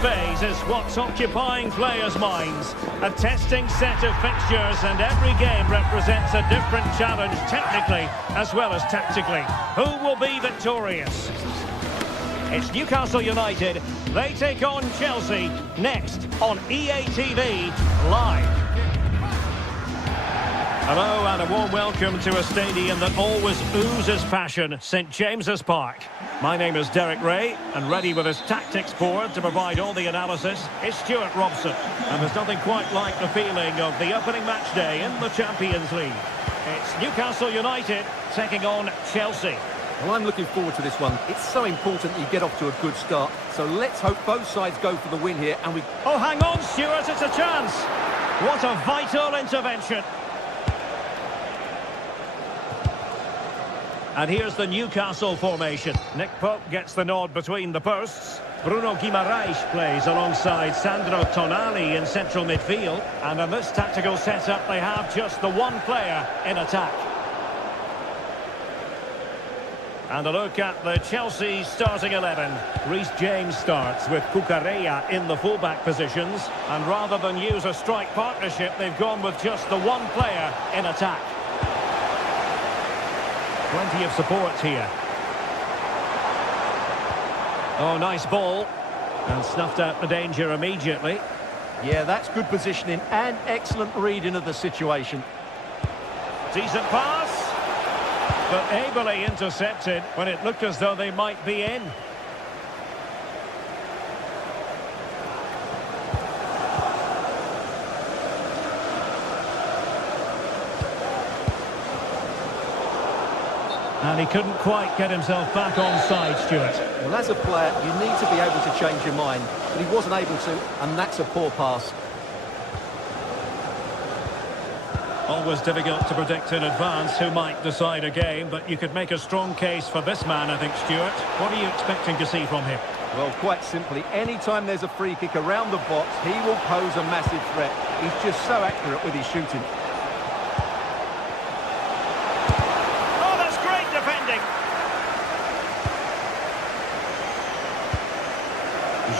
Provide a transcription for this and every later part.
phase is what's occupying players' minds. A testing set of fixtures, and every game represents a different challenge technically as well as tactically. Who will be victorious? It's Newcastle United. They take on Chelsea next on EA TV Live. Hello and a warm welcome to a stadium that always oozes passion, St James's Park. My name is Derek Ray, and ready with his tactics board to provide all the analysis is Stuart Robson. And there's nothing quite like the feeling of the opening match day in the Champions League. It's Newcastle United taking on Chelsea. Well, I'm looking forward to this one. It's so important that you get off to a good start. So let's hope both sides go for the win here and we... Oh, hang on, Stuart, it's a chance. What a vital intervention. And here's the Newcastle formation. Nick Pope gets the nod between the posts. Bruno Guimaraes plays alongside Sandro Tonali in central midfield. And in this tactical setup, they have just the one player in attack. And a look at the Chelsea starting 11. Reece James starts with Cucurella in the fullback positions. And rather than use a strike partnership, they've gone with just the one player in attack. Plenty of support here. Oh, nice ball. And snuffed out the danger immediately. Yeah, that's good positioning and excellent reading of the situation. Decent pass. But ably intercepted when it looked as though they might be in. And he couldn't quite get himself back on side, Stuart. Well, as a player, you need to be able to change your mind. But he wasn't able to, and that's a poor pass. Always difficult to predict in advance who might decide a game, but you could make a strong case for this man, I think, Stuart. What are you expecting to see from him? Well, quite simply, anytime there's a free kick around the box, he will pose a massive threat. He's just so accurate with his shooting.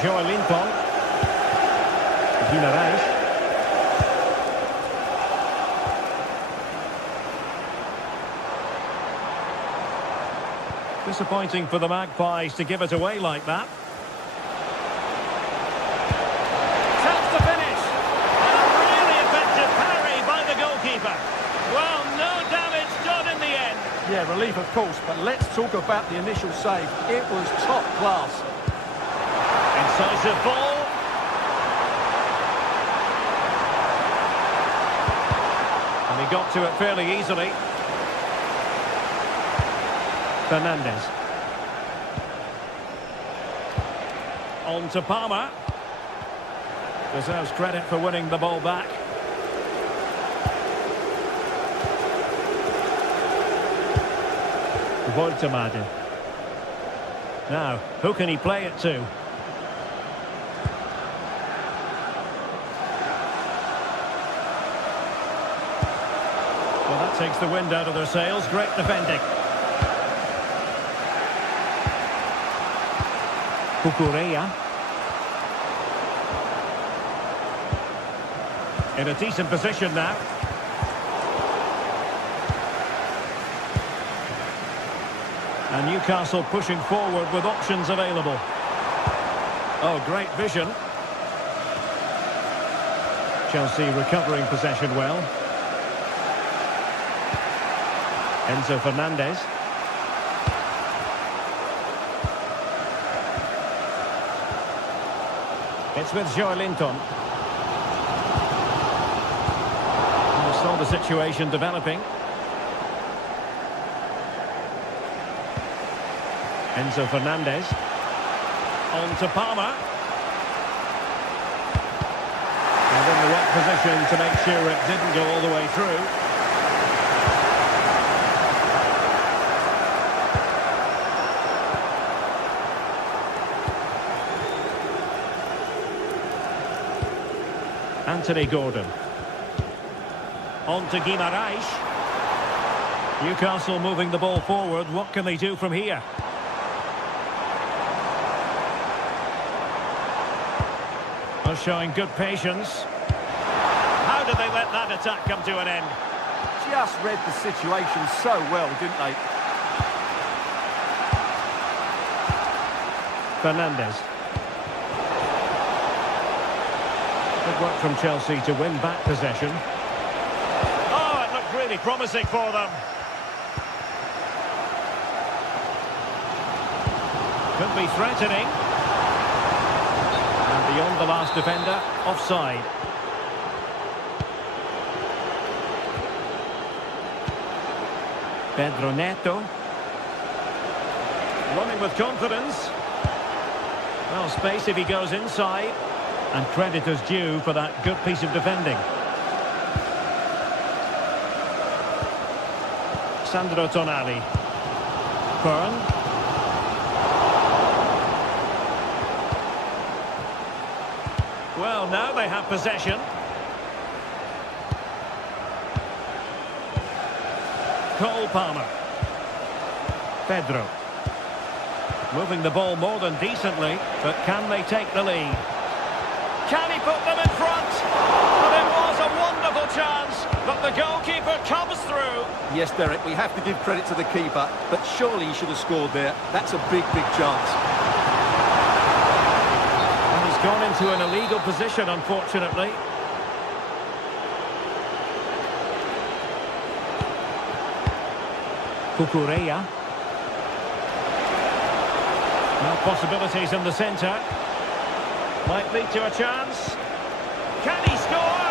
Joelinton. Guimaraes. Disappointing for the Magpies to give it away like that. Chance to finish. And a really effective parry by the goalkeeper. Well, no damage done in the end. Yeah, relief of course, but let's talk about the initial save. It was top class. Incisive ball. And he got to it fairly easily. Fernandez. On to Palmer. Deserves credit for winning the ball back. Woltemade. Now, who can he play it to? Well, that takes the wind out of their sails. Great defending. Cucurella. In a decent position now. And Newcastle pushing forward with options available. Oh, great vision. Chelsea recovering possession well. Enzo Fernandez. It's with Joelinton. We saw the situation developing. Enzo Fernandez. On to Palmer. And in the right position to make sure it didn't go all the way through. Anthony Gordon. On to Guimaraes. Newcastle moving the ball forward. What can they do from here? Well, showing good patience. How did they let that attack come to an end? Just read the situation so well, didn't they? Fernandes. Good work from Chelsea to win back possession. Oh, it looked really promising for them. Could be threatening. And beyond the last defender, offside. Pedro Neto. Running with confidence. Well, space if he goes inside. And credit is due for that good piece of defending. Sandro Tonali. Byrne. Well, now they have possession. Cole Palmer. Pedro. Moving the ball more than decently, but can they take the lead? Can he put them in front? Well, it was a wonderful chance, but the goalkeeper comes through. Yes, Derek, we have to give credit to the keeper, but surely he should have scored there. That's a big, big chance. And he's gone into an illegal position, unfortunately. Cucurella. No possibilities in the centre. Might lead to a chance. Can he score?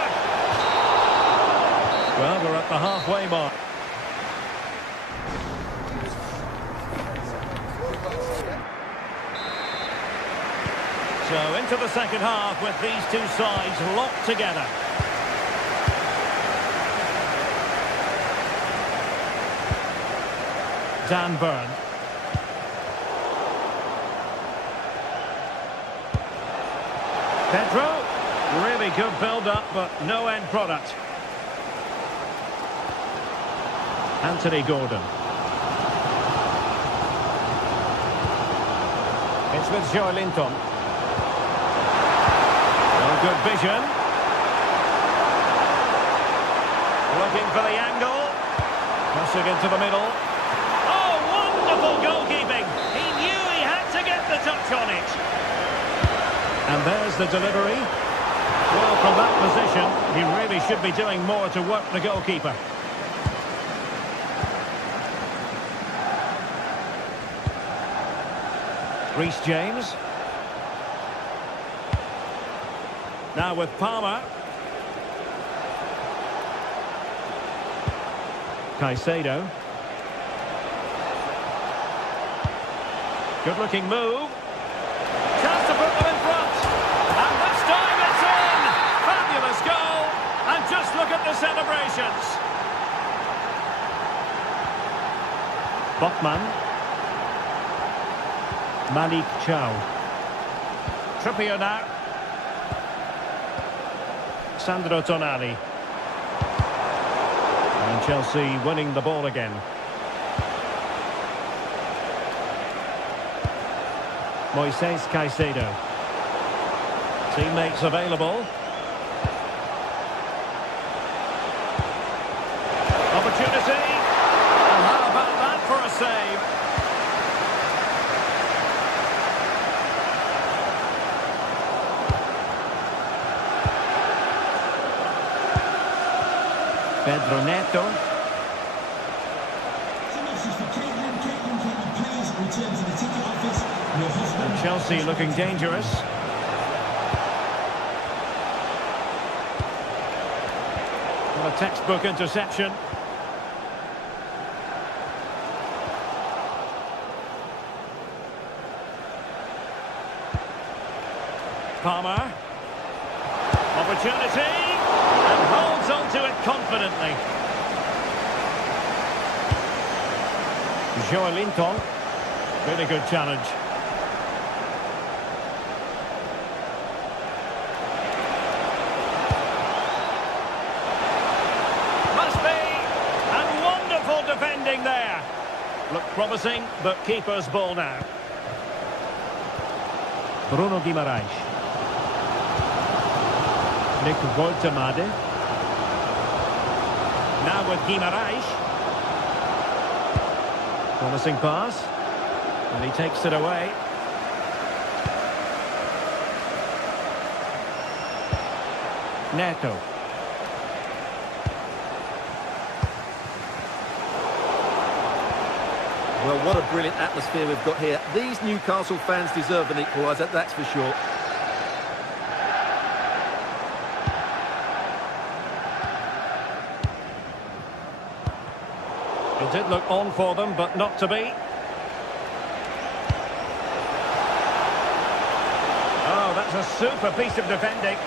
Well, we're at the halfway mark. So into the second half with these two sides locked together. Dan Byrne. Pedro, really good build-up, but no end product. Anthony Gordon. It's with Joelinton. Well, good vision. Looking for the angle. Crossing into the middle. Oh, wonderful goalkeeping. He knew he had to get the touch on it. And there's the delivery. Well, from that position, he really should be doing more to work the goalkeeper. Reece James. Now with Palmer. Caicedo. Good-looking move. Chance to put them in front. And this time it's in! Fabulous goal. And just look at the celebrations. Botman. Malik Chow. Trippier now. Sandro Tonali. And Chelsea winning the ball again. Moises Caicedo. Teammates available. Opportunity. And how about that for a save? Pedro Neto. And Chelsea looking dangerous. What a textbook interception. Palmer. Opportunity. And holds on to it confidently. Joelinton. Really good challenge. Must be. And wonderful defending there. Look promising, but keeper's ball now. Bruno Guimaraes. Nick Woltemade. Now with Guimaraes. Promising pass. And he takes it away. Neto. Well, what a brilliant atmosphere we've got here. These Newcastle fans deserve an equaliser, that's for sure. It did look on for them, but not to be. Oh, that's a super piece of defending.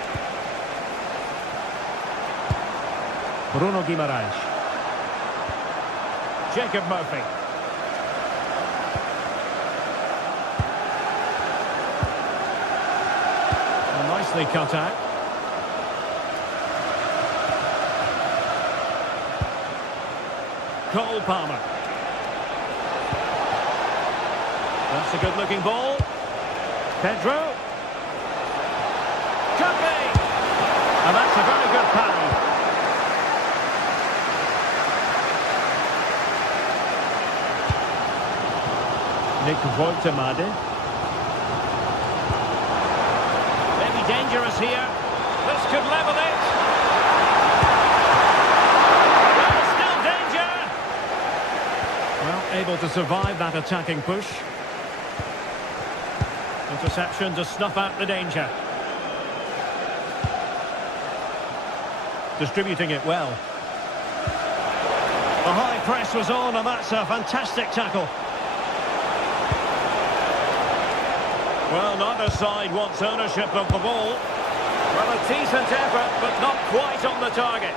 Bruno Guimaraes. Jacob Murphy. Nicely cut out. Cole Palmer. That's a good-looking ball. Pedro. Could be. And that's a very good parry. Nick Woltemade. Maybe dangerous here. This could level it. Well, still danger. Well, able to survive that attacking push. Interception to snuff out the danger. Distributing it well. The high press was on, and that's a fantastic tackle. Well, neither side wants ownership of the ball. Well, a decent effort, but not quite on the target.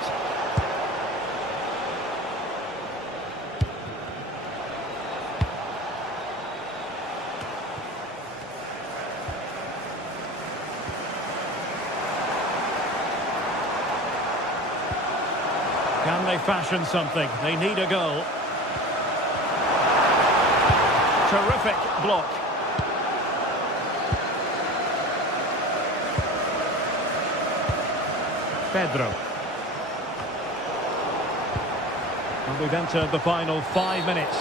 Can they fashion something? They need a goal. Terrific block. Pedro. And we've entered the final 5 minutes.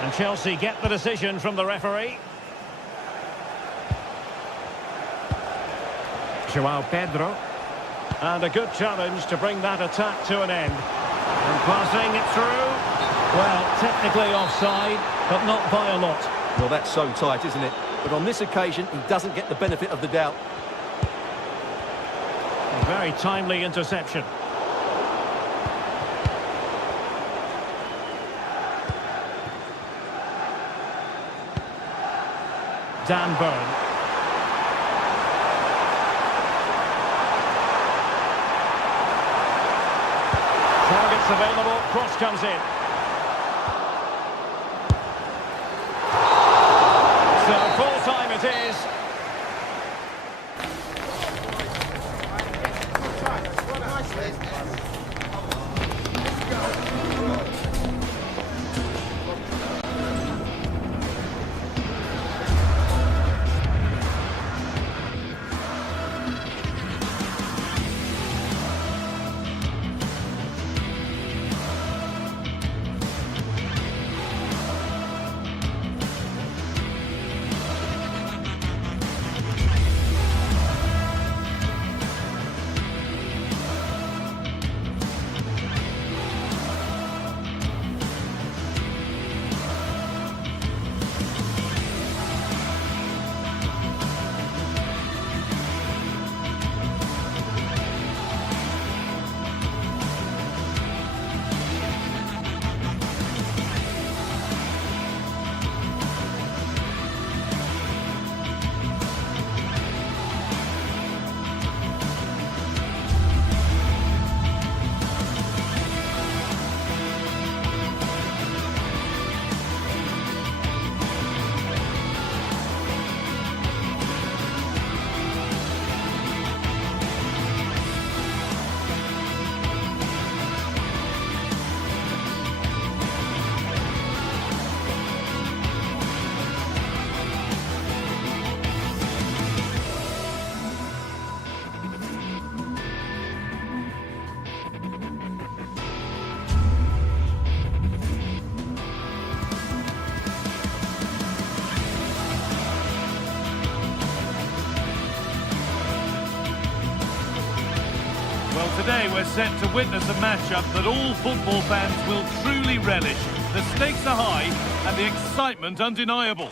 And Chelsea get the decision from the referee. João Pedro. And a good challenge to bring that attack to an end. And passing it through. Well, technically offside, but not by a lot. Well, that's so tight, isn't it? But on this occasion, he doesn't get the benefit of the doubt. A very timely interception. Dan Burn. Targets available, cross comes in. So full time it is. Well, today we're set to witness a matchup that all football fans will truly relish. The stakes are high and the excitement undeniable.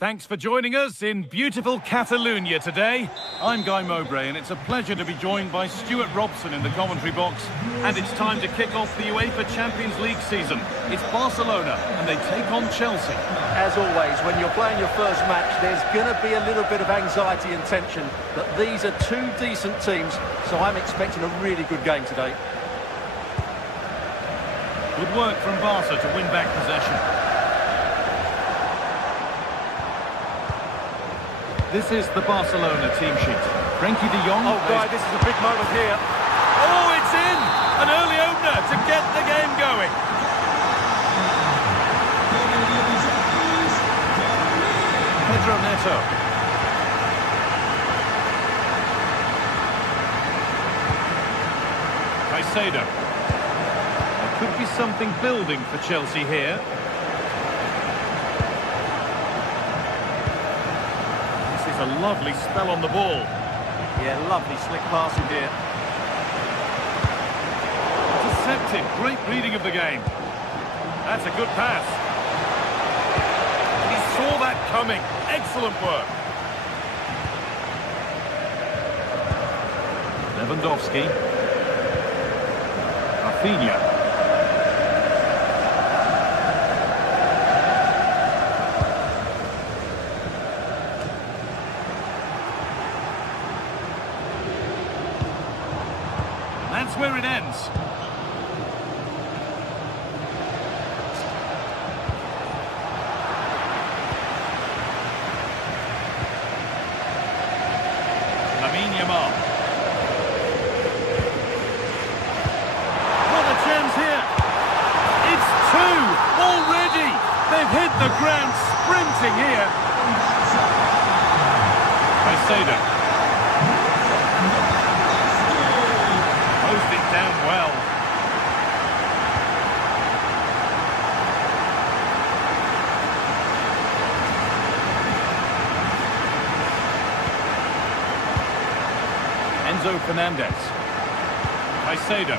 Thanks for joining us in beautiful Catalonia today. I'm Guy Mowbray, and it's a pleasure to be joined by Stuart Robson in the commentary box. And it's time to kick off the UEFA Champions League season. It's Barcelona, and they take on Chelsea. As always, when you're playing your first match, there's going to be a little bit of anxiety and tension. But these are two decent teams, so I'm expecting a really good game today. Good work from Barca to win back possession. This is the Barcelona team sheet. Frenkie de Jong. Oh, Guy, this is a big moment here. Oh, it's in! An early opener to get the game going. Pedro Neto. Caicedo. There could be something building for Chelsea here. A lovely spell on the ball. Yeah, lovely slick passing here. Intercepted, great reading of the game. That's a good pass. He saw that coming. Excellent work. Lewandowski. Rafinha. That's where it ends. Lamine Yamal. What a chance here. It's two already. They've hit the ground sprinting here. Caicedo. It down well. Enzo Fernandez. Caicedo.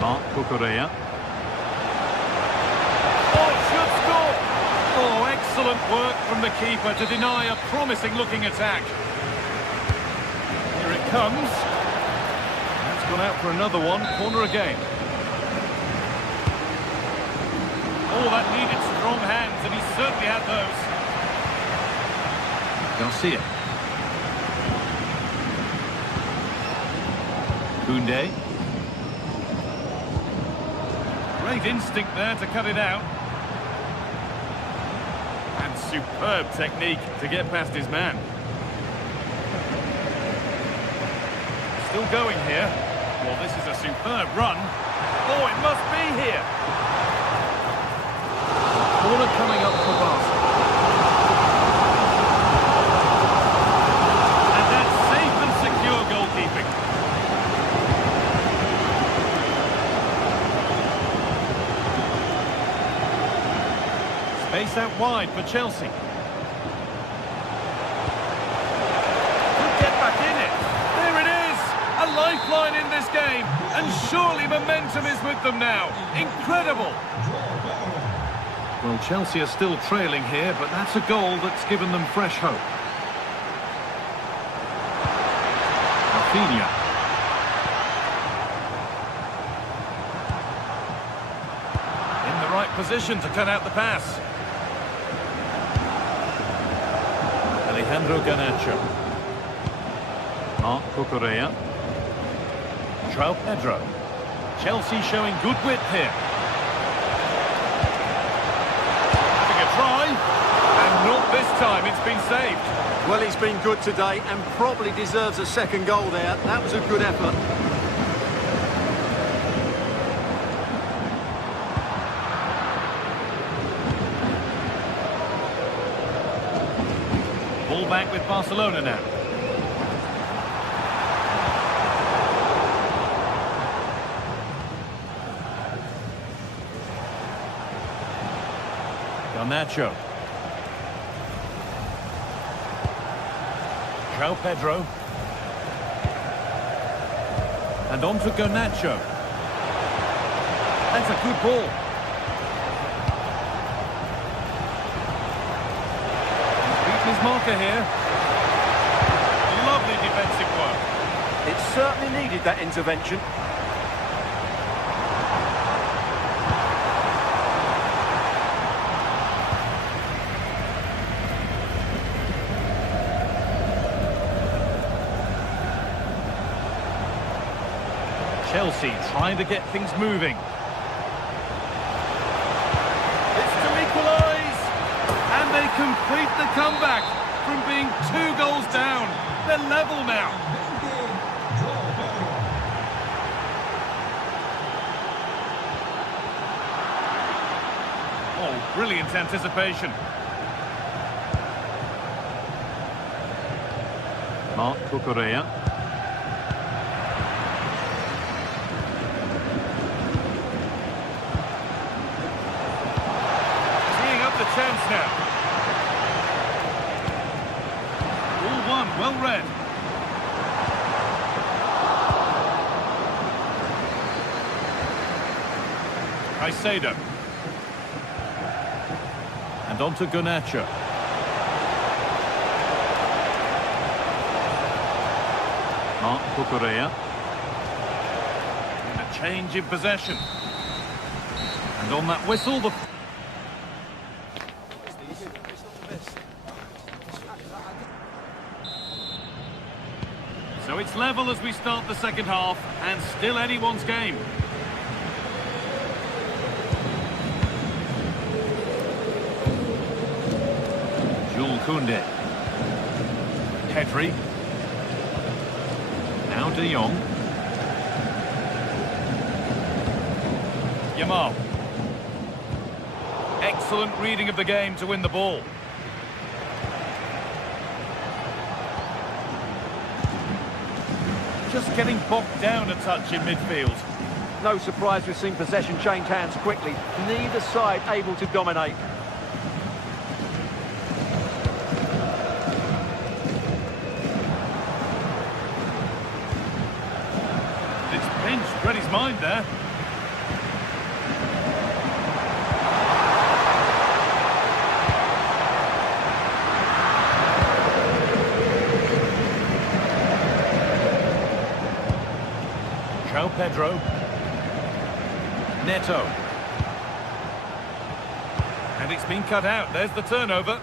Marc Cucurella. Excellent work from the keeper to deny a promising-looking attack. Here it comes. That's gone out for another one. Corner again. Oh, that needed strong hands, and he certainly had those. Garcia. Koundé. Great instinct there to cut it out. Superb technique to get past his man. Still going here. Well, this is a superb run. Oh, it must be here. Corner coming up for Barca. And that's safe and secure goalkeeping. Space out wide for Chelsea. Could get back in it. There it is! A lifeline in this game. And surely momentum is with them now. Incredible! Well, Chelsea are still trailing here, but that's a goal that's given them fresh hope. Rafinha. In the right position to cut out the pass. Alejandro Garnacho. Marc Cucurella. João Pedro. Chelsea showing good width here. Having a try. And not this time, it's been saved. Well, he's been good today and probably deserves a second goal there. That was a good effort. Ball back with Barcelona now. Garnacho. João Pedro. And on to Garnacho. That's a good ball. He's beaten his marker here. Lovely defensive work. It certainly needed that intervention. Chelsea trying to get things moving. It's to equalise. And they complete the comeback from being 2 goals down. They're level now. Oh, brilliant anticipation. Marc Cucurella. Chance now. All one, well read. Caicedo. And on to Garnacho. Marc Cucurella. And a change in possession. And on that whistle, the... So it's level as we start the second half, and still anyone's game. Jules Koundé. Pedri. Now De Jong. Yamal. Excellent reading of the game to win the ball. Just getting bogged down a touch in midfield. No surprise we've seen possession change hands quickly. Neither side able to dominate. It's pinched, read his mind there. João Pedro. Neto. And it's been cut out. There's the turnover.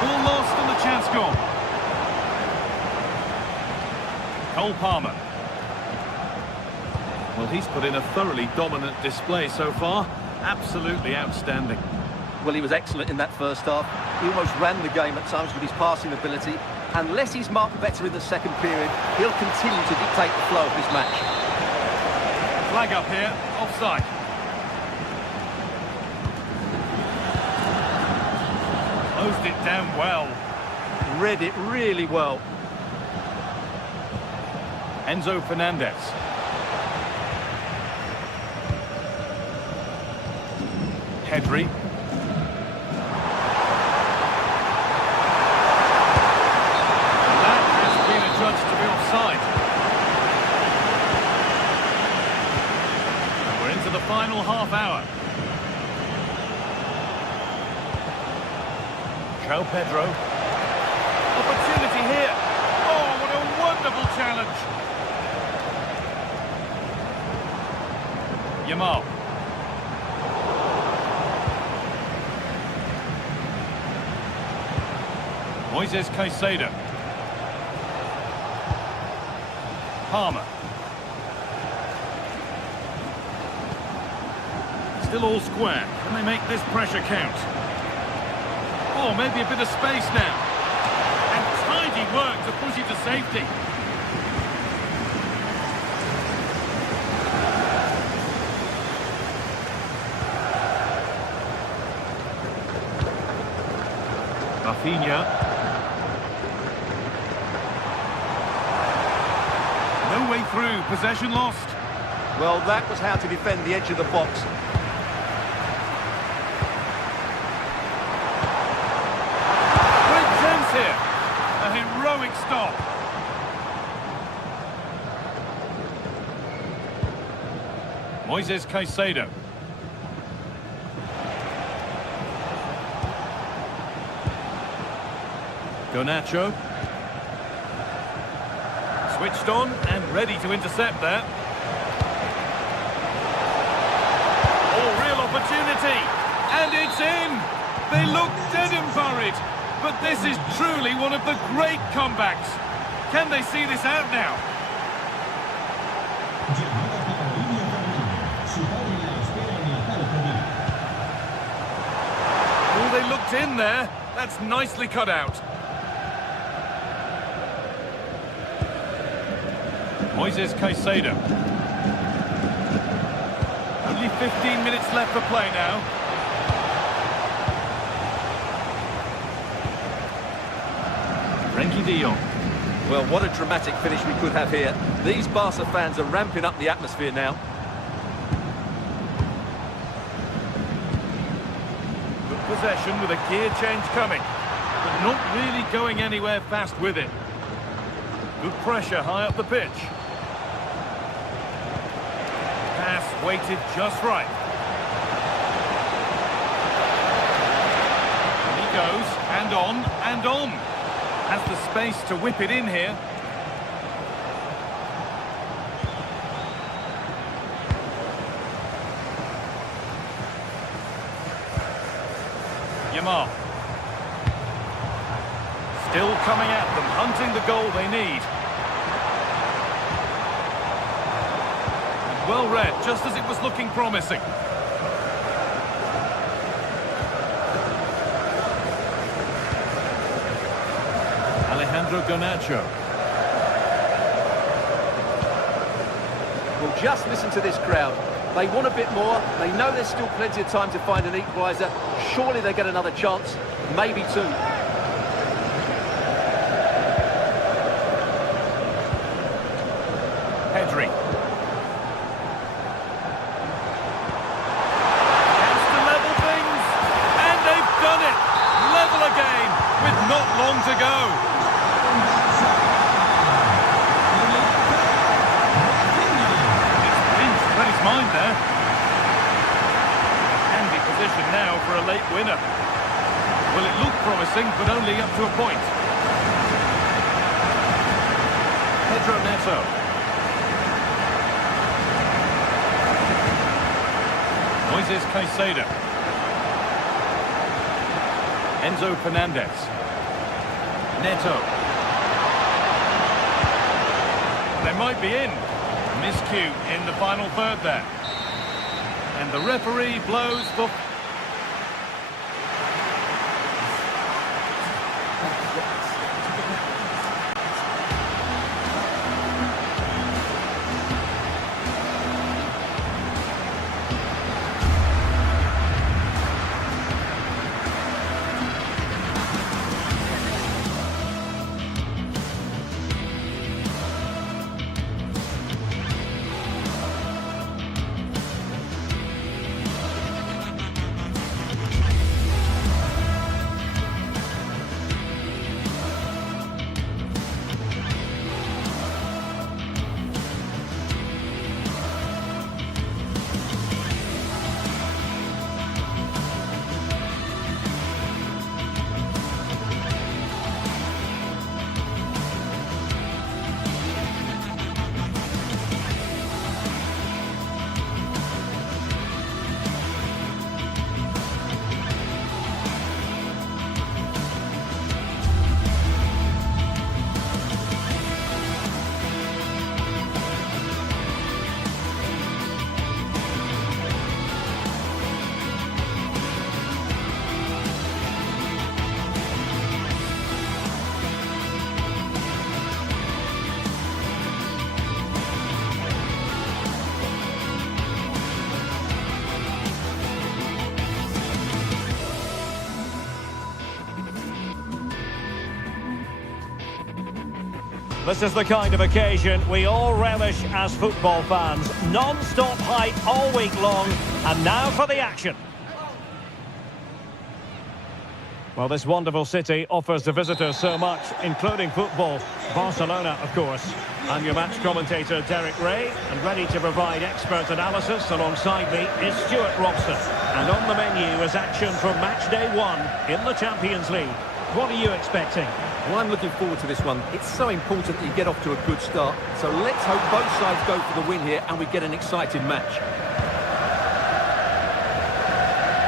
Ball lost and the chance gone. Cole Palmer. Well, he's put in a thoroughly dominant display so far. Absolutely outstanding. Well, he was excellent in that first half. He almost ran the game at times with his passing ability. Unless he's marked better in the second period, he'll continue to dictate the flow of this match. Flag up here, offside. Closed it down well. Read it really well. Enzo Fernandez. Pedri. That has been adjudged to be offside. And we're into the final half hour. João Pedro. Opportunity here. Oh, what a wonderful challenge. Yamal. Moises Caicedo. Palmer. Still all square. Can they make this pressure count? Oh, maybe a bit of space now. And tidy work to push it to safety. Rafinha. No way through, possession lost. Well, that was how to defend the edge of the box. Great chance here. A heroic stop. Moises Caicedo. Garnacho. Switched on and ready to intercept that. Oh, real opportunity. And it's in. They look dead and buried. But this is truly one of the great comebacks. Can they see this out now? Oh, they looked in there. That's nicely cut out. Moises Caicedo. Only 15 minutes left for play now. Frenkie de Jong. Well, what a dramatic finish we could have here. These Barca fans are ramping up the atmosphere now. Good possession with a gear change coming, but not really going anywhere fast with it. Good pressure high up the pitch. Pass weighted just right. And he goes, and on, and on. Has the space to whip it in here. Yamal. Still coming at them, hunting the goal they need. And well read, just as it was looking promising. Garnacho. Well, just listen to this crowd. They want a bit more. They know there's still plenty of time to find an equaliser. Surely they get another chance, maybe two. Pedri. Has to level things, and they've done it. Level again, with not long to go. Mind there. Handy position now for a late winner. Well, it looked promising, but only up to a point. Pedro Neto. Moises Caicedo. Enzo Fernandez. Neto. They might be in. Miscue in the final third there. And the referee blows for... This is the kind of occasion we all relish as football fans. Non-stop hype all week long, and now for the action. Well, this wonderful city offers the visitors so much, including football. Barcelona, of course. I'm your match commentator, Derek Ray, and ready to provide expert analysis alongside me is Stuart Robson. And on the menu is action from match day 1 in the Champions League. What are you expecting? Well, I'm looking forward to this one. It's so important that you get off to a good start. So let's hope both sides go for the win here and we get an exciting match.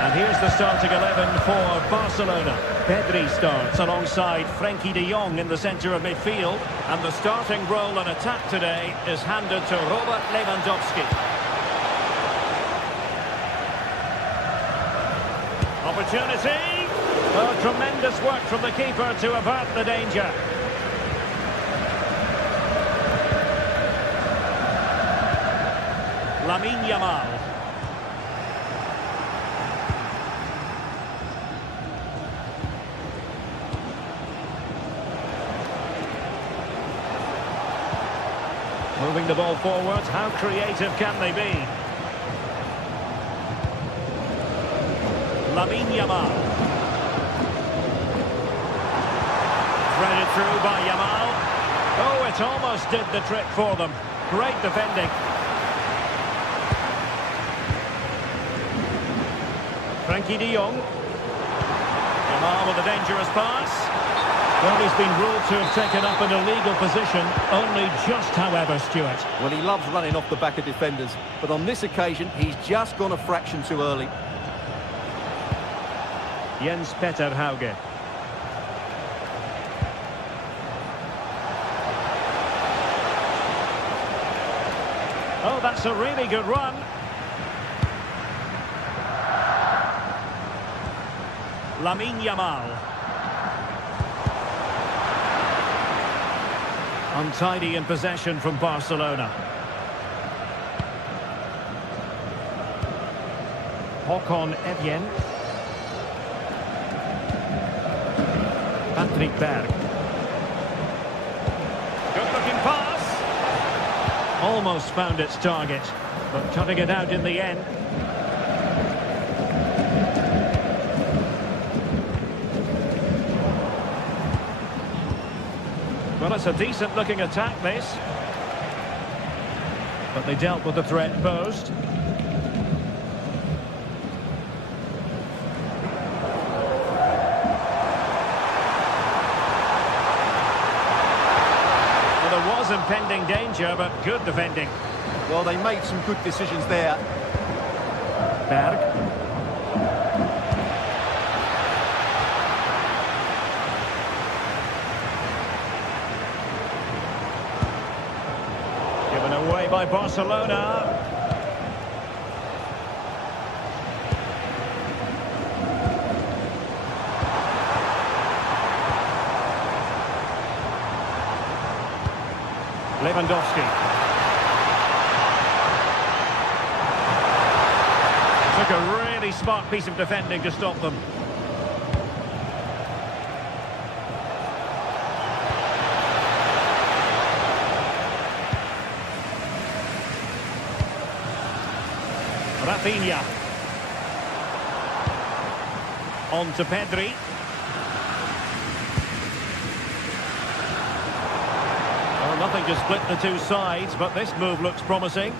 And here's the starting 11 for Barcelona. Pedri starts alongside Frenkie de Jong in the centre of midfield. And the starting role in attack today is handed to Robert Lewandowski. Opportunity! Oh, tremendous work from the keeper to avert the danger. Lamine Yamal. Moving the ball forward, how creative can they be? Lamine Yamal. Threaded through by Yamal. Oh, it almost did the trick for them. Great defending. Frenkie de Jong. Yamal with a dangerous pass. Well, he's been ruled to have taken up an illegal position, only just, however, Stuart. Well, he loves running off the back of defenders, but on this occasion, he's just gone a fraction too early. Jens Peter Hauge. Oh, that's a really good run. Lamine Yamal. Untidy in possession from Barcelona. Håkon Evjen. Patrick Berg. Good looking pass. Almost found its target, but cutting it out in the end. Well, it's a decent-looking attack, this. But they dealt with the threat posed. Well, there was impending danger, but good defending. Well, they made some good decisions there. Berg. Away by Barcelona. Lewandowski. Took a really smart piece of defending to stop them. Rafinha. On to Pedri. Well, nothing to split the two sides, but this move looks promising.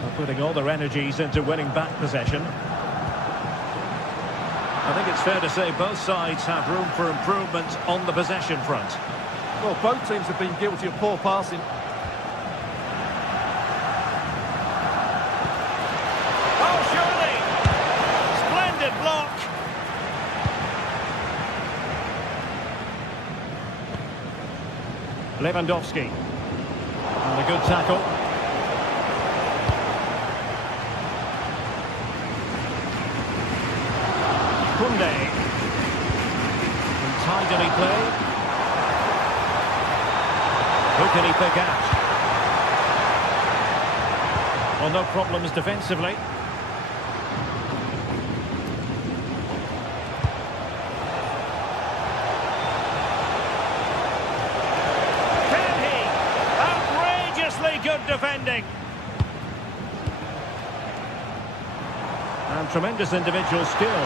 They're putting all their energies into winning back possession. I think it's fair to say both sides have room for improvement on the possession front. Well, both teams have been guilty of poor passing. Lewandowski. And a good tackle. Koundé. Tidily played. Who can he pick out? Well, no problems defensively. defending. And tremendous individual skill.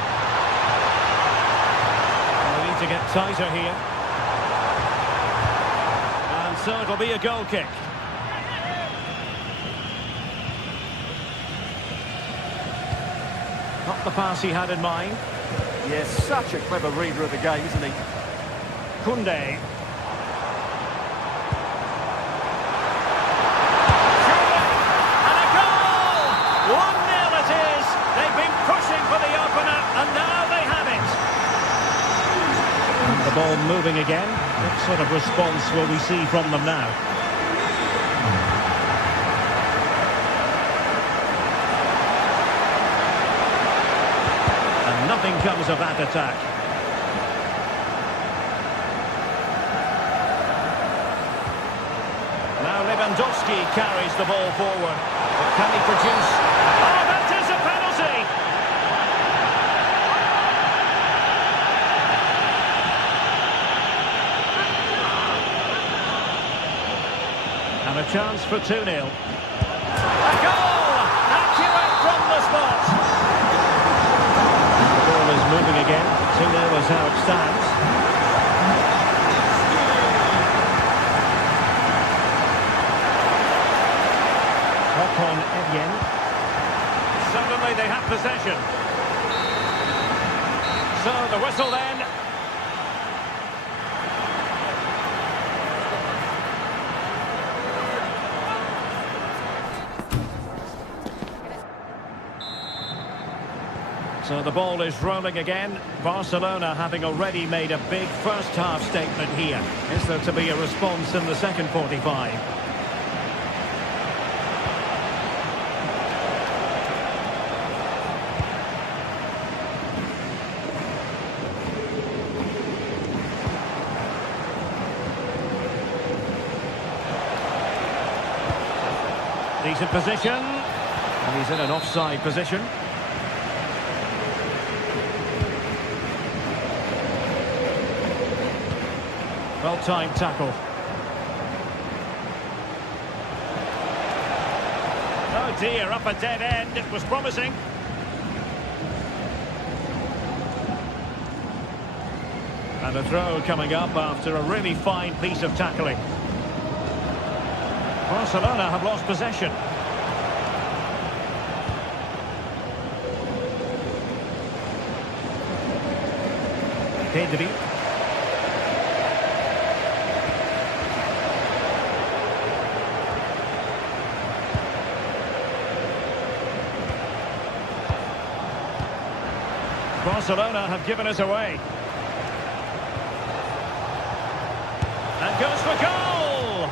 We need to get tighter here. And so it'll be a goal kick. Not the pass he had in mind. Yes, such a clever reader of the game, isn't he? Koundé. And a goal! 1-0 it is. They've been pushing for the opener, and now they have it. And the ball moving again. What sort of response will we see from them now? And nothing comes of that attack. Now Lewandowski carries the ball forward. But can he produce? Oh, that is a penalty! And a chance for 2-0. A goal! Accurate from the spot. The ball is moving again. 2-0 is how it stands. On Evian. Suddenly they have possession. So the whistle then. So the ball is rolling again. Barcelona having already made a big first half statement here. Is there to be a response in the second 45? Decent position, and he's in an offside position. Well-timed tackle. Oh dear, up a dead end. It was promising. And a throw coming up after a really fine piece of tackling. Barcelona have lost possession. Pedri. Barcelona have given us away. And goes for goal!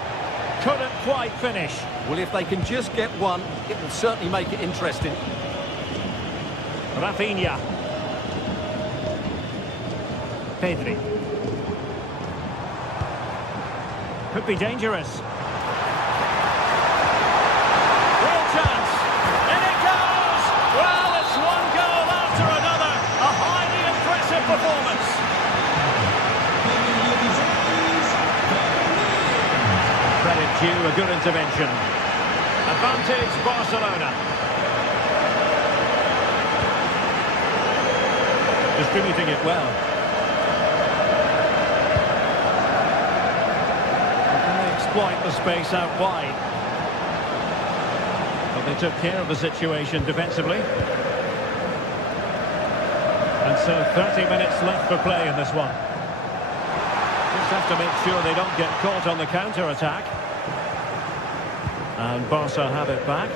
Couldn't quite finish. Well, if they can just get one, it will certainly make it interesting. Rafinha. Pedri. Could be dangerous. Real chance. And it goes! Well, it's one goal after another. A highly impressive performance. Credit due, a good intervention. Advantage Barcelona. Distributing it well. Can they exploit the space out wide? But they took care of the situation defensively. And so 30 minutes left for play in this one. Just have to make sure they don't get caught on the counter-attack. And Barca have it back.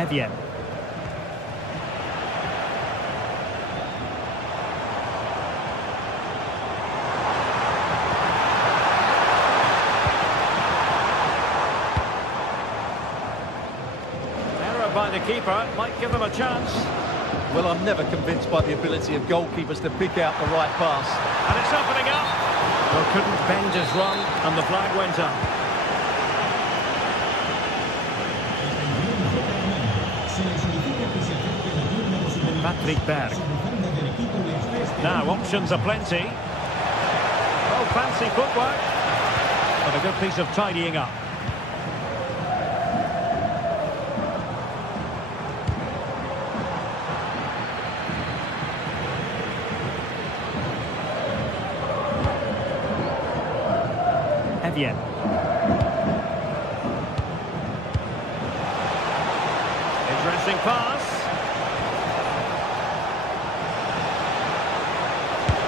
Evian. Error by the keeper might give them a chance. Well, I'm never convinced by the ability of goalkeepers to pick out the right pass. And it's opening up. Well, couldn't bend his run, and the flag went up. Patrick Berg. Now, options are plenty. fancy footwork, but a good piece of tidying up. Evian. Interesting pass.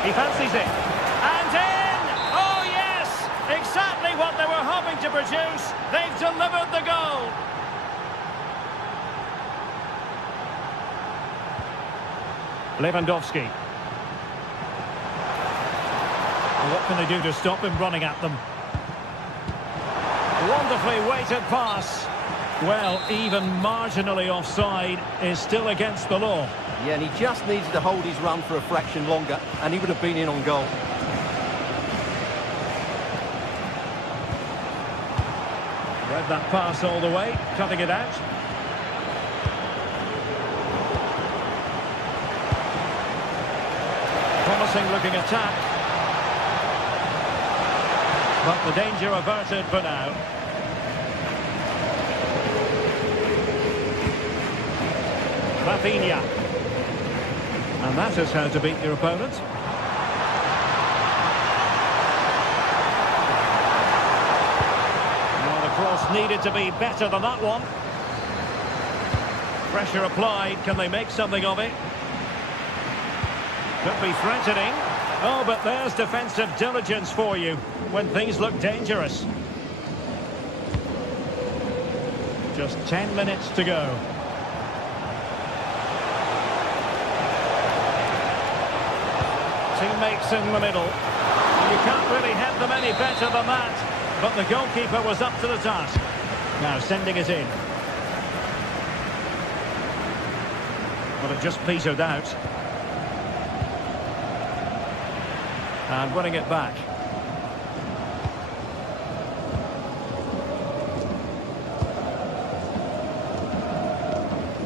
He fancies it. And in! Oh yes! Exactly what they were hoping to produce. They've delivered the goal. Lewandowski. What can they do to stop him running at them? Wonderfully weighted pass. Well, even marginally offside is still against the law. Yeah, and he just needed to hold his run for a fraction longer, and he would have been in on goal. Read that pass all the way, cutting it out. Promising looking attack. But the danger averted for now. Rafinha. And that is how to beat your opponent. Well, the cross needed to be better than that one. Pressure applied. Can they make something of it? Could be threatening. Oh, but there's defensive diligence for you when things look dangerous. Just 10 minutes to go. Teammates in the middle. You can't really head them any better than that. But the goalkeeper was up to the task. Now sending it in. But it just petered out. And winning it back.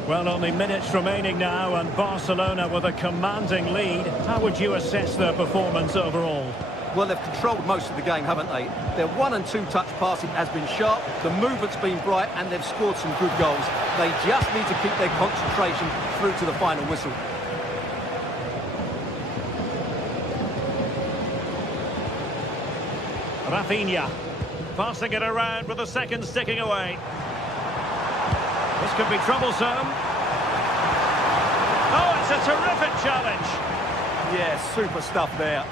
Well, only minutes remaining now, and Barcelona with a commanding lead. How would you assess their performance overall? Well, they've controlled most of the game, haven't they? Their 1- and 2-touch passing has been sharp, the movement's been bright, and they've scored some good goals. They just need to keep their concentration through to the final whistle. Rafinha, passing it around with a second sticking away. This could be troublesome. Oh, it's a terrific challenge. Yeah, super stuff there.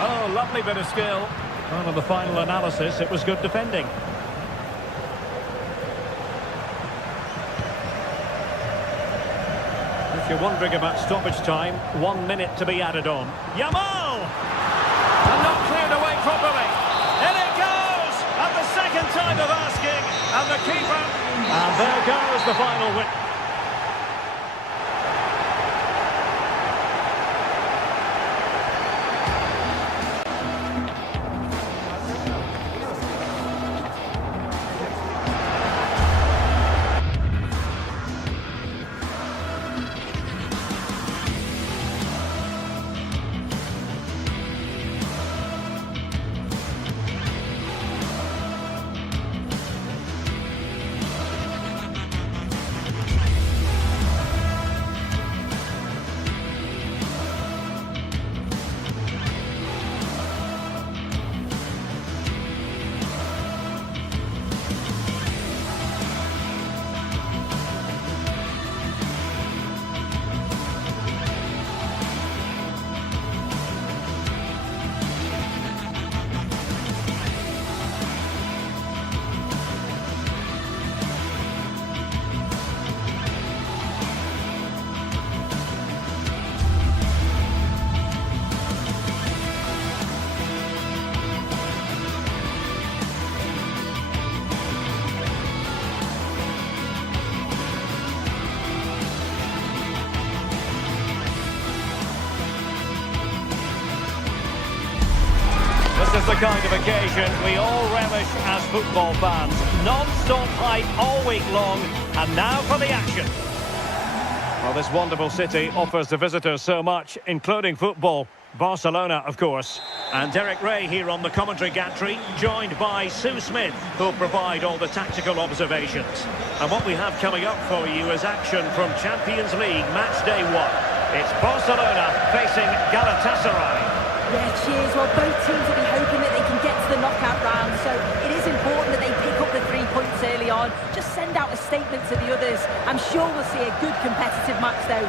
Oh, lovely bit of skill. Well, in the final analysis, it was good defending. If you're wondering about stoppage time, 1 minute to be added on. Yamal! And not cleared away properly. In it goes! At the second time of asking. And the keeper. And there goes the final win. This is the kind of occasion we all relish as football fans. Non-stop hype all week long, and now for the action. Well, this wonderful city offers the visitors so much, including football. Barcelona, of course. And Derek Ray here on the commentary gantry, joined by Sue Smith, who'll provide all the tactical observations. And what we have coming up for you is action from Champions League match day 1. It's Barcelona facing Galatasaray. Yeah, cheers. Well, both teams will be hoping that they can get to the knockout round, so it is important that they pick up the 3 points early on. Just send out a statement to the others. I'm sure we'll see a good competitive match, though.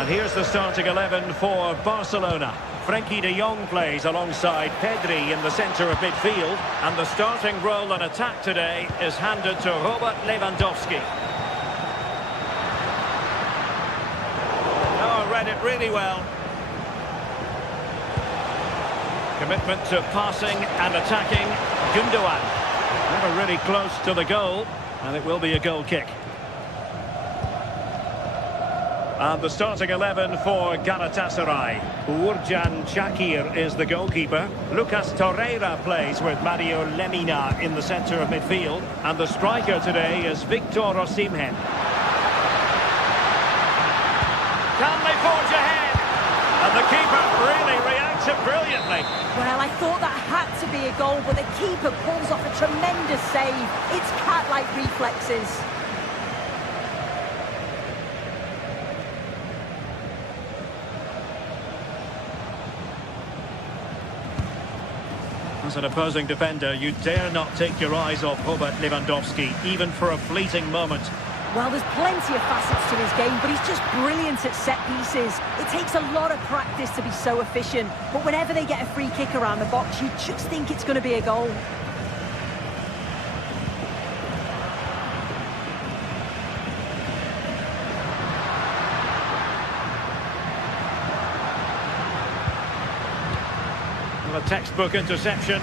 And here's the starting 11 for Barcelona. Frenkie de Jong plays alongside Pedri in the centre of midfield. And the starting role in attack today is handed to Robert Lewandowski. Oh, read it really well. Commitment to passing and attacking. Gundogan. Never really close to the goal. And it will be a goal kick. And the starting 11 for Galatasaray. Uğurcan Çakır is the goalkeeper. Lucas Torreira plays with Mario Lemina in the centre of midfield. And the striker today is Victor Osimhen. Can they forge ahead? And the keeper really reacts it brilliantly. Well, I thought that had to be a goal, but the keeper pulls off a tremendous save. It's cat-like reflexes. As an opposing defender, you dare not take your eyes off Robert Lewandowski, even for a fleeting moment. Well, there's plenty of facets to his game, but he's just brilliant at set pieces. It takes a lot of practice to be so efficient, but whenever they get a free kick around the box, you just think it's going to be a goal. A textbook interception.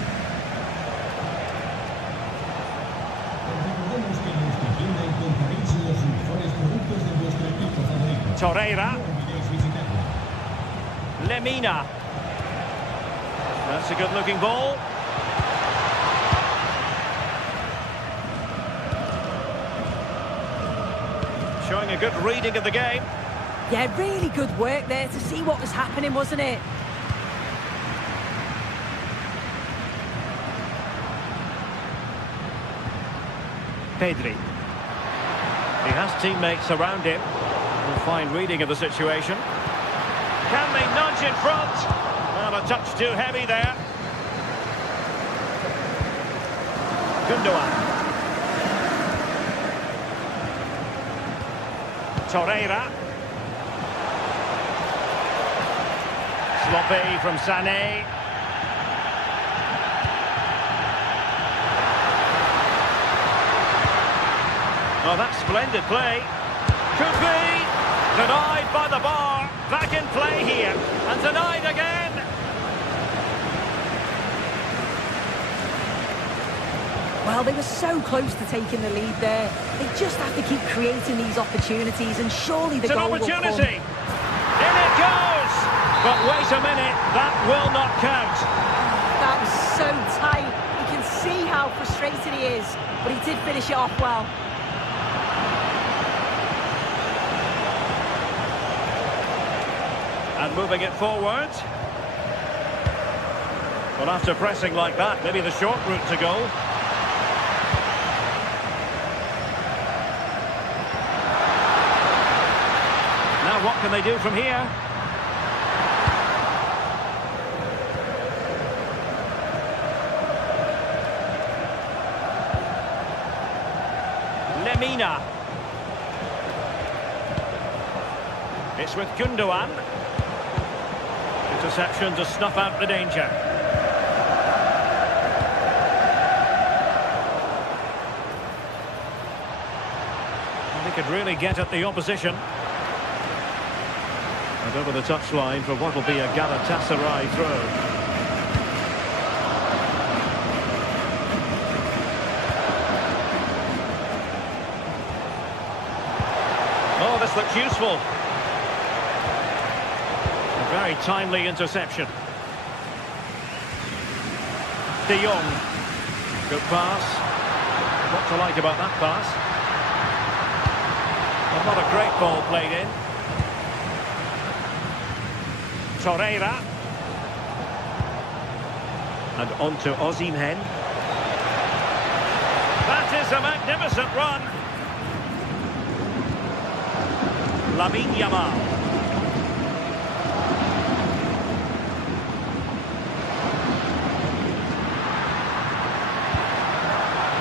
Torreira. Lemina. That's a good-looking ball. Showing a good reading of the game. Yeah, really good work there to see what was happening, wasn't it? Pedri. He has teammates around him. A fine reading of the situation. Can they nudge in front? Well, a touch too heavy there. Gundogan. Torreira. Sloppy from Sané. Oh, that's splendid play. Could be. Denied by the bar. Back in play here. And denied again. Well, they were so close to taking the lead there. They just have to keep creating these opportunities, and surely the goal will come. It's an opportunity. In it goes. But wait a minute. That will not count. That was so tight. You can see how frustrated he is. But he did finish it off well. And moving it forward. Well, after pressing like that, maybe the short route to goal. Now what can they do from here? Lemina. It's with Gundogan. Interception to snuff out the danger. And they could really get at the opposition. And over the touchline for what will be a Galatasaray throw. Oh, this looks useful. Very timely interception. De Jong. Good pass. What to like about that pass? Not a great ball played in. Torreira. And on to Osimhen. That is a magnificent run. Lamine Yamal.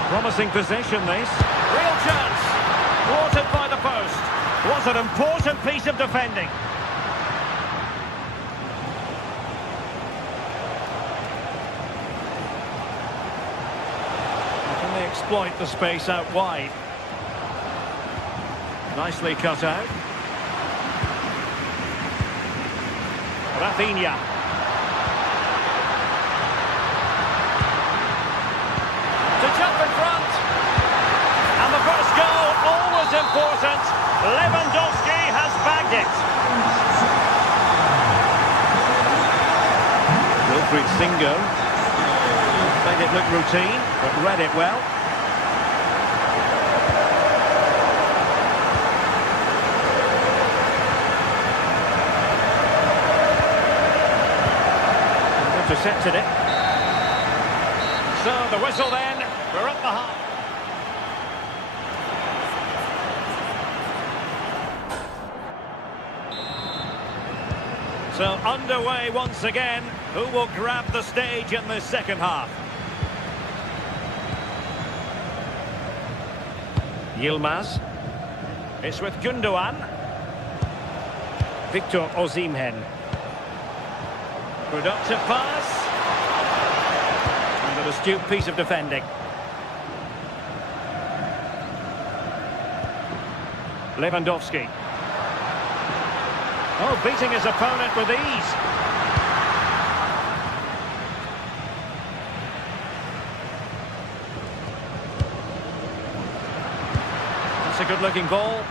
Promising position, this. Real chance. Thwarted by the post. Was an important piece of defending. Can they exploit the space out wide? Nicely cut out. Rafinha. To jump in front. And the first goal, always important. Lewandowski has bagged it. Wilfried Singo. Made it look routine, but read it well. Intercepted it. So the whistle then, we're up the half. So underway once again. Who will grab the stage in this second half? Yilmaz. It's with Gundogan. Victor Osimhen. Productive pass. And an astute piece of defending. Lewandowski. Oh, beating his opponent with ease. That's a good-looking ball.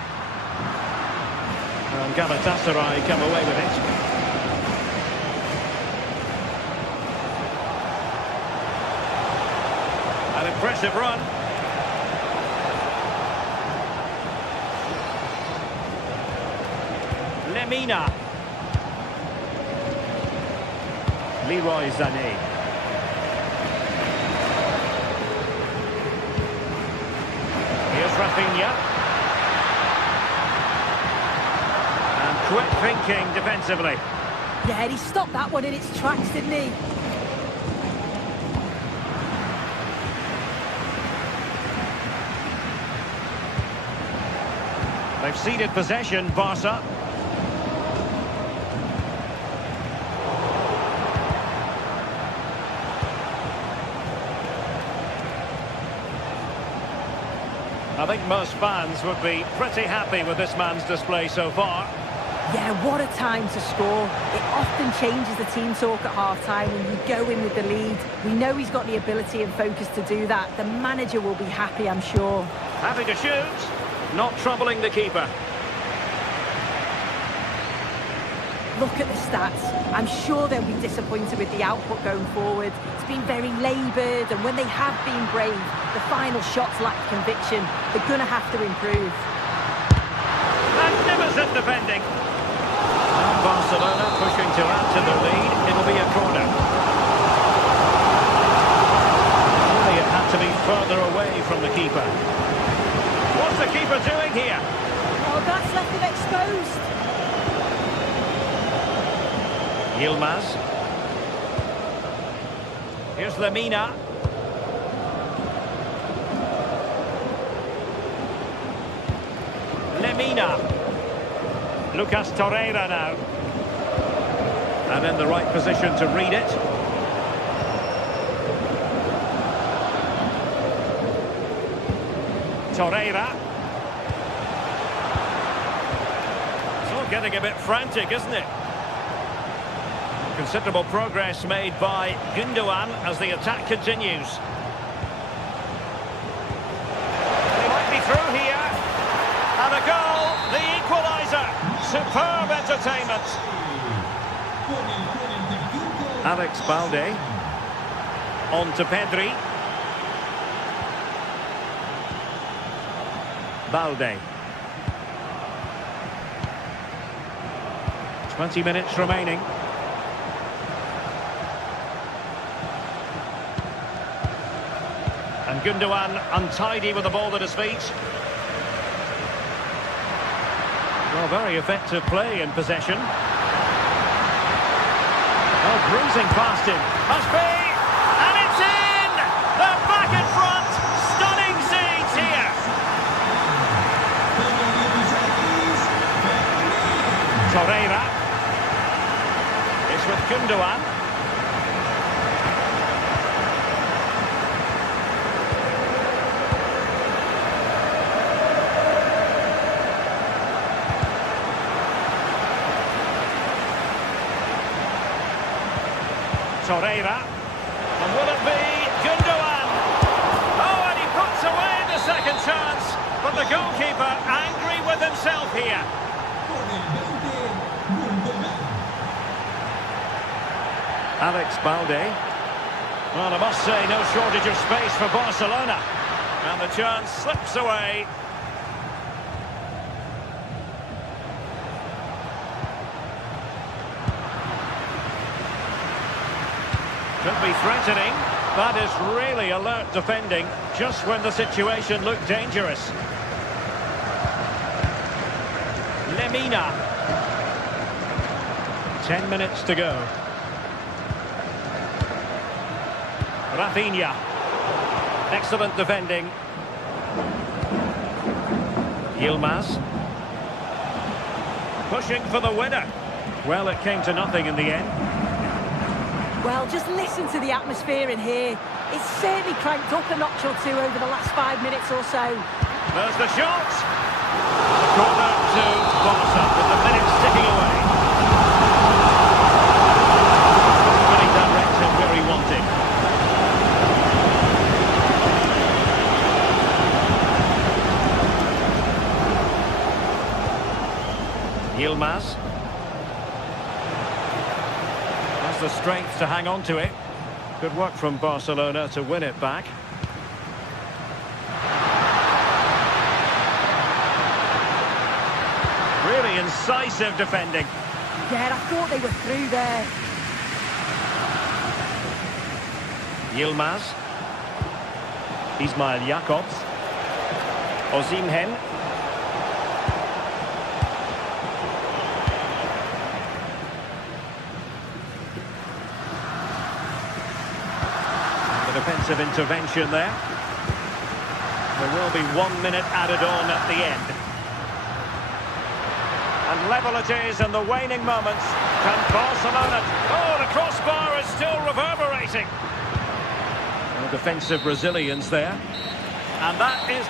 And Galatasaray come away with it. An impressive run. Lemina. Leroy Sané. Here's Rafinha. And quick thinking defensively. Yeah, he stopped that one in its tracks, didn't he? They've ceded possession, Barca. I think most fans would be pretty happy with this man's display so far. Yeah, what a time to score. It often changes the team talk at half-time when you go in with the lead. We know he's got the ability and focus to do that. The manager will be happy, I'm sure. Happy to shoot, not troubling the keeper. Look at the stats. I'm sure they'll be disappointed with the output going forward. It's been very laboured, and when they have been brave, the final shots lack conviction. They're going to have to improve. Magnificent defending. And Barcelona pushing to add to the lead. It'll be a corner. Really, it had to be further away from the keeper. What's the keeper doing here? Oh, that's left him exposed. Yilmaz. Here's Lemina. Lemina. Lucas Torreira now. And in the right position to read it. Torreira. It's all getting a bit frantic, isn't it? Considerable progress made by Gundogan as the attack continues. They might be through here. And a goal, the equaliser. Superb entertainment. Alex Balde. On to Pedri. Balde. 20 minutes remaining. And Gundogan untidy with the ball at his feet. Well, very effective play in possession. Oh, bruising past him. Must be! And it's in! They're back in front! Stunning scenes here! Torreira. It's with Gundogan. Torreira, and will it be Gundogan? Oh, and he puts away the second chance, but the goalkeeper angry with himself here. Alex Balde. Well, I must say, no shortage of space for Barcelona, and the chance slips away. Could be threatening. That is really alert defending, just when the situation looked dangerous. Lemina. 10 minutes to go. Rafinha. Excellent defending. Yilmaz. Pushing for the winner. Well, it came to nothing in the end. Well, just listen to the atmosphere in here. It's certainly cranked up a notch or two over the last 5 minutes or so. There's the shot. Corner to Barca with the minutes ticking away. Pretty direct and where he wanted. Yilmaz. The strength to hang on to it. Good work from Barcelona to win it back. Really incisive defending. Yeah, I thought they were through there. Yilmaz. Ismail Jakobs. Osimhen. Defensive intervention there. There will be 1 minute added on at the end. And level it is in the waning moments. Can Barcelona... Oh, the crossbar is still reverberating. Well, defensive resilience there. And that is...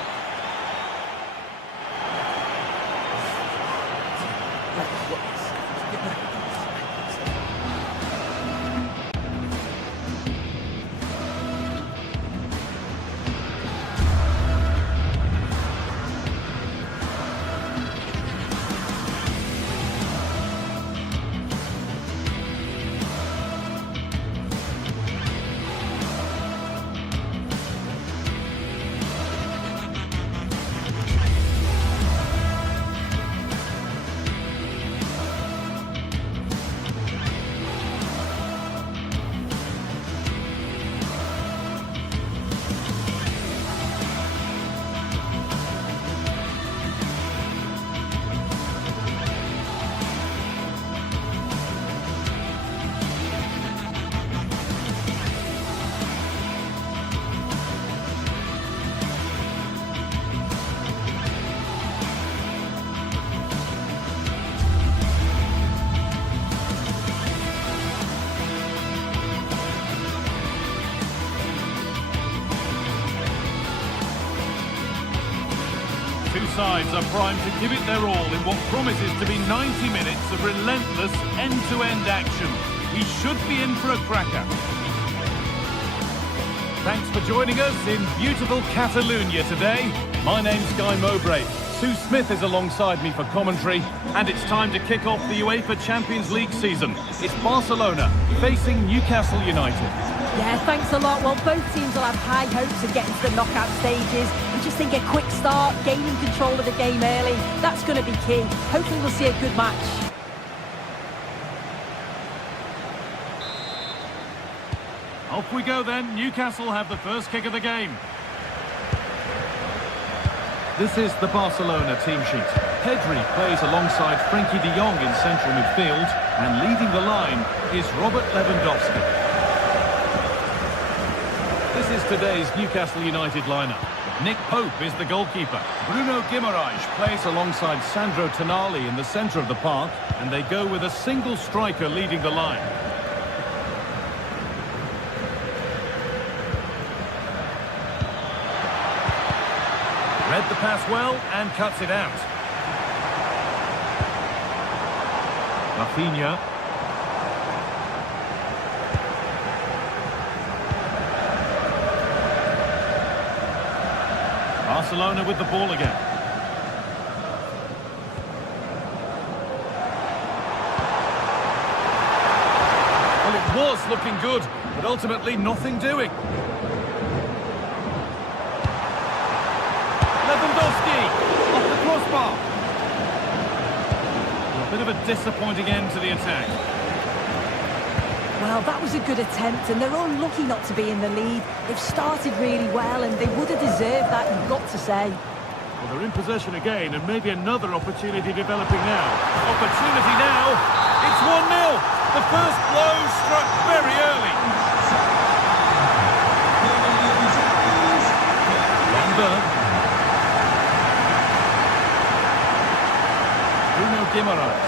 Two sides are primed to give it their all in what promises to be 90 minutes of relentless end-to-end action. We should be in for a cracker. Thanks for joining us in beautiful Catalonia today. My name's Guy Mowbray. Sue Smith is alongside me for commentary, and it's time to kick off the UEFA Champions League season. It's Barcelona facing Newcastle United. Yeah, thanks a lot. Well, both teams will have high hopes of getting to the knockout stages. And just think a quick start, gaining control of the game early, that's going to be key. Hopefully we'll see a good match. Off we go then. Newcastle have the first kick of the game. This is the Barcelona team sheet. Pedri plays alongside Frenkie de Jong in central midfield, and leading the line is Robert Lewandowski. This is today's Newcastle United lineup. Nick Pope is the goalkeeper. Bruno Guimaraes plays alongside Sandro Tonali in the centre of the park, and they go with a single striker leading the line. Read the pass well and cuts it out. Rafinha. Barcelona with the ball again. Well, it was looking good, but ultimately nothing doing. Lewandowski off the crossbar. A bit of a disappointing end to the attack. Well, that was a good attempt, and they're unlucky not to be in the lead. They've started really well, and they would have deserved that, you've got to say. Well, they're in possession again, and maybe another opportunity developing now. Opportunity now. It's 1-0. The first blow struck very early. Van Berg. Bruno Guimaraes.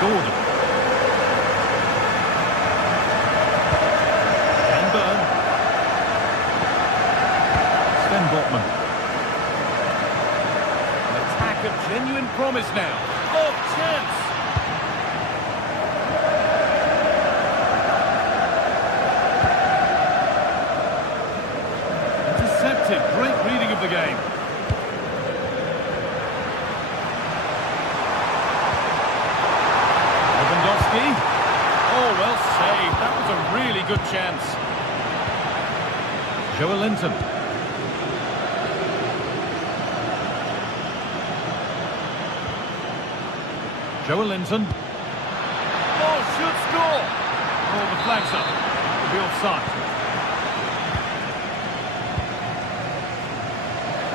Gordon. An attack of genuine promise now. Oh, chance! Intercepted. Great reading of the game. Lewandowski. Oh, well saved. That was a really good chance. Joelinton. Joelinton. Oh, should score! Oh, the flag's up. It'll be offside.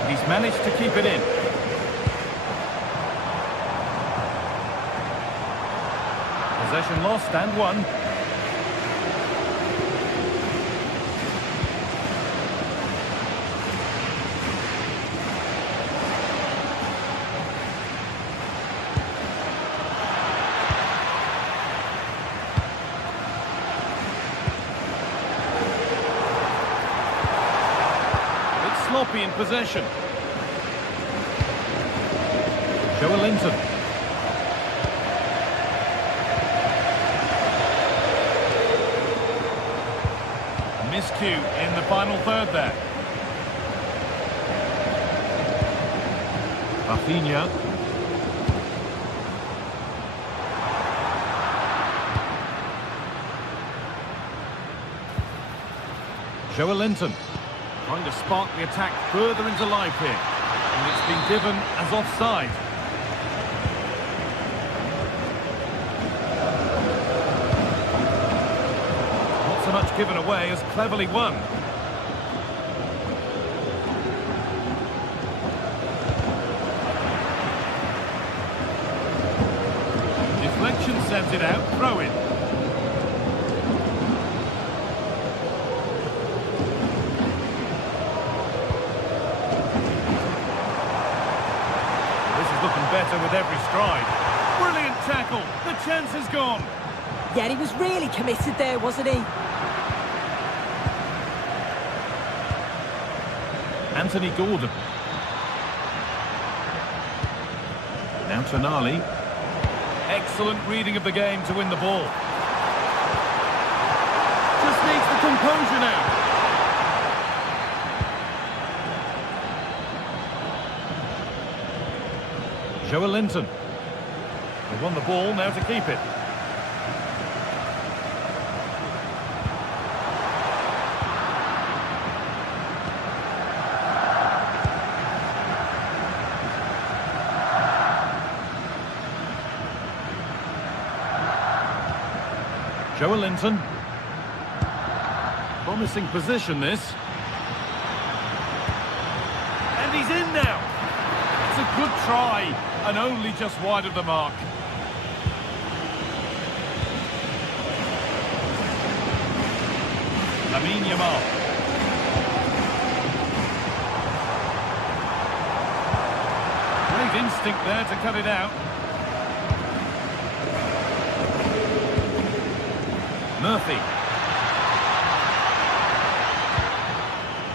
He's managed to keep it in. Possession lost and won. Sloppy in possession. Joelinton. Miscue in the final third there. Rafinha. Joelinton. Trying to spark the attack further into life here. And it's been given as offside. Not so much given away as cleverly won. Deflection sends it out, throw in. Better with every stride. Brilliant tackle. The chance is gone. Yeah, he was really committed there, wasn't he? Anthony Gordon. Now Tonali. Excellent reading of the game to win the ball. Just needs the composure now. Joelinton. They won the ball, now to keep it. Joelinton. Promising position, this. And he's in now. It's a good try, and only just wide of the mark. Lamine Yamal. Great instinct there to cut it out. Murphy.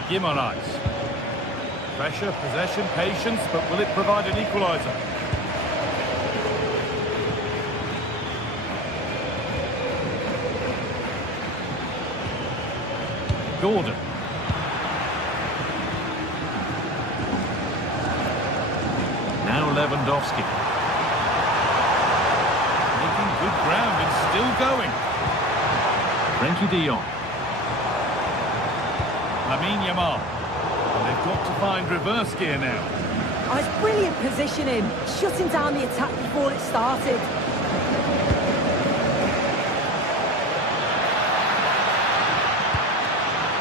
Guimaraes. Pressure, possession, patience, but will it provide an equaliser? Gordon. Now Lewandowski. Making good ground and still going. Frenkie de Jong. Lamine Yamal. And they've got to find reverse gear now. Oh, it's brilliant positioning, shutting down the attack before it started.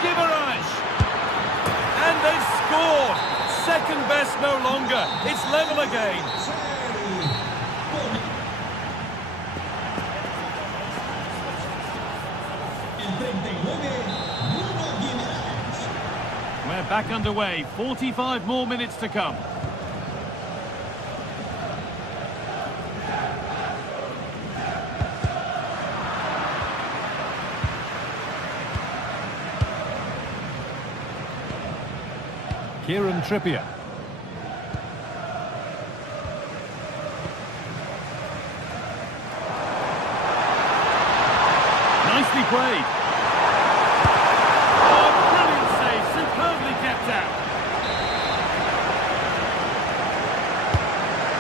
Guimaraes. And they've scored. Second best no longer. It's level again. We're back underway. 45 more minutes to come. Kieran Trippier. Nicely played. Oh, brilliant save. Superbly kept out.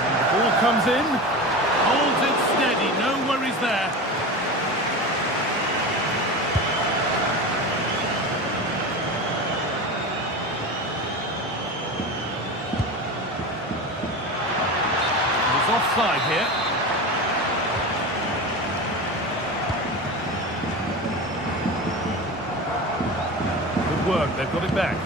And the ball comes in. Holds it steady. No worries there. Offside here. Good work, they've got it back.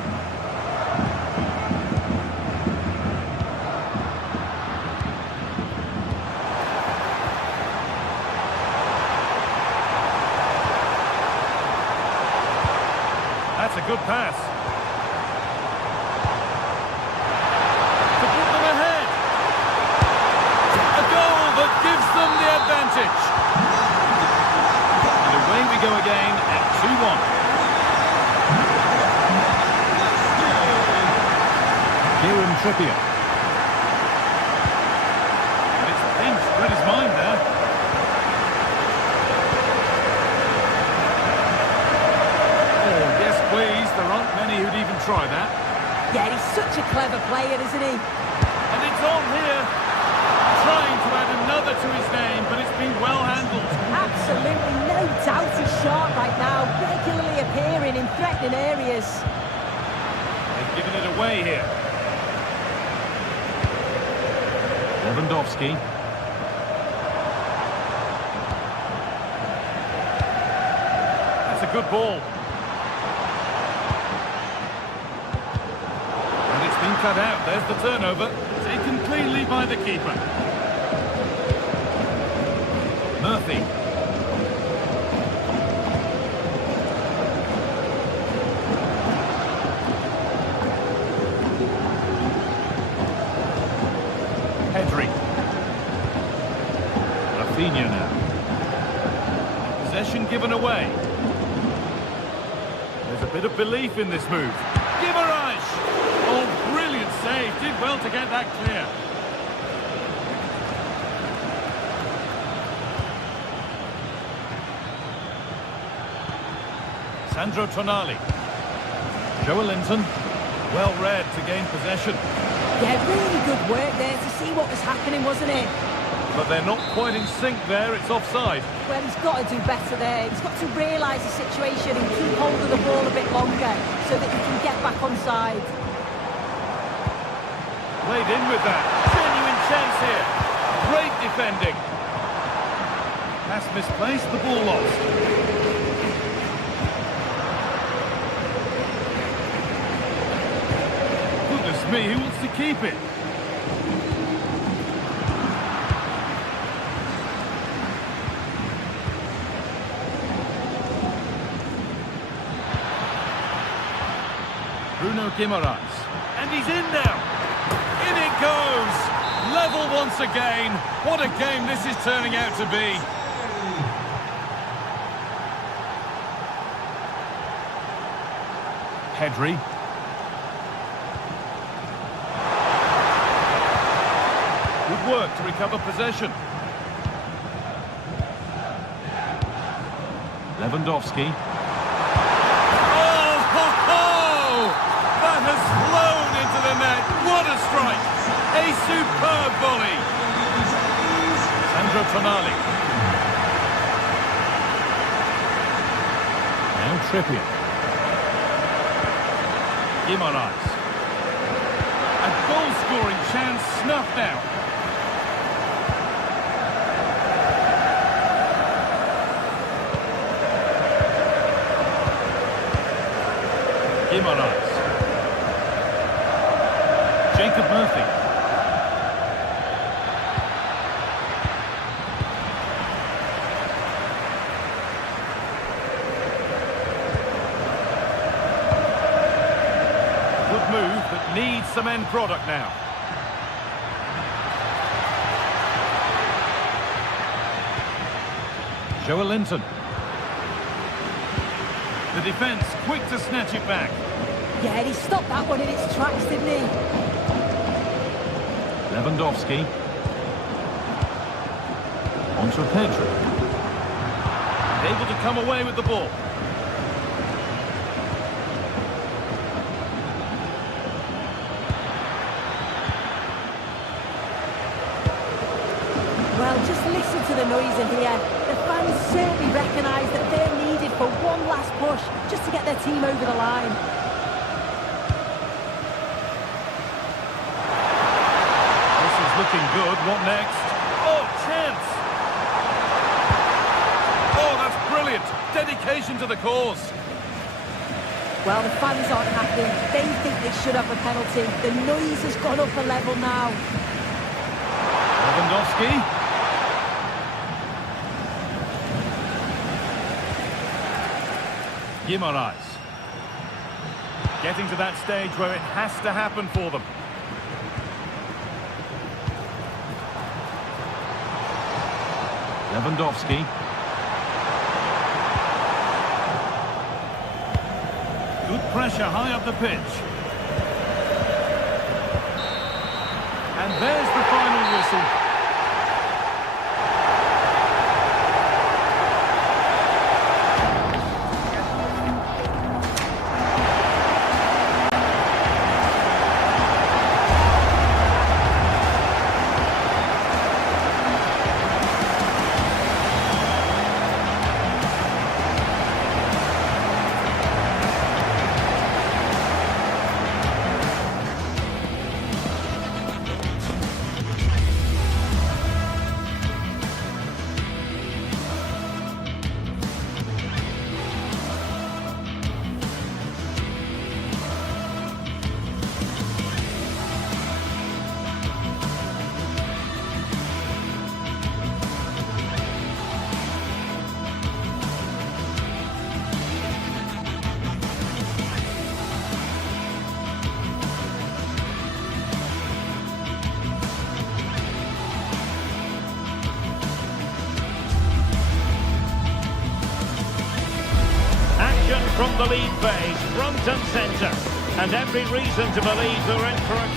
That's a good pass. Gives them the advantage. And away we go again at 2-1. Kieran Trippier. And it's pinched, read his mind there. Oh, yes please, there aren't many who'd even try that. Yeah, he's such a clever player, isn't he? And it's on here. Trying to add another to his name, but it's been well handled. Absolutely, no doubt he's sharp right now, regularly appearing in threatening areas. They've given it away here. Lewandowski. That's a good ball. And it's been cut out. There's the turnover. Taken cleanly by the keeper. Murphy. Pedri. Rafinha now. Possession given away. There's a bit of belief in this move. Guimaraes! Oh, brilliant save. Did well to get that clear. Sandro Tonali. Joelinton. Well read to gain possession. Yeah, really good work there to see what was happening, wasn't it? But they're not quite in sync there. It's offside. Well, he's got to do better there. He's got to realise the situation and keep hold of the ball a bit longer so that he can get back on side. Played in with that. Genuine chance here. Great defending. Pass misplaced, the ball lost. me who wants to keep it. Bruno Guimaraes. And he's in now. In it goes. Level once again. What a game this is turning out to be. Pedri. Good work to recover possession. Lewandowski. Oh, ho, ho! That has flown into the net. What a strike! A superb volley. Sandro Tonali. Now Trippier. Guimaraes. A goal-scoring chance snuffed out. Guimaraes. Jacob Murphy. Good move that needs some end product now. Joelinton. The defence quick to snatch it back. Yeah, he stopped that one in its tracks, didn't he? Lewandowski. On to Pedri. Able to come away with the ball. Well, just listen to the noise in here. The fans certainly recognise that they're needed for one last push just to get their team over the line. Looking good. What next? Oh, chance! Oh, that's brilliant. Dedication to the cause. Well, the fans aren't happy. They think they should have a penalty. The noise has gone up a level now. Lewandowski. Guimaraes. Getting to that stage where it has to happen for them. Lewandowski. Good pressure high up the pitch. And there's the final whistle. From the lead phase, front and centre, and every reason to believe they're in for a...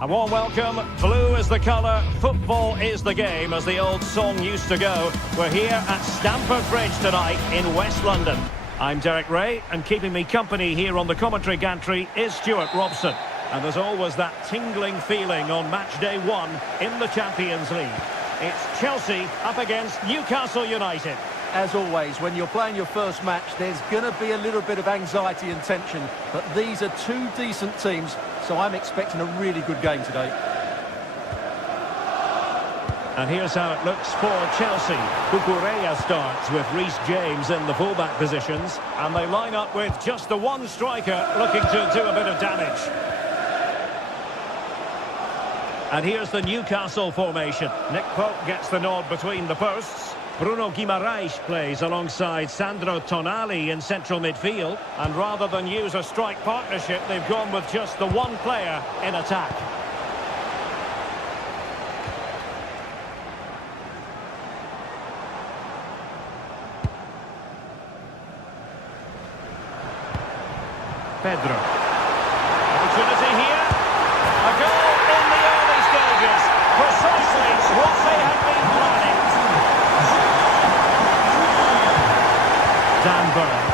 A warm welcome. Blue is the colour, football is the game, as the old song used to go. We're here at Stamford Bridge tonight in West London. I'm Derek Ray, and keeping me company here on the commentary gantry is Stuart Robson. And there's always that tingling feeling on match day 1 in the Champions League. It's Chelsea up against Newcastle United. as always, when you're playing your first match, there's going to be a little bit of anxiety and tension. But these are two decent teams, so I'm expecting a really good game today. And here's how it looks for Chelsea. Cucurella starts with Reece James in the fullback positions. And they line up with just the one striker looking to do a bit of damage. And here's the Newcastle formation. Nick Pope gets the nod between the posts. Bruno Guimaraes plays alongside Sandro Tonali in central midfield. And rather than use a strike partnership, they've gone with just the one player in attack. Pedro. Opportunity here. A goal in the early stages. Precisely what they have been planning. Dan Burn.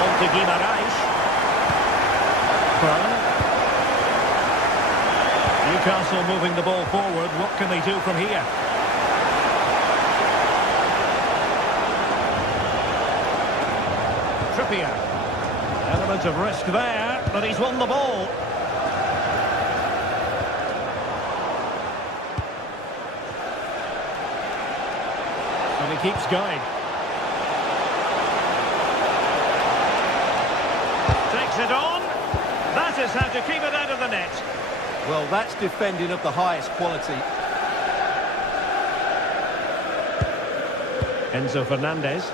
On to Guimaraes. Burn. Newcastle moving the ball forward. What can they do from here? Trippier. Element of risk there, but he's won the ball. And he keeps going. Takes it on. That is how to keep it out of the net. Well, that's defending of the highest quality. Enzo Fernandez.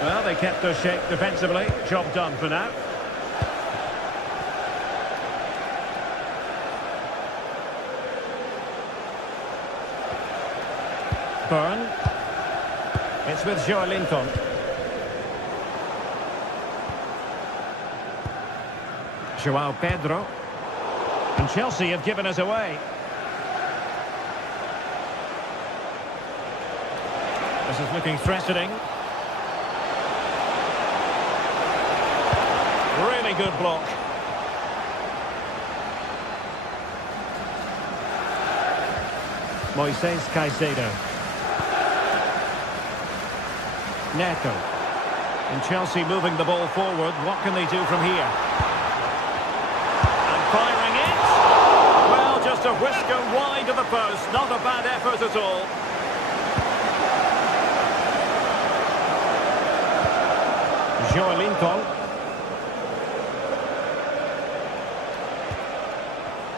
Well, they kept their shape defensively. Job done for now. Burn. It's with Joelinton. Joao Pedro. And Chelsea have given us away. This is looking threatening. Really good block. Moises Caicedo. Neto. And Chelsea moving the ball forward. What can they do from here? And firing it. Well, just a whisker wide of the post. Not a bad effort at all. Joelinton.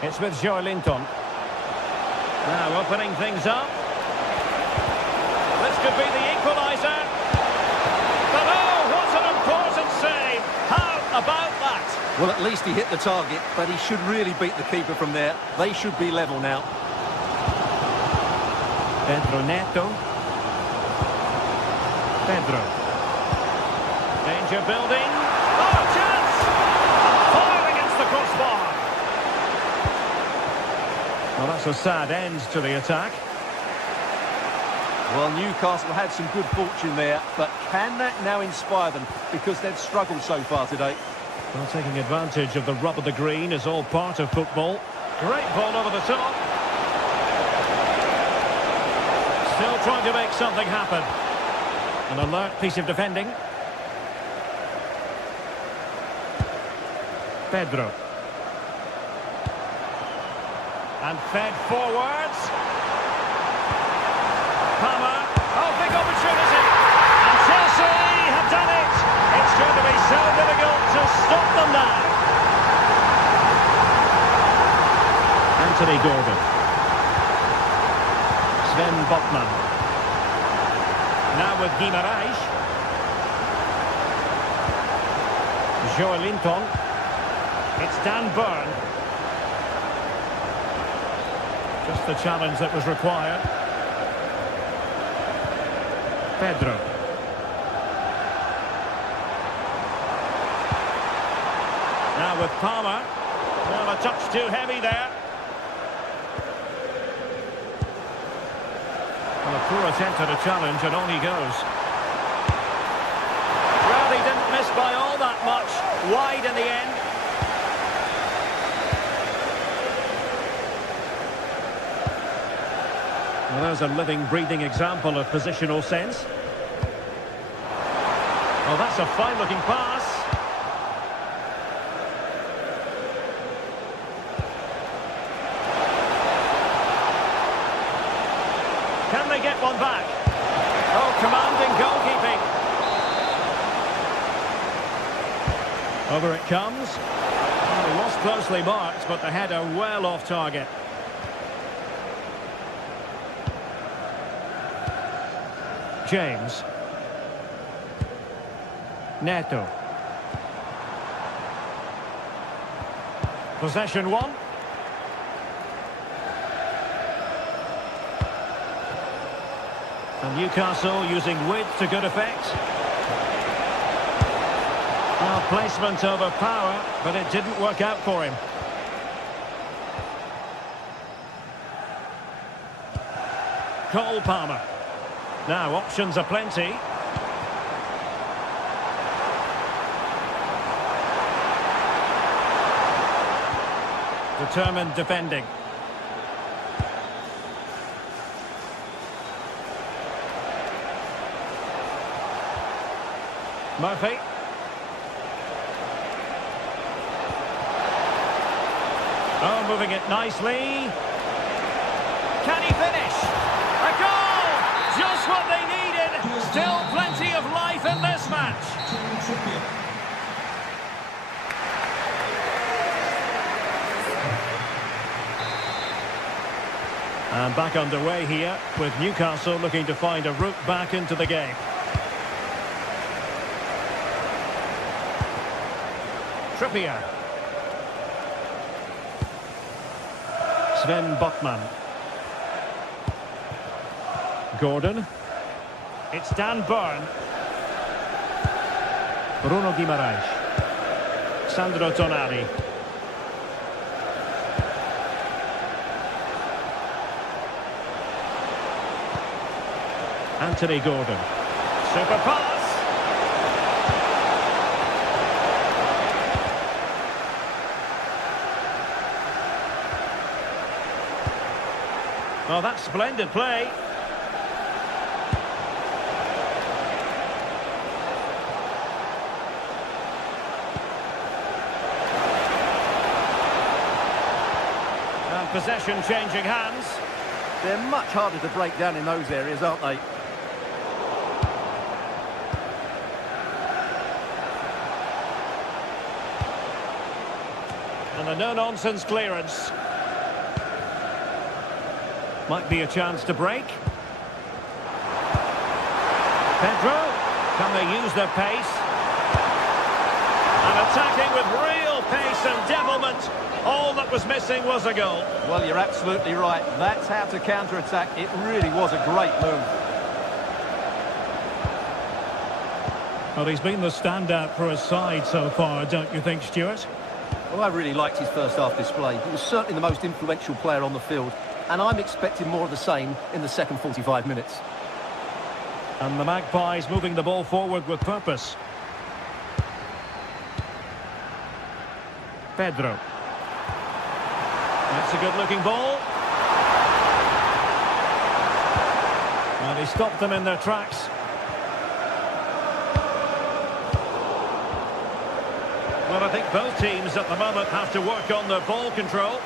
It's with Joelinton. Now opening things up. This could be the equaliser. But oh, what an important save. How about that? Well, at least he hit the target, but he should really beat the keeper from there. They should be level now. Pedro Neto. Pedro. Danger building. Oh, chance! Fire against the crossbar. Well, that's a sad end to the attack. Well, Newcastle had some good fortune there, but can that now inspire them? Because they've struggled so far today. Well, taking advantage of the rub of the green is all part of football. Great ball over the top. Still trying to make something happen. An alert piece of defending. Pedro. And fed forwards. Palmer. Oh, big opportunity. And Chelsea have done it. It's going to be so difficult to stop them now. Anthony Gordon. Sven Botman. Now with Guimaraes. Joelinton. It's Dan Burn. Just the challenge that was required. Pedro. Now with Palmer. Well, a touch too heavy there. Well, a poor attempt at a challenge, and on he goes. Well, he didn't miss by all that much. Wide in the end. Well, there's a living, breathing example of positional sense. Oh, that's a fine-looking pass. Can they get one back? Oh, commanding goalkeeping. Over it comes. Well, it was closely marked, but the header well off target. James. Neto. Possession one. And Newcastle using width to good effect. Well, placement over power, but it didn't work out for him. Cole Palmer. Now, options are plenty. Determined defending. Murphy. Oh, moving it nicely. Can he finish? A goal! Just what they needed. Still plenty of life in this match. And back underway here, with Newcastle looking to find a route back into the game. Trippier. Sven Botman. Gordon. It's Dan Burn. Bruno Guimaraes. Sandro Tonali. Anthony Gordon. Super pass. Oh, that's splendid play. And possession changing hands. They're much harder to break down in those areas, aren't they? And a no-nonsense clearance. Might be a chance to break. Pedro, can they use their pace? And attacking with real pace and devilment. All that was missing was a goal. Well, you're absolutely right. That's how to counter-attack. It really was a great move. Well, he's been the standout for his side so far, don't you think, Stuart? Well, I really liked his first half display. He was certainly the most influential player on the field. And I'm expecting more of the same in the second 45 minutes. And the Magpies moving the ball forward with purpose. Pedro. That's a good-looking ball. And he stopped them in their tracks. Well, I think both teams at the moment have to work on their ball control.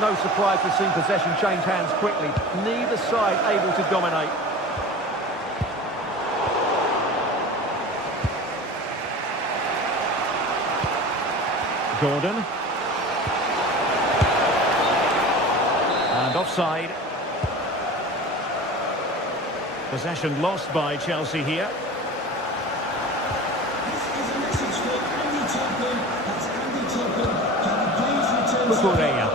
No surprise to see possession change hands quickly. Neither side able to dominate. Gordon. And offside. Possession lost by Chelsea here. Kukureya.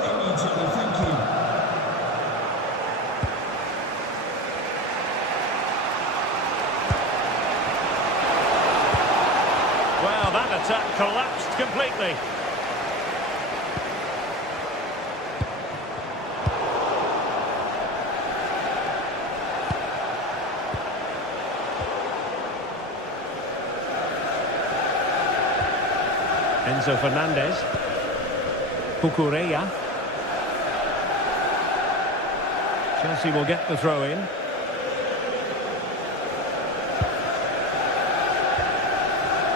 Well, that attack collapsed completely. Enzo Fernandez. Kukureya. Chelsea will get the throw in.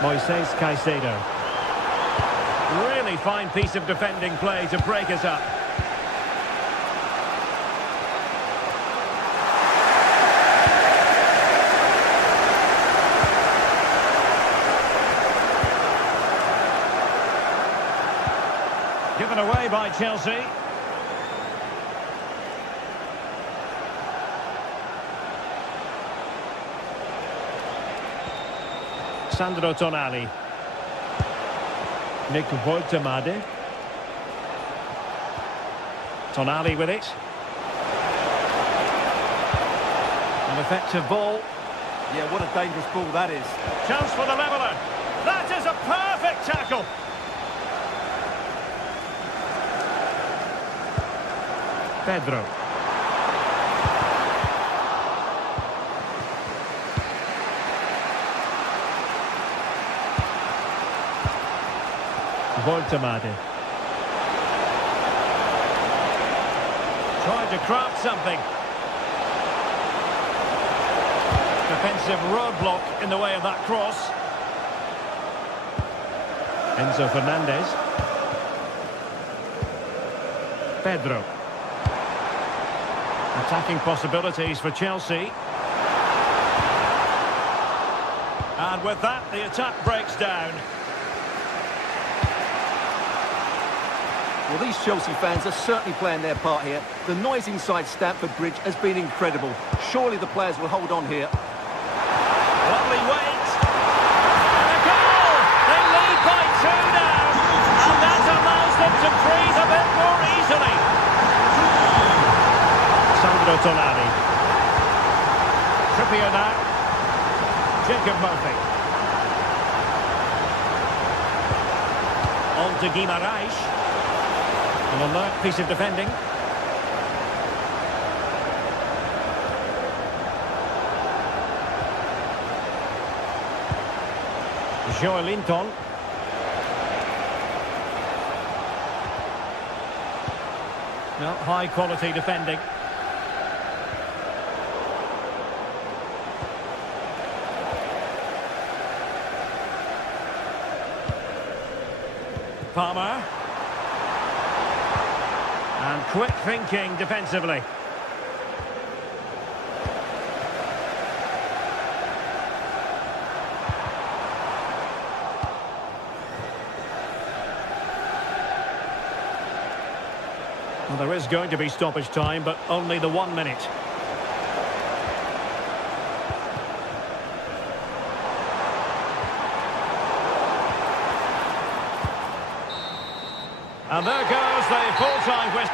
Moises Caicedo. Really fine piece of defending play to break us up. Given away by Chelsea. Sandro Tonali. Nick Woltemade. Tonali with it. An effective ball. Yeah, what a dangerous ball that is. Chance for the leveller. That is a perfect tackle. Pedro. Woltemade. Tried to craft something. Defensive roadblock in the way of that cross. Enzo Fernandez. Pedro. Attacking possibilities for Chelsea. And with that, the attack breaks down. Well, these Chelsea fans are certainly playing their part here. The noise inside Stamford Bridge has been incredible. Surely the players will hold on here. Lovely wait. And a goal! They lead by 2 now. And that allows them to breathe a bit more easily. Sandro Tonali. Trippier now. Jacob Murphy. On to Guimaraes. An alert piece of defending. Joelinton. No, high quality defending. Palmer. And quick thinking defensively. Well, there is going to be stoppage time, but only the 1 minute. And there goes the full-time whistle.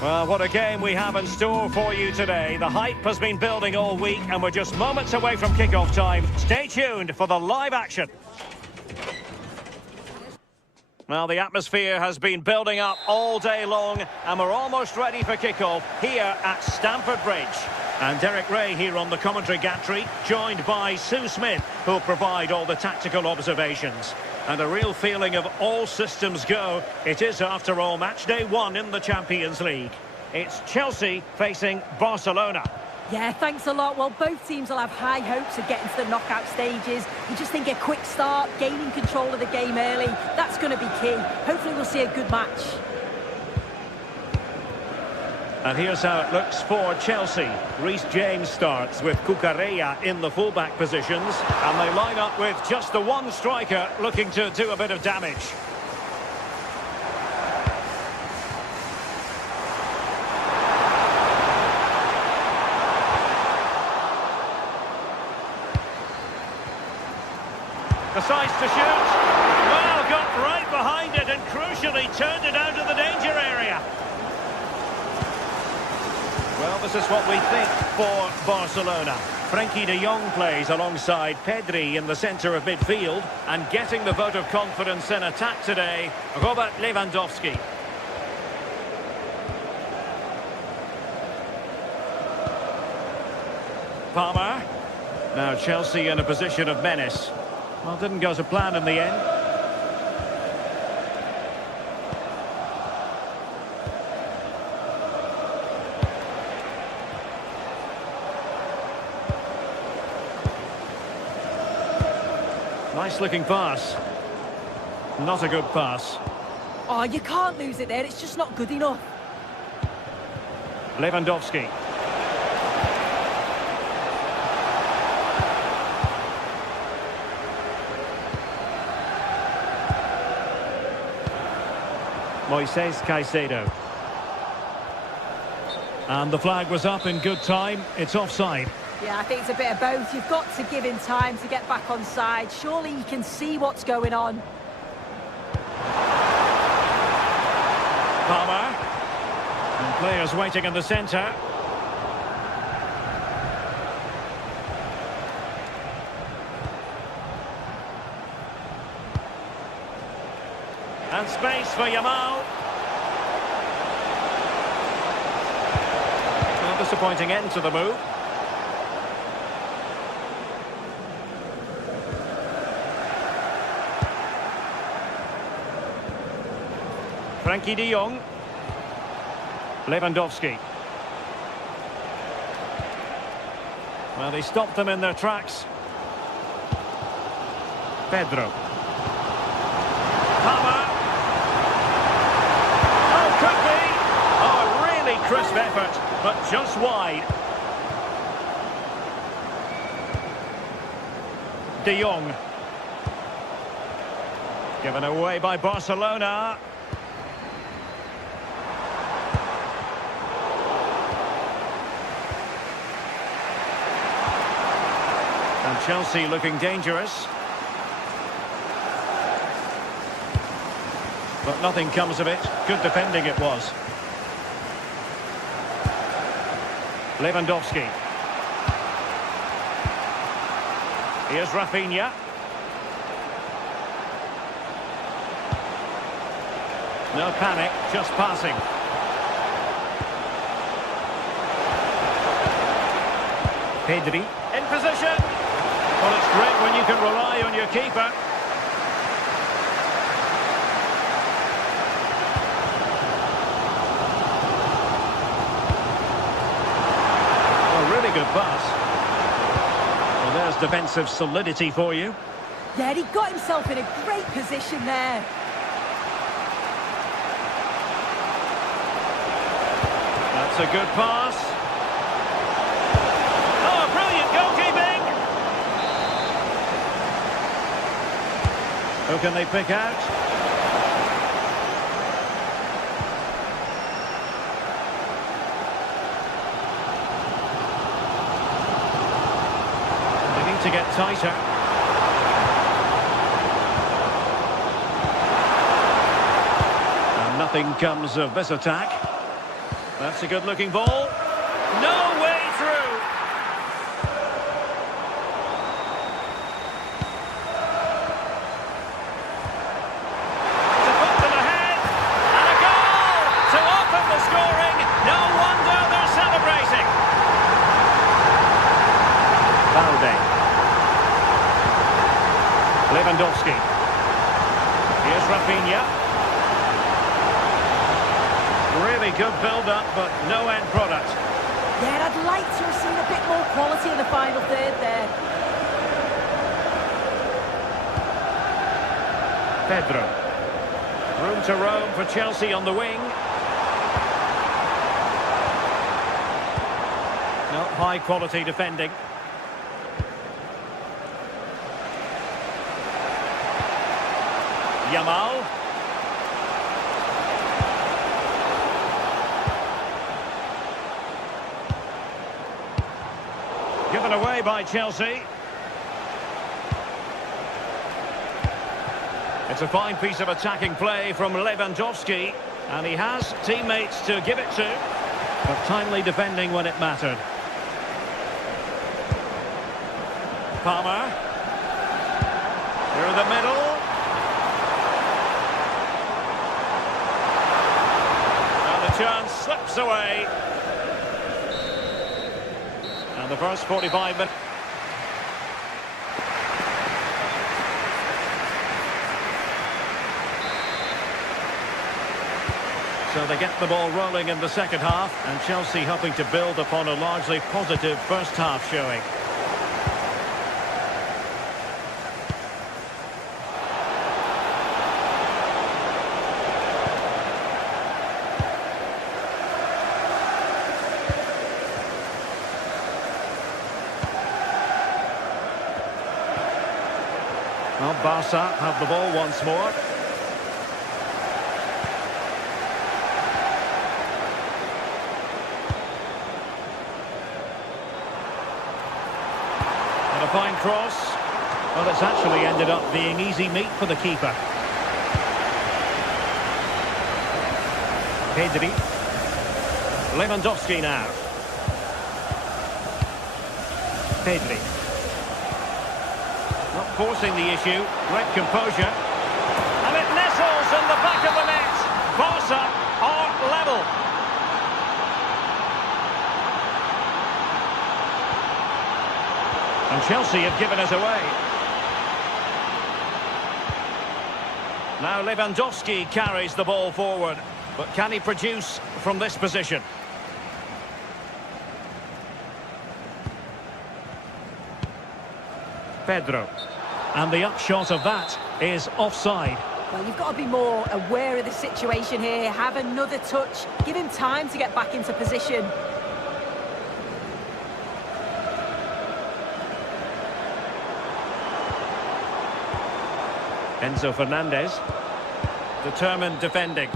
Well, what a game we have in store for you today. The hype has been building all week and we're just moments away from kick-off time. Stay tuned for the live action. Well, the atmosphere has been building up all day long, and we're almost ready for kickoff here at Stamford Bridge. And Derek Ray here on the commentary gantry, joined by Sue Smith, who'll provide all the tactical observations. And a real feeling of all systems go. It is, after all, match day 1 in the Champions League. It's Chelsea facing Barcelona. Yeah, thanks a lot. Well, both teams will have high hopes of getting to the knockout stages. You just think a quick start, gaining control of the game early, that's going to be key. Hopefully we'll see a good match. And here's how it looks for Chelsea. Reece James starts with Cucurella in the fullback positions. And they line up with just the one striker looking to do a bit of damage. Decides to shoot. Well, got right behind it and crucially turned it out of the danger area. Well, this is what we think for Barcelona. Frenkie de Jong plays alongside Pedri in the centre of midfield, and getting the vote of confidence in attack today, Robert Lewandowski. Palmer. Now Chelsea in a position of menace. Well, didn't go to plan in the end. Nice looking pass. Not a good pass. Oh, you can't lose it there. It's just not good enough. Lewandowski. Moises Caicedo. And the flag was up in good time. It's offside. Yeah, I think it's a bit of both. You've got to give him time to get back on side. Surely you can see what's going on. Palmer. And players waiting in the centre. And space for Yamal. A disappointing end to the move. Frenkie de Jong. Lewandowski. Well, they stopped them in their tracks. Pedro. Palmer. Oh, could be. Oh, a really crisp effort, but just wide. De Jong. Given away by Barcelona. And Chelsea looking dangerous. But nothing comes of it. Good defending it was. Lewandowski. Here's Rafinha. No panic, just passing. Pedri in position. Well, it's great when you can rely on your keeper. Oh, really good pass. Well, there's defensive solidity for you. Yeah, he got himself in a great position there. That's a good pass. Oh, brilliant goalkeeping! Who can they pick out? They need to get tighter. And nothing comes of this attack. That's a good-looking ball. No way through. Lewandowski. Here's Rafinha. Really good build-up, but no end product. Yeah, I'd like to have seen a bit more quality in the final third there. Pedro. Room to roam for Chelsea on the wing. Not high quality defending. Yamal. Given away by Chelsea. It's a fine piece of attacking play from Lewandowski, and he has teammates to give it to, but timely defending when it mattered. Palmer. Through the middle. And the chance slips away. And the first 45 minutes. So they get the ball rolling in the second half, and Chelsea hoping to build upon a largely positive first half showing. Well, Barca have the ball once more. And a fine cross. Well, it's actually ended up being easy meat for the keeper. Pedri. Lewandowski now. Pedri. Not forcing the issue. Great composure. And it nestles in the back of the net. Barca are level. And Chelsea have given us away. Now Lewandowski carries the ball forward. But can he produce from this position? Pedro. And the upshot of that is offside. Well, you've got to be more aware of the situation here. Have another touch. Give him time to get back into position. Enzo Fernandez. Determined defending.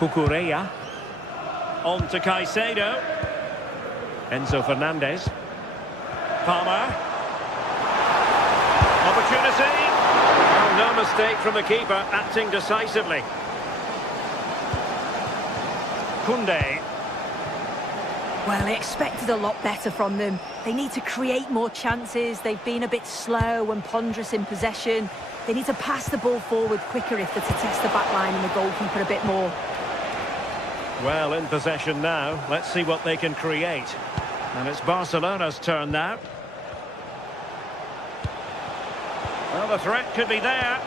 Cucurella. On to Caicedo. Enzo Fernandez. Palmer. Opportunity. Oh, no mistake from the keeper, acting decisively. Koundé. Well, they expected a lot better from them. They need to create more chances. They've been a bit slow and ponderous in possession. They need to pass the ball forward quicker if they're to test the back line and the goalkeeper a bit more. Well, in possession now. Let's see what they can create. And it's Barcelona's turn now. Well, the threat could be there.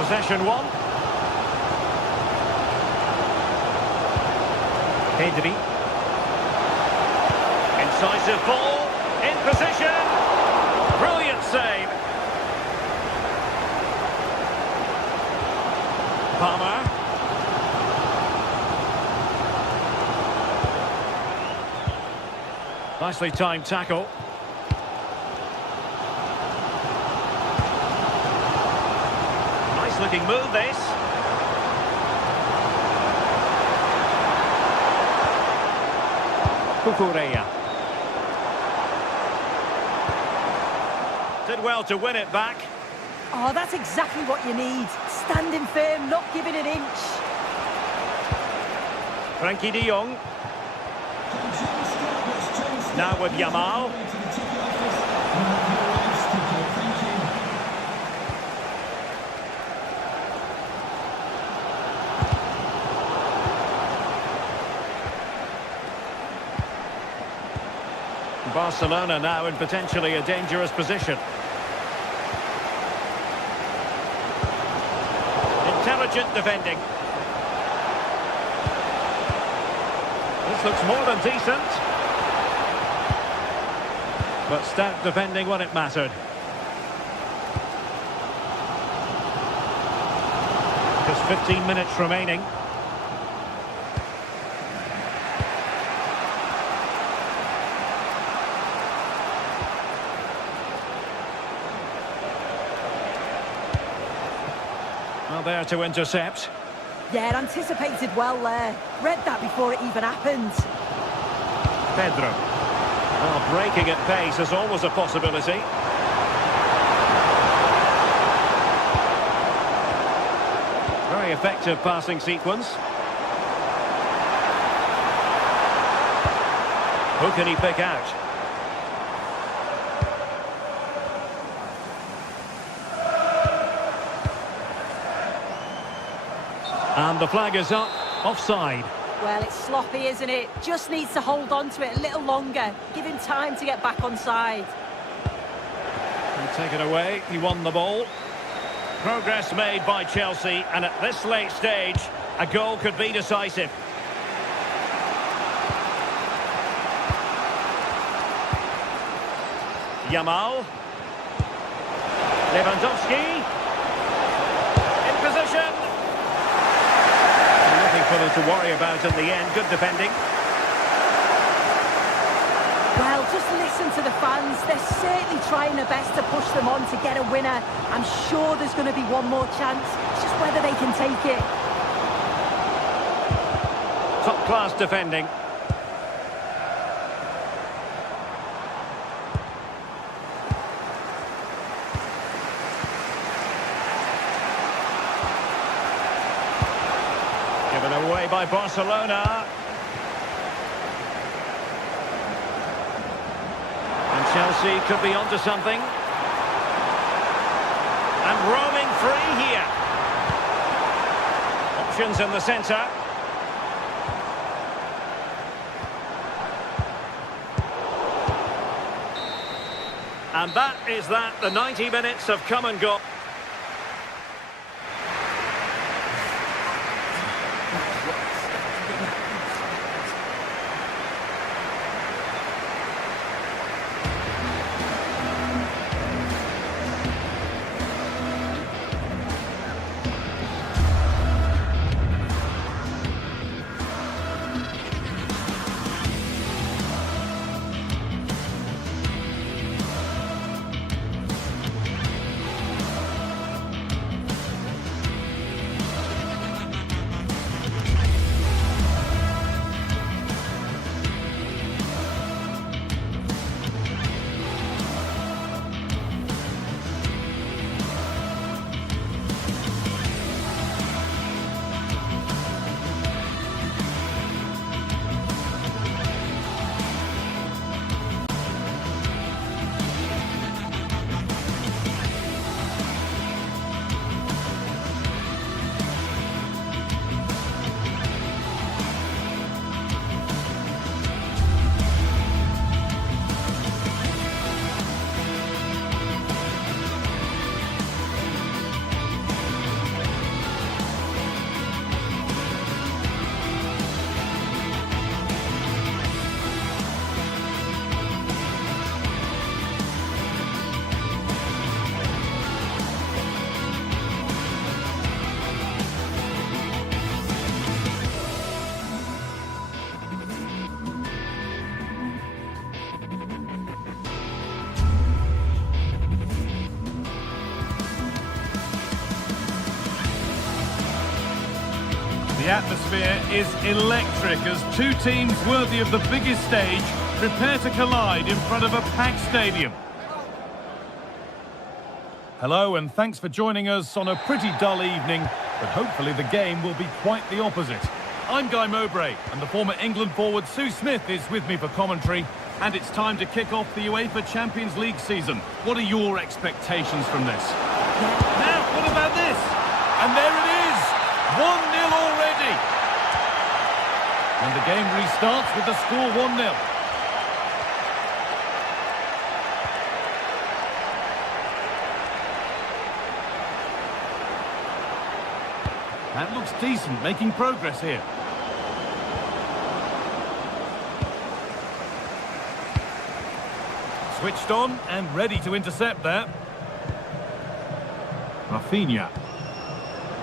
Possession one. Pedri. Incisive ball. In position. Brilliant save. Palmer. Nicely timed tackle. Nice looking move this. Cucurella. Did well to win it back. Oh, that's exactly what you need. Standing firm, not giving an inch. Frankie de Jong. Now with Yamal. Barcelona now in potentially a dangerous position. Intelligent defending. This looks more than decent. But stout defending when it mattered. Just 15 minutes remaining. Well, there to intercept. Yeah, anticipated well there. Read that before it even happened. Pedro. Well, breaking at pace is always a possibility. Very effective passing sequence. Who can he pick out? And the flag is up, offside. Well, it's sloppy, isn't it? Just needs to hold on to it a little longer. Give him time to get back on side. He'll take it away, he won the ball. Progress made by Chelsea, and at this late stage, a goal could be decisive. Yamal. Lewandowski. In position. Nothing for them to worry about in the end. Good defending. Well, just listen to the fans. They're certainly trying their best to push them on to get a winner. I'm sure there's going to be one more chance. It's just whether they can take it. Top-class defending. Given away by Barcelona. And Chelsea could be onto something. And roaming free here. Options in the centre. And that is that. The 90 minutes have come and gone. The atmosphere is electric as two teams worthy of the biggest stage prepare to collide in front of a packed stadium. Hello and thanks for joining us on a pretty dull evening, but hopefully the game will be quite the opposite. I'm Guy Mowbray and the former England forward Sue Smith is with me for commentary, and it's time to kick off the UEFA Champions League season. What are your expectations from this? Now, what about this? And there it is! 1-0 already! And the game restarts with the score 1-0. That looks decent, making progress here. Switched on and ready to intercept that. Rafinha.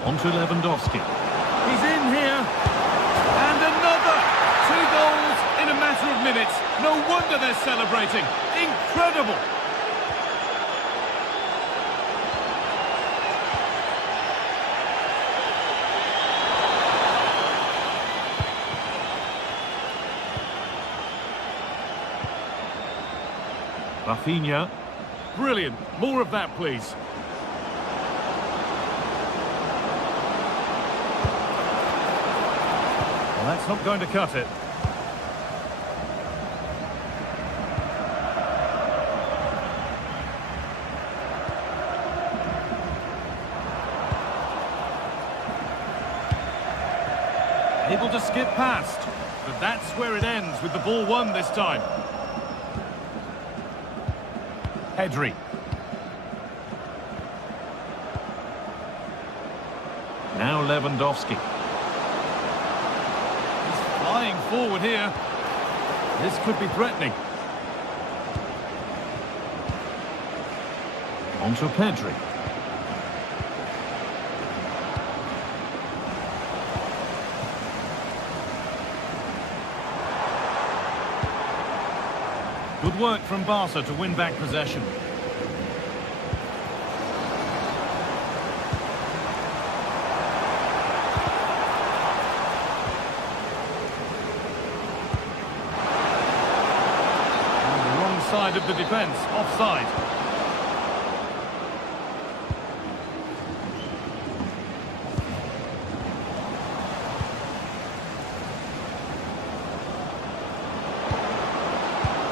On to Lewandowski. He's in here. And another! 2 goals in a matter of minutes. No wonder they're celebrating. Incredible! Rafinha. Brilliant. More of that, please. Well, that's not going to cut it. Able to skip past. But that's where it ends, with the ball won this time. Pedri. Now Lewandowski. He's flying forward here. This could be threatening. On to Pedri. Good work from Barca to win back possession. On the wrong side of the defence, offside.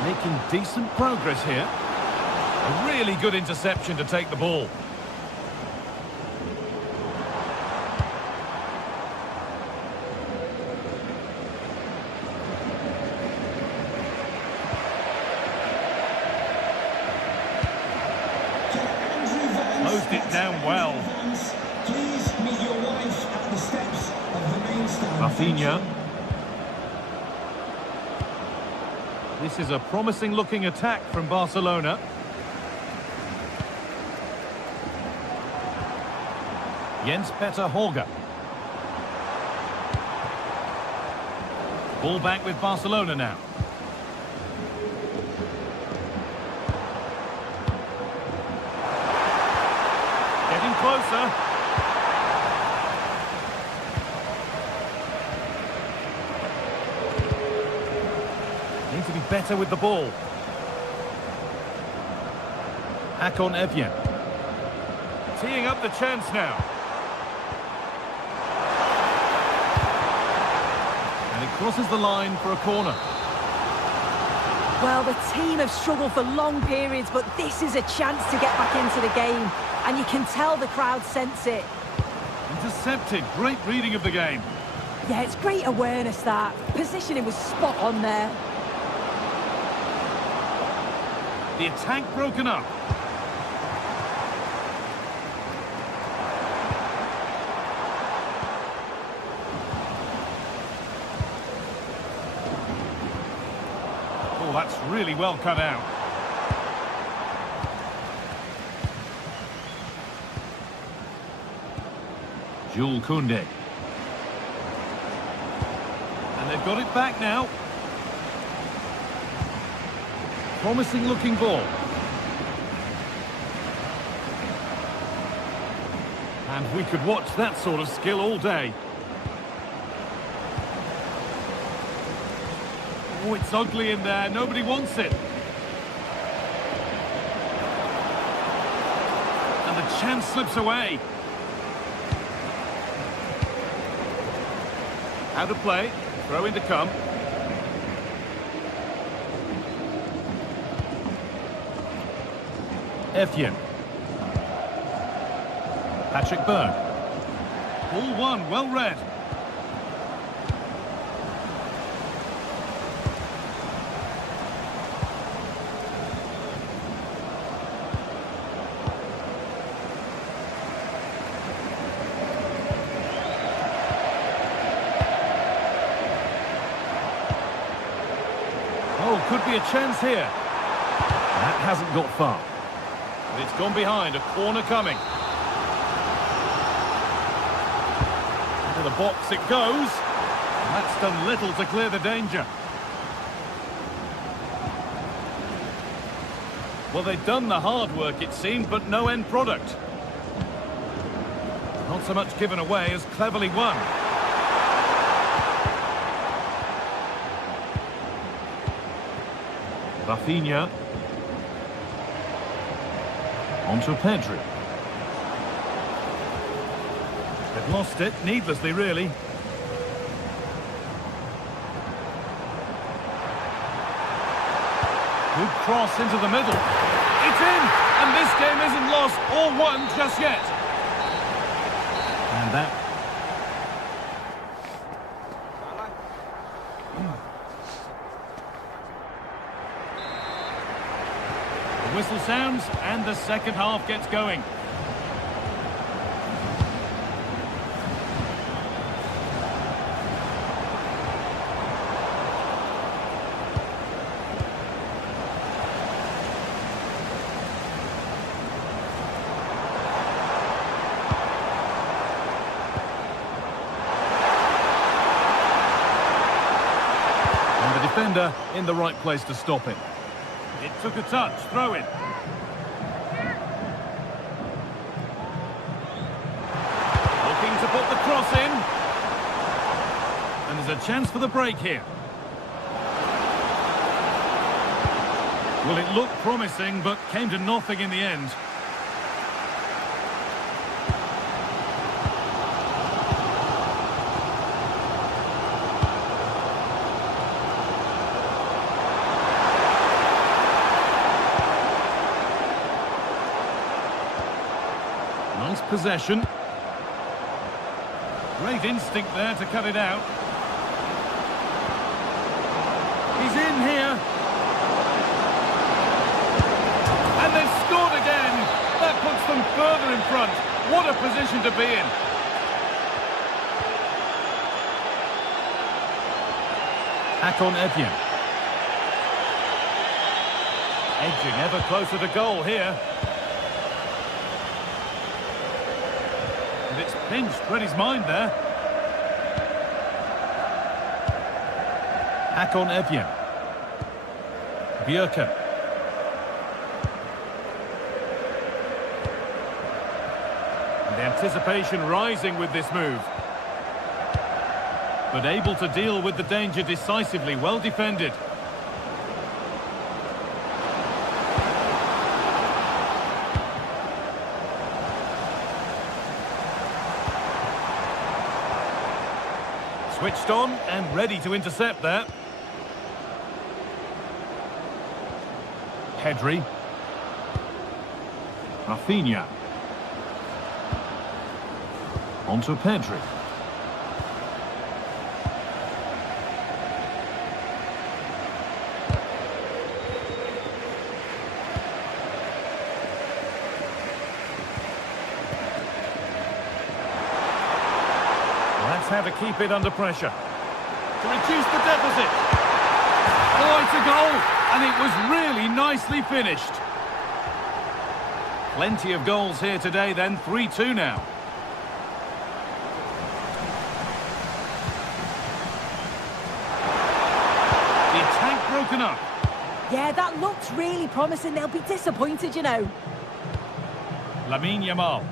Making decent progress here. A really good interception to take the ball. Closed it down well. Please meet your wife at the steps of the main stand. Rafinha. This is a promising-looking attack from Barcelona. Jens-Peter Horger. Ball back with Barcelona now. Getting closer. Need to be better with the ball. Hakon Evjen. Teeing up the chance now. And it crosses the line for a corner. Well, the team have struggled for long periods, but this is a chance to get back into the game. And you can tell the crowd sense it. Intercepted. Great reading of the game. Yeah, it's great awareness, that. Positioning was spot on there. The attack broken up. Oh, that's really well cut out. Jules Koundé. And they've got it back now. Promising looking ball. And we could watch that sort of skill all day. Oh, it's ugly in there. Nobody wants it. And the chance slips away. Out of play. Throw in to come. Evjen. Patrick Berg. Ball one, well read. There could be a chance here. That hasn't got far. But it's gone behind, a corner coming. Into the box it goes. And that's done little to clear the danger. Well, they've done the hard work, it seemed, but no end product. Not so much given away as cleverly won. Rafinha. On to Pedri. They've lost it, needlessly really. Good cross into the middle. It's in! And this game isn't lost or won just yet. And that... The whistle sounds and the second half gets going. Defender in the right place to stop it. It took a touch, throw in. Looking to put the cross in. And there's a chance for the break here. Well, it looked promising, but came to nothing in the end. Nice possession. Great instinct there to cut it out. He's in here. And they've scored again. That puts them further in front. What a position to be in. Hakon Evjen. Edging ever closer to goal here. And it's pinched, read his mind there. Hakon Evjen. Bjerken. And the anticipation rising with this move. But able to deal with the danger decisively, well defended. Switched on and ready to intercept there. Pedri. Rafinha. On to Pedri. That's how to keep it under pressure. To reduce the deficit. Oh, it's a goal! And it was really nicely finished. Plenty of goals here today then, 3-2 now. The attack broken up. Yeah, that looks really promising. They'll be disappointed, you know. Lamine Yamal.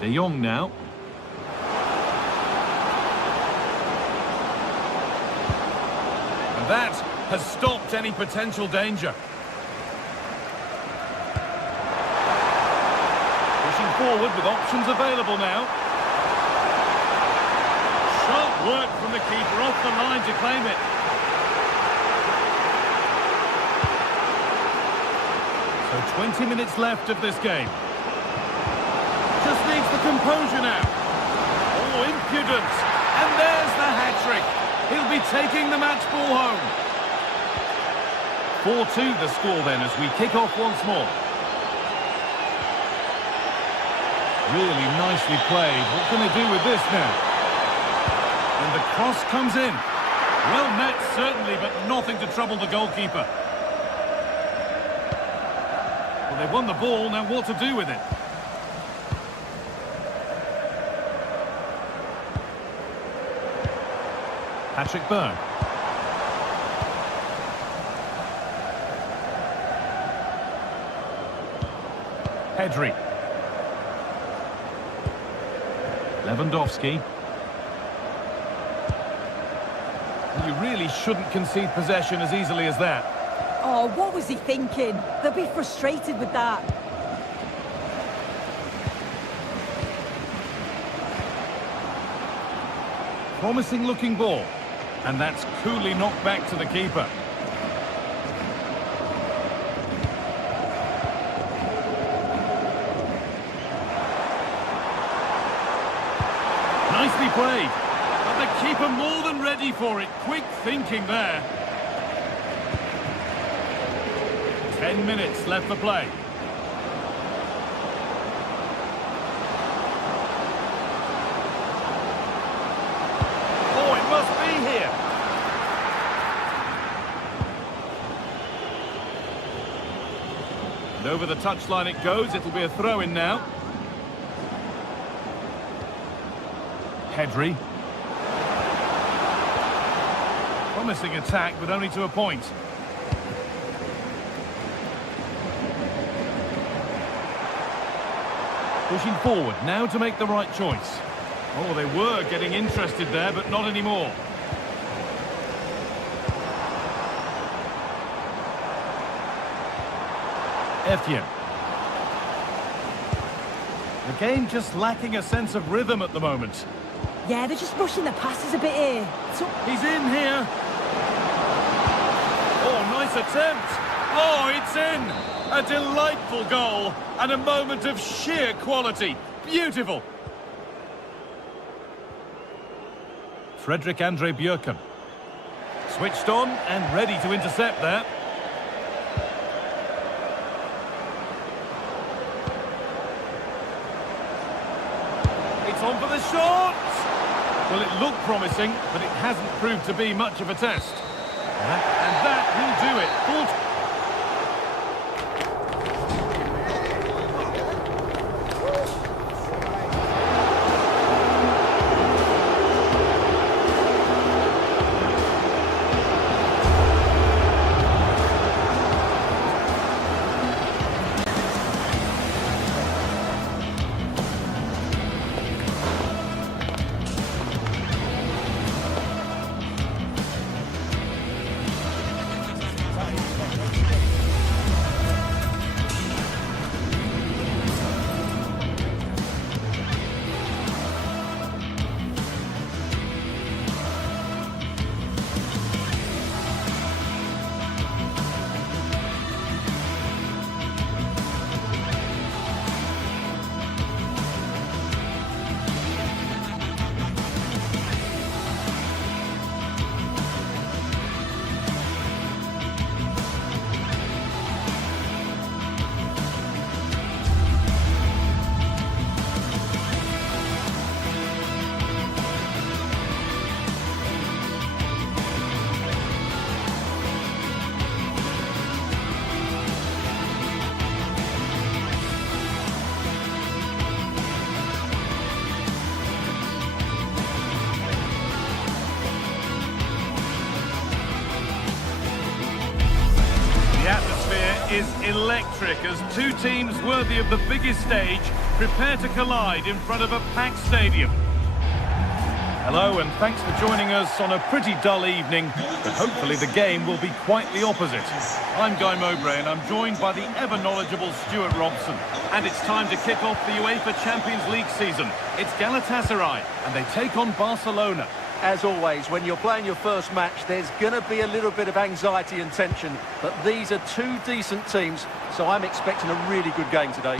De Jong now. And that has stopped any potential danger. Pushing forward with options available now. Sharp work from the keeper off the line to claim it. So 20 minutes left of this game. Just needs the composure now. Oh, impudence. And there's the hat-trick. He'll be taking the match ball home. 4-2 the score then as we kick off once more. Really nicely played. What can they do with this now? the cross comes in. Well met, certainly, but nothing to trouble the goalkeeper. Well, they've won the ball, now what to do with it? Patrick Berg. Pedri. Lewandowski. You really shouldn't concede possession as easily as that. Oh, what was he thinking? They'll be frustrated with that. Promising looking ball. And that's coolly knocked back to the keeper. Nicely played. But the keeper more than ready for it. Quick thinking there. 10 minutes left for play. Oh, it must be here. And over the touchline it goes. It'll be a throw-in now. Pedri. Promising attack, but only to a point. Pushing forward, now to make the right choice. Oh, they were getting interested there, but not anymore. Etienne. The game just lacking a sense of rhythm at the moment. Yeah, they're just rushing the passes a bit here. So He's in here. Oh, nice attempt. Oh, it's in. A delightful goal and a moment of sheer quality. Beautiful. Frederick Andre Björken. Switched on and ready to intercept there. It's on for the shot. Well, it looked promising, but it hasn't proved to be much of a test. And that will do it. Full is electric as two teams worthy of the biggest stage prepare to collide in front of a packed stadium. Hello and thanks for joining us on a pretty dull evening, but hopefully the game will be quite the opposite. I'm Guy Mowbray and I'm joined by the ever-knowledgeable Stuart Robson. And it's time to kick off the UEFA Champions League season. It's Galatasaray and they take on Barcelona. As always, when you're playing your first match, there's going to be a little bit of anxiety and tension. But these are two decent teams, so I'm expecting a really good game today.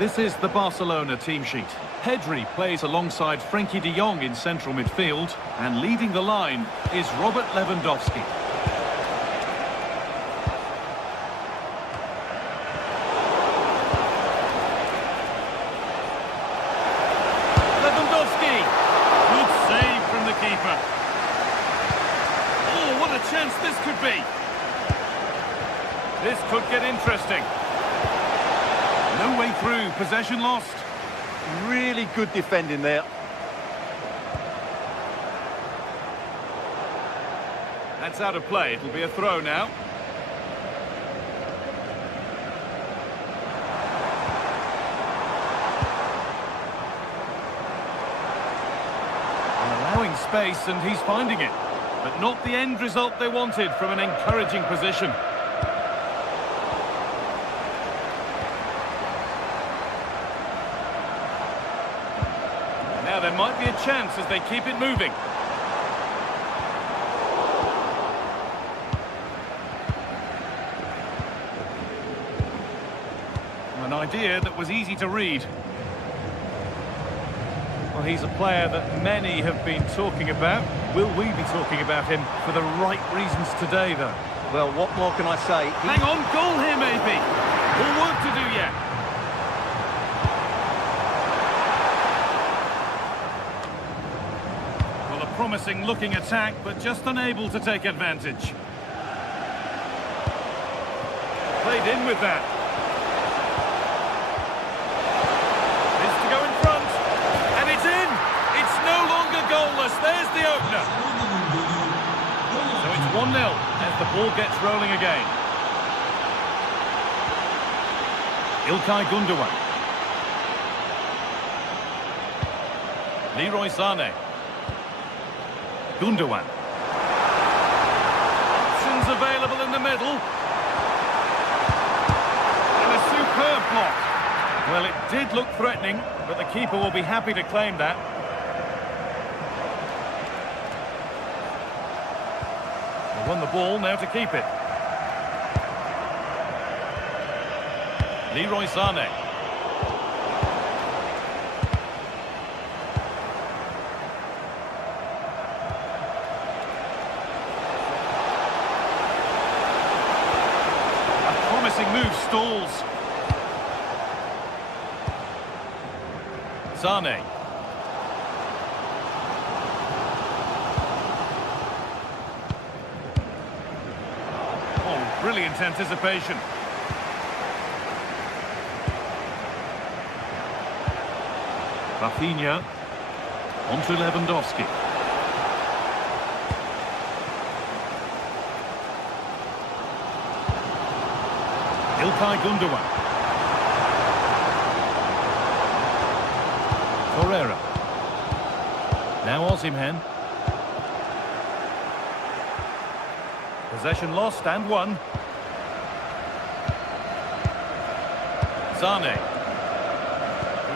This is the Barcelona team sheet. Pedri plays alongside Frenkie de Jong in central midfield, and leading the line is Robert Lewandowski. This could get interesting. No way through, possession lost. Really good defending there. That's out of play, it'll be a throw now. Allowing space, and he's finding it. But not the end result they wanted from an encouraging position. Now there might be a chance as they keep it moving. An idea that was easy to read. Well, he's a player that many have been talking about. Will we be talking about him for the right reasons today, though? Well, what more can I say? Hang on, goal here maybe. More work to do yet. Well, a promising looking attack, but just unable to take advantage. Played in with that. Is to go in front. And it's in! It's no longer goalless. There's the opener. So it's 1-0 as the ball gets rolling again. İlkay Gündoğan. Leroy Sané. Gündoğan. Options available in the middle. And a superb block. Well, it did look threatening, but the keeper will be happy to claim that. They won the ball, now to keep it. Leroy Sané. A promising move stalls. Sané. Oh, brilliant anticipation. Rafinha. On to Lewandowski. İlkay Gündoğan. Torreira. Now Osimhen. Possession lost and won. Sané.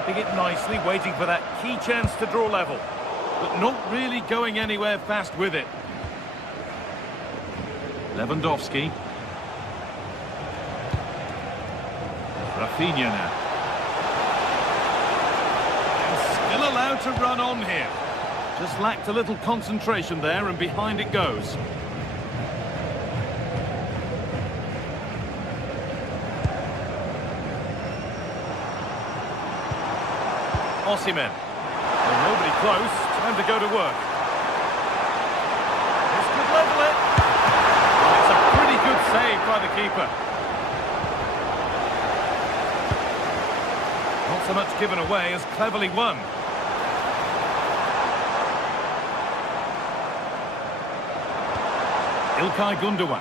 Keeping it nicely, waiting for that key chance to draw level. But not really going anywhere fast with it. Lewandowski. Rafinha now. Still allowed to run on here. Just lacked a little concentration there, and behind it goes. Osimhen. Well, nobody close. Time to go to work. This could level it. It's a pretty good save by the keeper. Not so much given away as cleverly won. İlkay Gündoğan.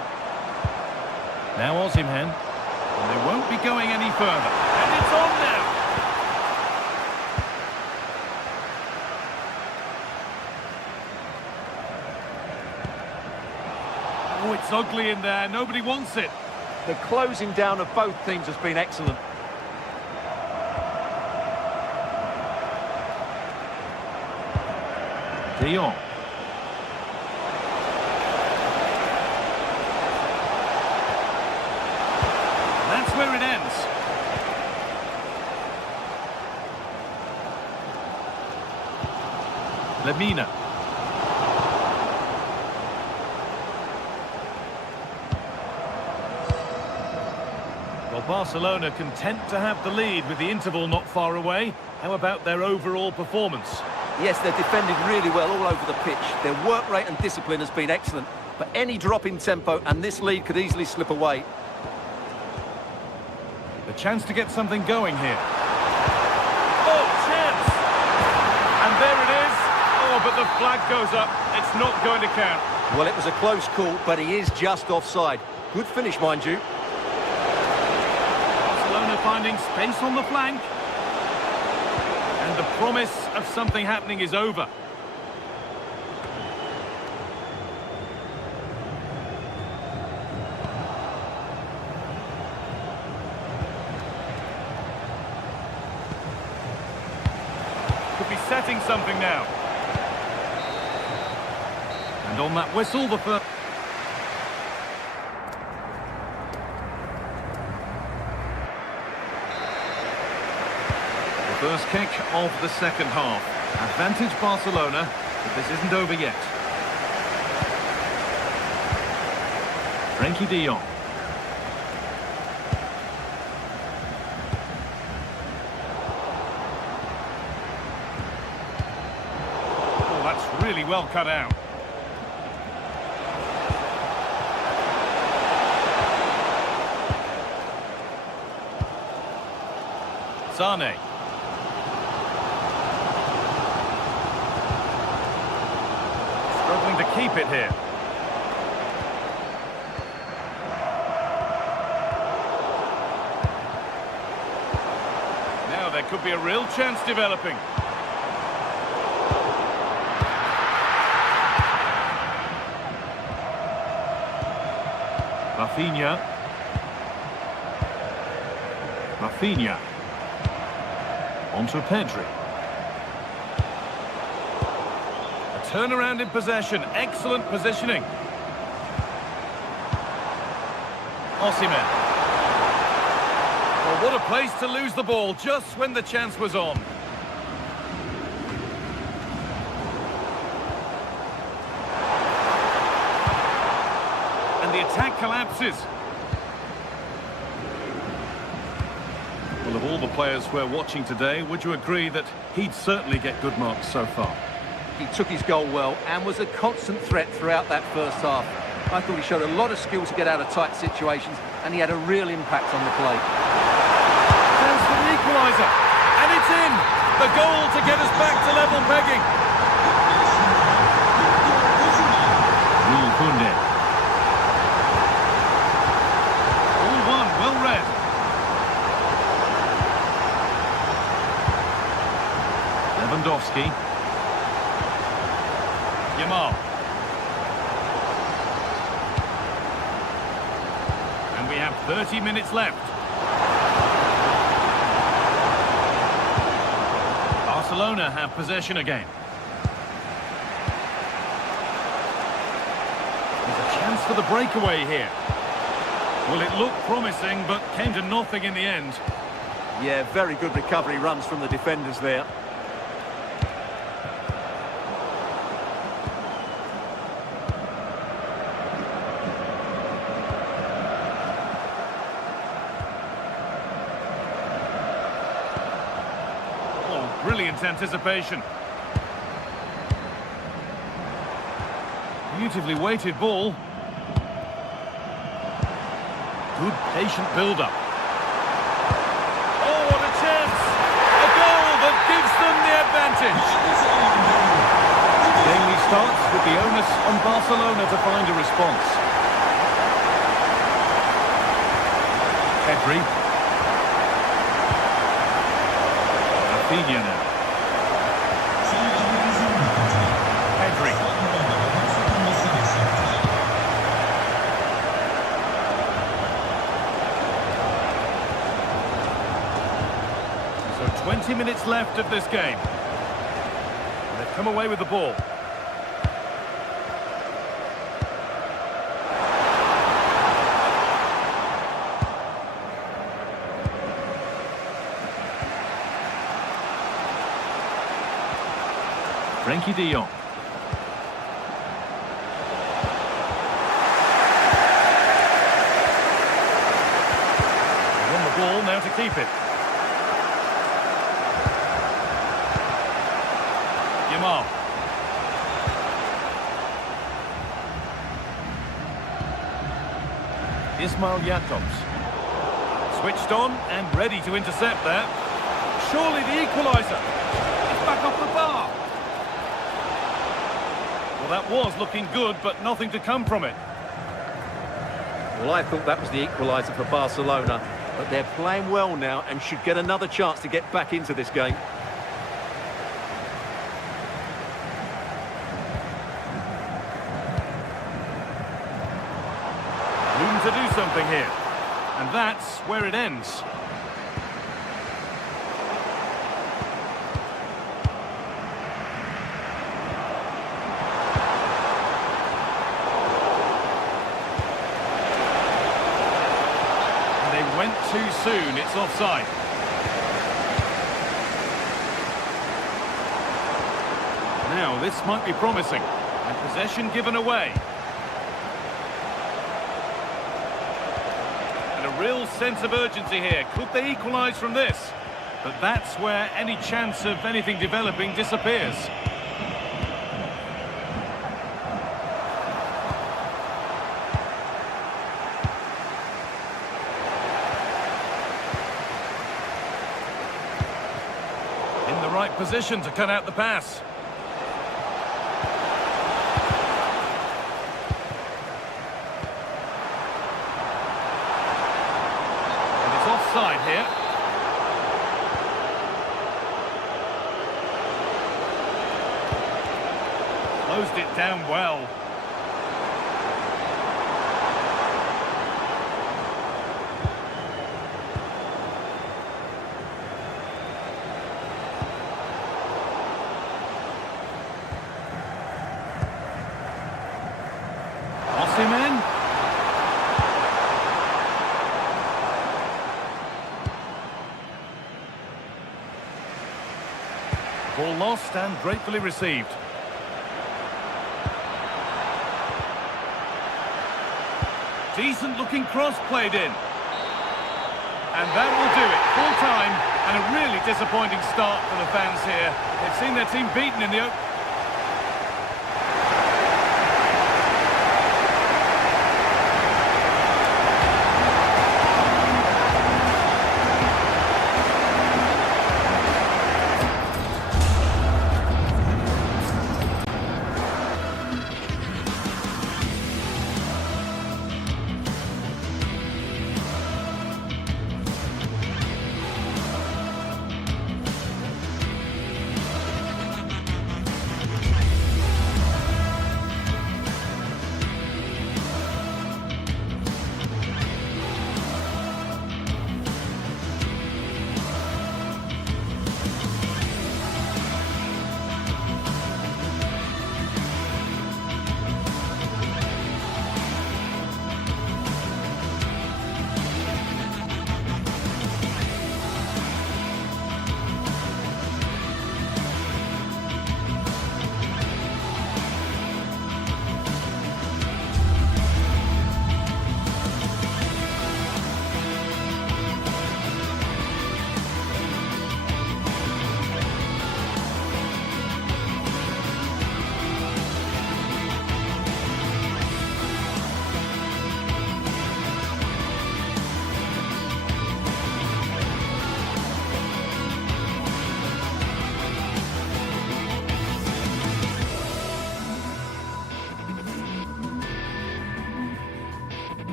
Now Osimhen. And they won't be going any further. And it's on now. Oh, it's ugly in there. Nobody wants it. The closing down of both teams has been excellent. De Jong. That's where it ends. Lemina. Well, Barcelona content to have the lead with the interval not far away. How about their overall performance? Yes, they've defended really well all over the pitch. Their work rate and discipline has been excellent. But any drop in tempo and this lead could easily slip away. The chance to get something going here. Oh, chance! And there it is. Oh, but the flag goes up. It's not going to count. Well, it was a close call, but he is just offside. Good finish, mind you. Barcelona finding space on the flank. And the promise of something happening is over. Could be setting something now. And on that whistle, the first... First kick of the second half. Advantage Barcelona, but this isn't over yet. Frenkie de Jong. Oh, that's really well cut out. Sane. Struggling to keep it here. Now there could be a real chance developing. Rafinha. Onto Pedri. Turnaround in possession, excellent positioning. Osimhen. Well, what a place to lose the ball just when the chance was on. And the attack collapses. Well, of all the players we're watching today, would you agree that he'd certainly get good marks so far? He took his goal well and was a constant threat throughout that first half. I thought he showed a lot of skill to get out of tight situations, and he had a real impact on the play. Chance for the equaliser, and it's in! The goal to get us back to level pegging. Koundé. All one, well read. Lewandowski. Yamal. And we have 30 minutes left. Barcelona have possession again. There's a chance for the breakaway here. Well, it looked promising, but came to nothing in the end. Yeah, very good recovery runs from the defenders there. Brilliant anticipation. Beautifully weighted ball. Good patient build-up. Oh, what a chance! A goal that gives them the advantage. Daily starts with the onus on Barcelona to find a response. Pedri. Rafinha now. Pedri. So 20 minutes left of this game. They've come away with the ball. Frenkie de Jong. Won the ball, now to keep it. Yamal. Ismail Jakobs. Switched on and ready to intercept there. Surely the equaliser. It's back off the bar. Well, that was looking good, but nothing to come from it. Well, I thought that was the equaliser for Barcelona, but they're playing well now and should get another chance to get back into this game. Room to do something here. And that's where it ends. And they went too soon. It's offside. Now, this might be promising. And possession given away. Real sense of urgency here. Could they equalise from this? But that's where any chance of anything developing disappears. In the right position to cut out the pass. Offside here. Closed it down well. Osimhen. Ball lost and gratefully received. Decent looking cross played in. And that will do it. Full time and a really disappointing start for the fans here. They've seen their team beaten in the open.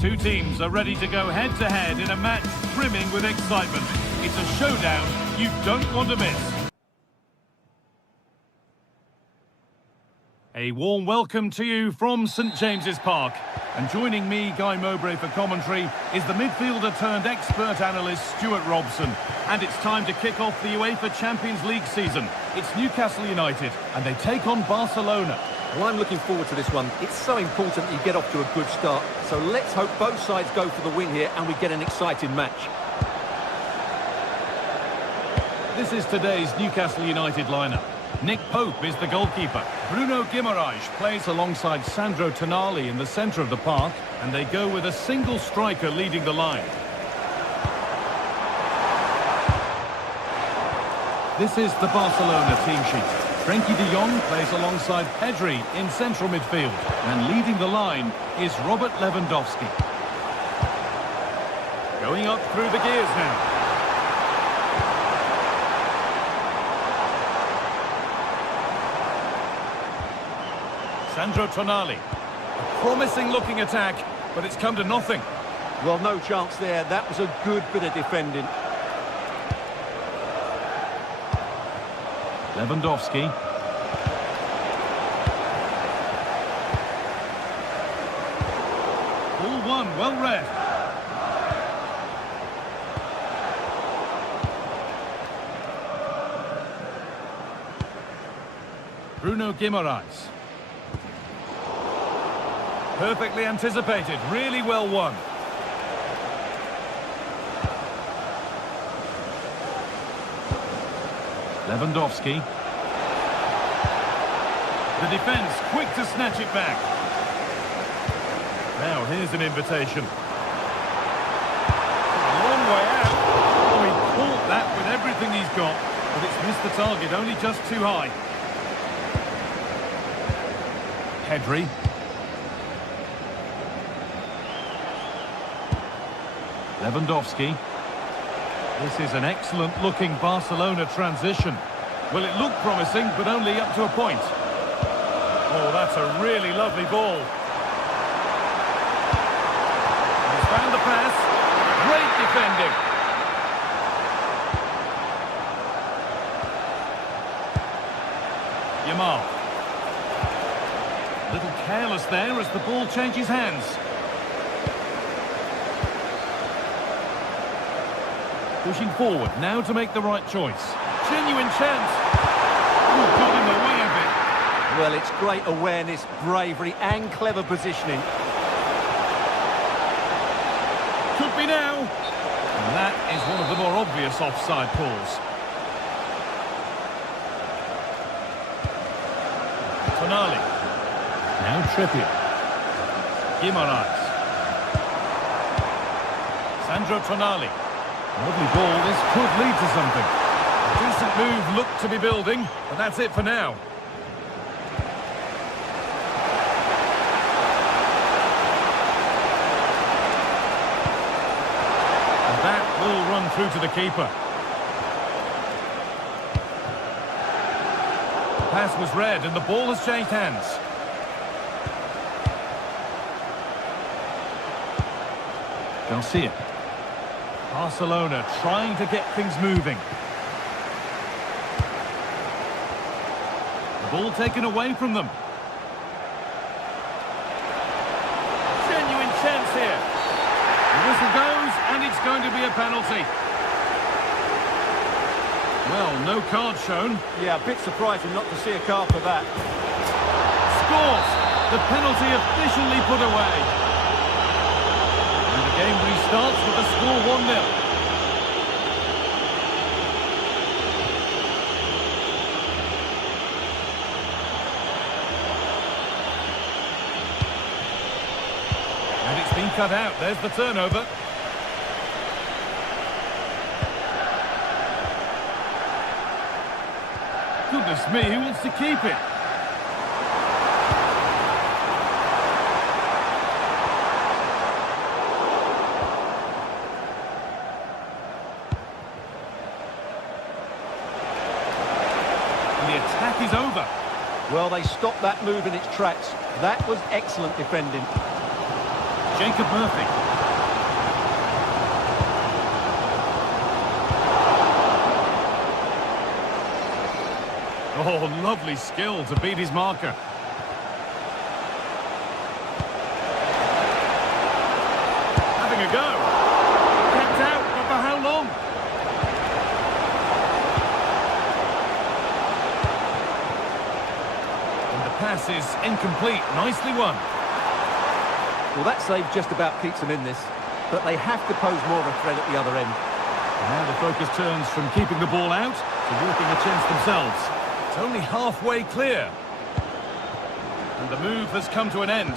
Two teams are ready to go head-to-head in a match brimming with excitement. It's a showdown you don't want to miss. A warm welcome to you from St James's Park. And joining me, Guy Mowbray, for commentary is the midfielder turned expert analyst Stuart Robson. And it's time to kick off the UEFA Champions League season. It's Newcastle United and they take on Barcelona. Well, I'm looking forward to this one. It's so important that you get off to a good start. So let's hope both sides go for the win here and we get an exciting match. This is today's Newcastle United lineup. Nick Pope is the goalkeeper. Bruno Guimaraes plays alongside Sandro Tonali in the centre of the park, and they go with a single striker leading the line. This is the Barcelona team sheet. Frenkie de Jong plays alongside Pedri in central midfield, and leading the line is Robert Lewandowski. Going up through the gears now. Sandro Tonali. A promising looking attack, but it's come to nothing. Well, no chance there. That was a good bit of defending. Lewandowski. Ball one, well read. Bruno Guimaraes. Perfectly anticipated, really well won. Lewandowski. The defence quick to snatch it back. Now here's an invitation. A long way out. Oh, he caught that with everything he's got, but it's missed the target, only just too high. Pedri. Lewandowski. This is an excellent looking Barcelona transition. Well, it looked promising, but only up to a point. Oh, that's a really lovely ball. He's found the pass. Great defending. Yamal. A little careless there as the ball changes hands. Pushing forward, now to make the right choice. Genuine chance. Ooh, got in the way of it. Well, it's great awareness, bravery and clever positioning. Could be now. And that is one of the more obvious offside calls. Tonali. Now Trippier. Guimaraes. Sandro Tonali. Lovely ball, this could lead to something. A decent move looked to be building, but that's it for now. And that will run through to the keeper. The pass was read and the ball has changed hands. Garcia. Barcelona trying to get things moving. The ball taken away from them. Genuine chance here. The whistle goes and it's going to be a penalty. Well, no card shown. Yeah, a bit surprising not to see a card for that. Scores! The penalty officially put away. And the game restarts with the score 1-0. And it's been cut out. There's the turnover. Goodness me, who wants to keep it? The attack is over. Well, they stopped that move in its tracks. That was excellent defending. Jacob Murphy. Oh, lovely skill to beat his marker. Having a go. Kept out, but for how long? Pass is incomplete. Nicely won. Well, that save just about keeps them in this, but they have to pose more of a threat at the other end. And now the focus turns from keeping the ball out to walking a chance themselves. It's only halfway clear. And the move has come to an end.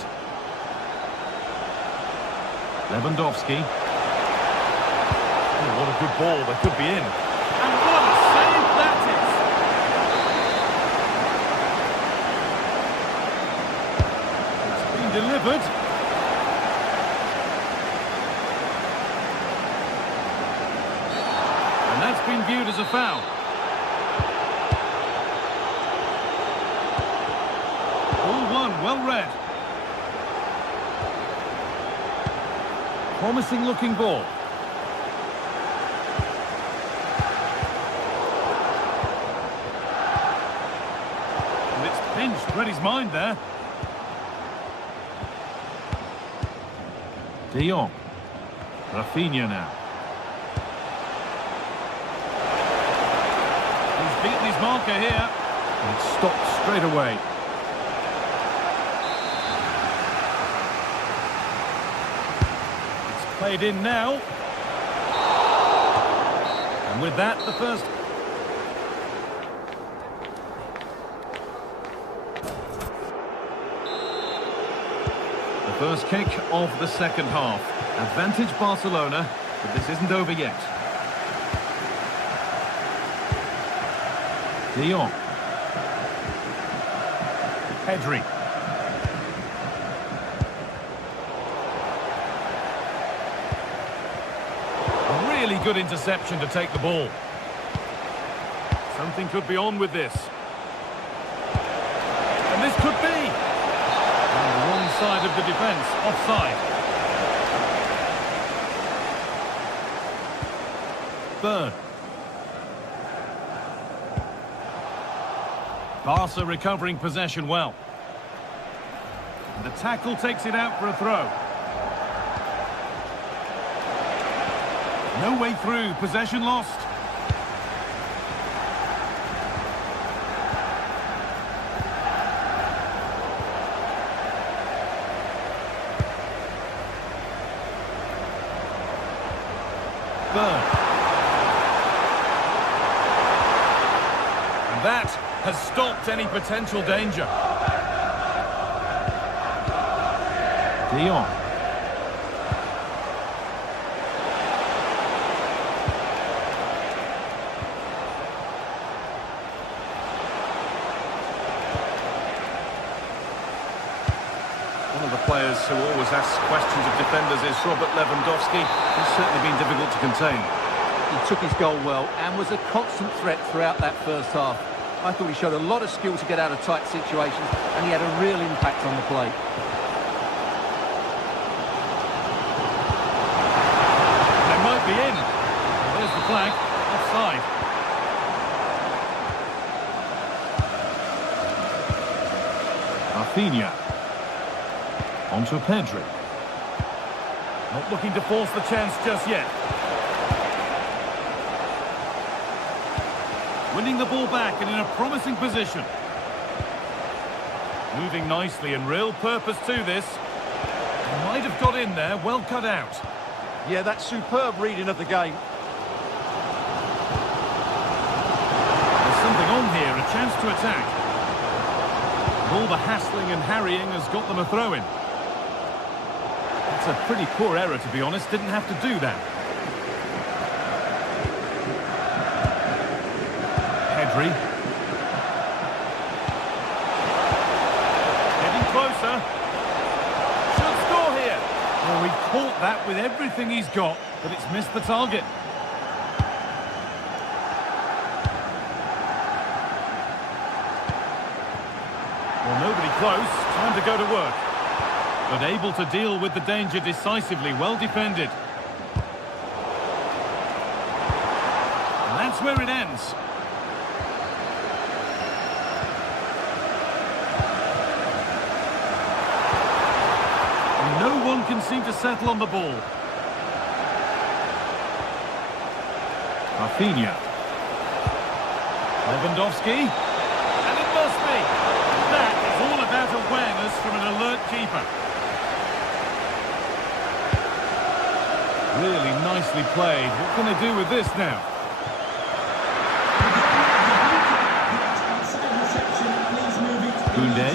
Lewandowski. Oh, what a good ball. They could be in. And what a save that is! Delivered. viewed as a foul. Ball one, well read. Promising looking ball. And it's pinched, read his mind there. De Jong. Rafinha now. He's beaten his marker here. And it's stopped straight away. It's played in now. And with that, the first... First kick of the second half. Advantage Barcelona, but this isn't over yet. De Jong. Pedri. A really good interception to take the ball. Something could be on with this. And this could be. On the wrong side of the defence, offside. Burn. Barca recovering possession well. And the tackle takes it out for a throw. No way through, possession lost. Burn. And that has stopped any potential danger. De Jong. One of the players who always asks questions of defenders is Robert Lewandowski. He's certainly been difficult to contain. He took his goal well and was a constant threat throughout that first half. I thought he showed a lot of skill to get out of tight situations, and he had a real impact on the play. They might be in. There's the flag. Offside. Rafinha. Onto Pedri. Not looking to force the chance just yet. Winning the ball back and in a promising position. Moving nicely and real purpose to this. Might have got in there, well cut out. Yeah, that's superb reading of the game. There's something on here, a chance to attack. All the hassling and harrying has got them a throw-in. That's a pretty poor error, to be honest. Didn't have to do that. Pedri. Getting closer. Should score here. Well, he caught that with everything he's got, but it's missed the target. Well, nobody close. Time to go to work. But able to deal with the danger decisively. Well defended. And that's where it ends. And no one can seem to settle on the ball. Rafinha. Lewandowski. And it must be. That is all about awareness from an alert keeper. Really nicely played. What can they do with this now? Koundé.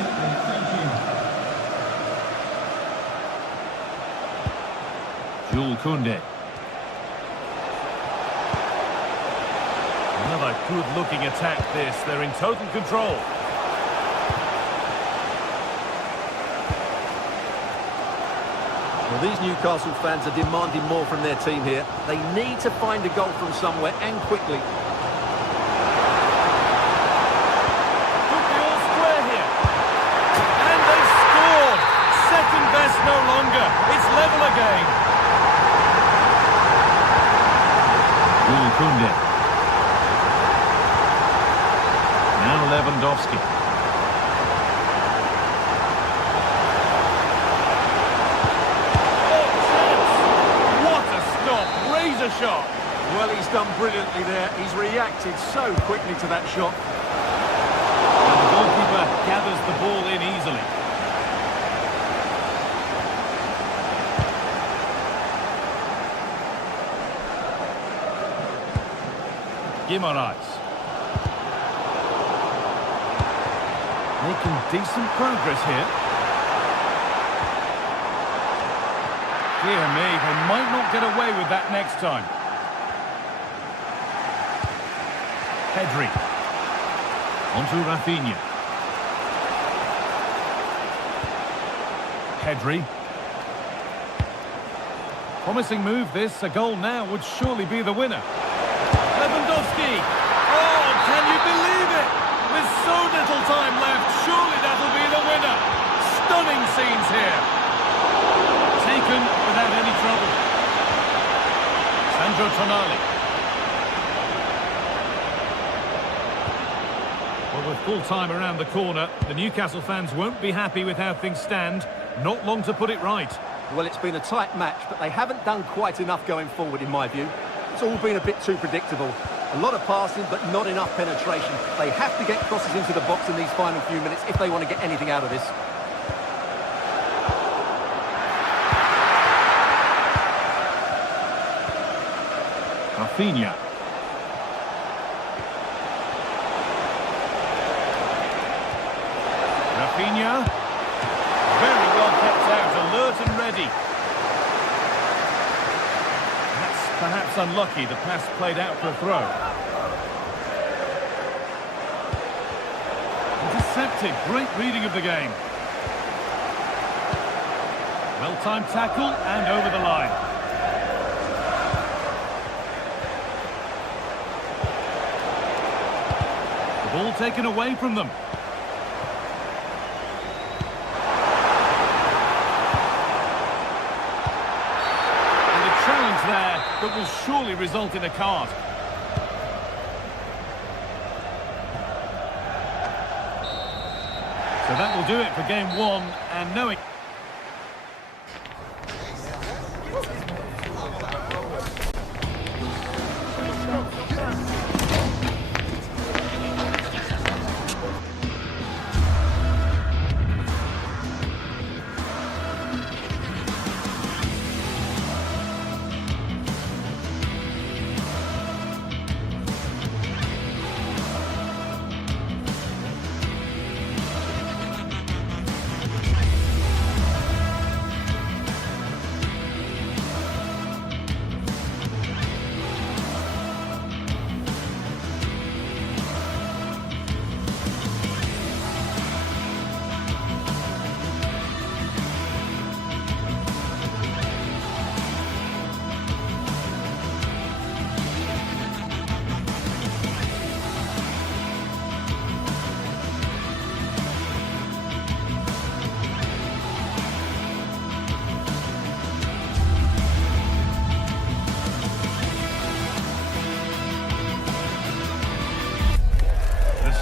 Jules Koundé. Another good-looking attack this. They're in total control. Well, these Newcastle fans are demanding more from their team here. They need to find a goal from somewhere and quickly. Koundé. Now Lewandowski. Oh, chance! What a stop! Razor shot! Well, he's done brilliantly there. He's reacted so quickly to that shot. And the goalkeeper gathers the ball in easily. Guimaraes. Making decent progress here. Dear me, they might not get away with that next time. Pedri. Onto Rafinha. Pedri. Promising move this. A goal now would surely be the winner. Lewandowski! Oh, can you believe it? With so little time left, surely that'll be the winner. Stunning scenes here. Taken without any trouble. Sandro Tonali. Well, with full time around the corner, the Newcastle fans won't be happy with how things stand. Not long to put it right. Well, it's been a tight match, but they haven't done quite enough going forward, in my view. It's all been a bit too predictable. A lot of passing, but not enough penetration. They have to get crosses into the box in these final few minutes if they want to get anything out of this. Rafinha. Rafinha. Very well kept out, alert and ready. Perhaps unlucky, the pass played out for a throw. Intercepted, great reading of the game. Well-timed tackle and over the line. The ball taken away from them. There that will surely result in a card. So that will do it for game one, and knowing...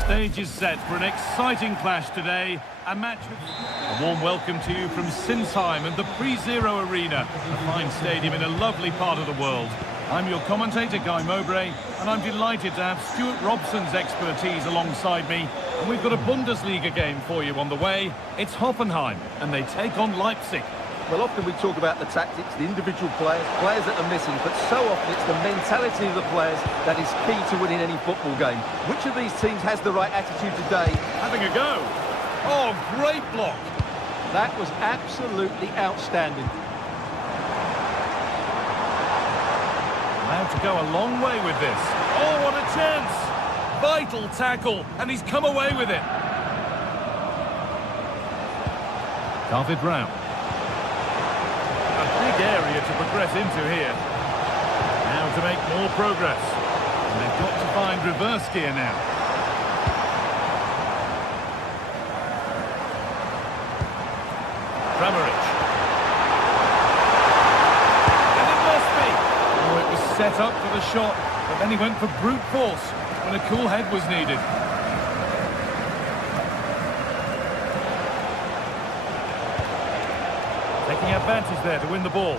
Stage is set for an exciting clash today. A match with... A warm welcome to you from Sinsheim and the Pre-Zero Arena, a fine stadium in a lovely part of the world. I'm your commentator, Guy Mowbray, and I'm delighted to have Stuart Robson's expertise alongside me. And we've got a Bundesliga game for you on the way. It's Hoffenheim, and they take on Leipzig. Well, often we talk about the tactics, the individual players that are missing, but so often it's the mentality of the players that is key to winning any football game. Which of these teams has the right attitude today? Having a go. Oh, great block. That was absolutely outstanding. Allowed to go a long way with this. Oh, what a chance. Vital tackle, and he's come away with it. David Brown. Big area to progress into here. Now to make more progress. And they've got to find reverse gear now. Kramaric. And it must be. Oh, it was set up for the shot. but then he went for brute force when a cool head was needed. Taking advantage there to win the ball.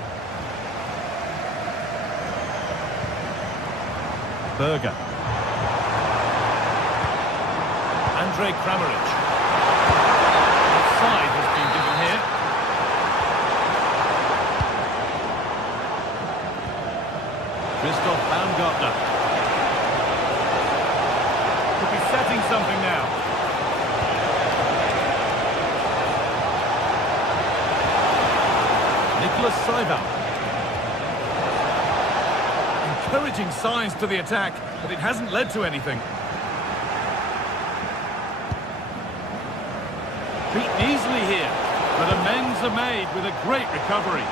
Berger. Andrej Kramaric. Offside has been given here. Christoph Baumgartner. Could be setting something now. Nicholas Seiber. Encouraging signs to the attack, but it hasn't led to anything. Beat easily here, but amends are made with a great recovery.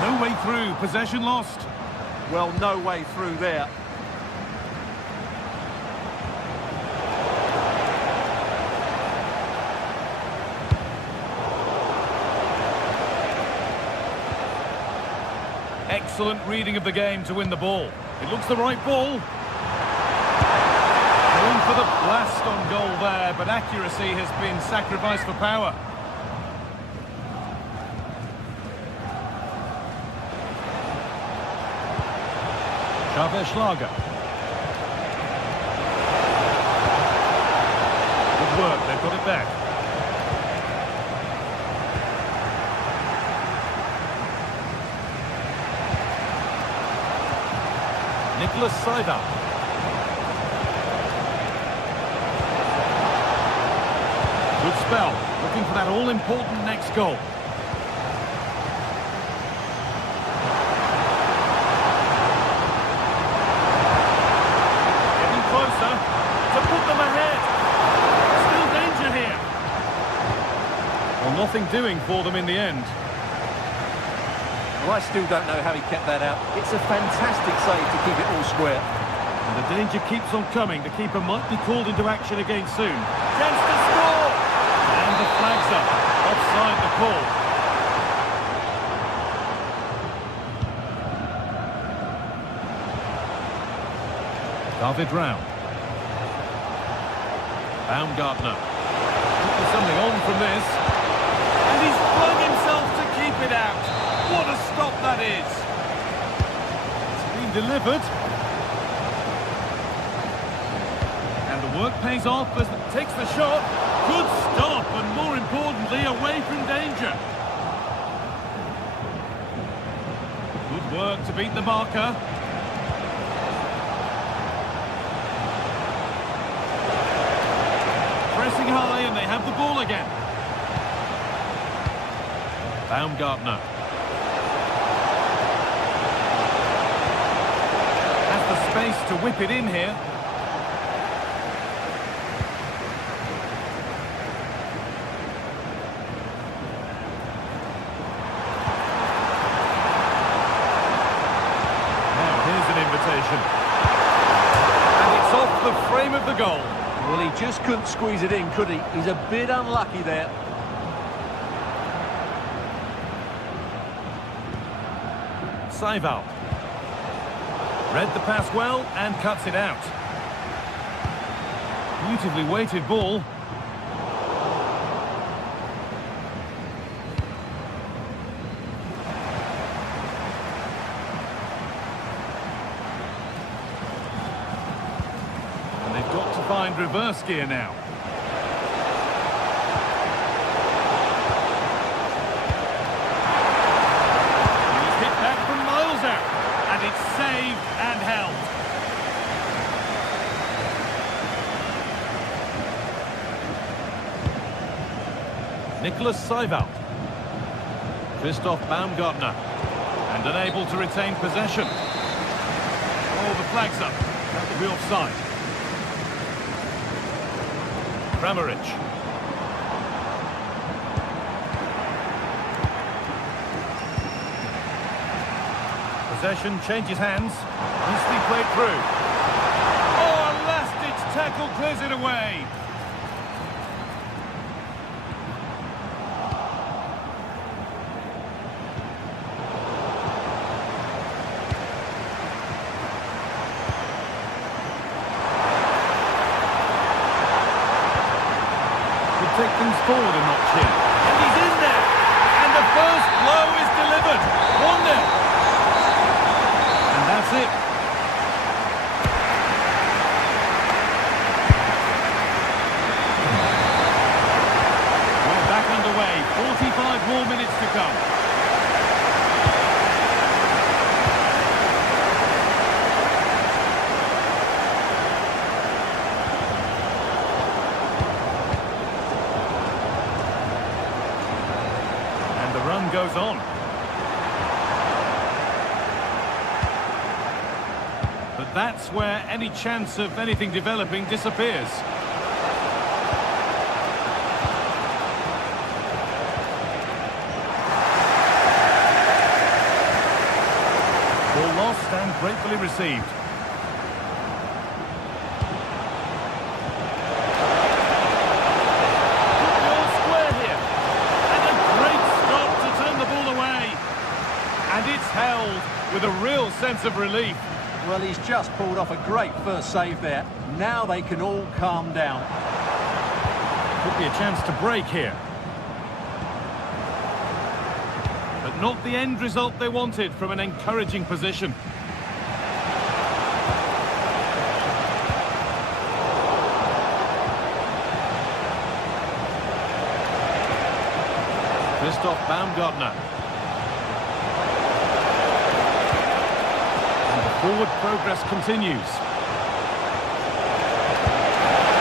No way through, possession lost. Well, no way through there. Excellent reading of the game to win the ball. It looks the right ball. Going for the blast on goal there, but accuracy has been sacrificed for power. Schlager. Good work, they've got it back. Nicholas Seiber. Good spell, looking for that all-important next goal. Getting closer to put them ahead. Still danger here. Well, nothing doing for them in the end. Well, I still don't know how he kept that out. It's a fantastic save to keep it all square. And the danger keeps on coming. The keeper might be called into action again soon. Chance to score! And the flag's up. Offside the call. David Raum. Baumgartner. There's something on from this. And he's flung himself to keep it out. What a stop that is! It's been delivered. And the work pays off as it takes the shot. Good stop, and more importantly, away from danger. Good work to beat the marker. Pressing high, and they have the ball again. Baumgartner. Space to whip it in here. Now here's an invitation. And it's off the frame of the goal. Well, he just couldn't squeeze it in, could he? He's a bit unlucky there. Seiber. Read the pass well and cuts it out. Beautifully weighted ball. And they've got to find reverse gear now. He's hit that from miles out. And it's saved and held. Nicholas Seiber. Christoph Baumgartner. And unable to retain possession. Oh, the flag's up. That will be offside. Kramaric. possession, changes hands. Nicely played through. Oh, a last-ditch tackle clears it away. Could take things forward a notch here. And he's in there. And the first blow is delivered. 1-0. And that's it. We're back underway. 45 more minutes to come. And the run goes on. But that's where any chance of anything developing disappears. Ball lost and gratefully received. Ball square here. And a great stop to turn the ball away. And it's held with a real sense of relief. Well, he's just pulled off a great first save there. Now they can all calm down. Could be a chance to break here. But not the end result they wanted from an encouraging position. Christoph Baumgartner. Forward progress continues.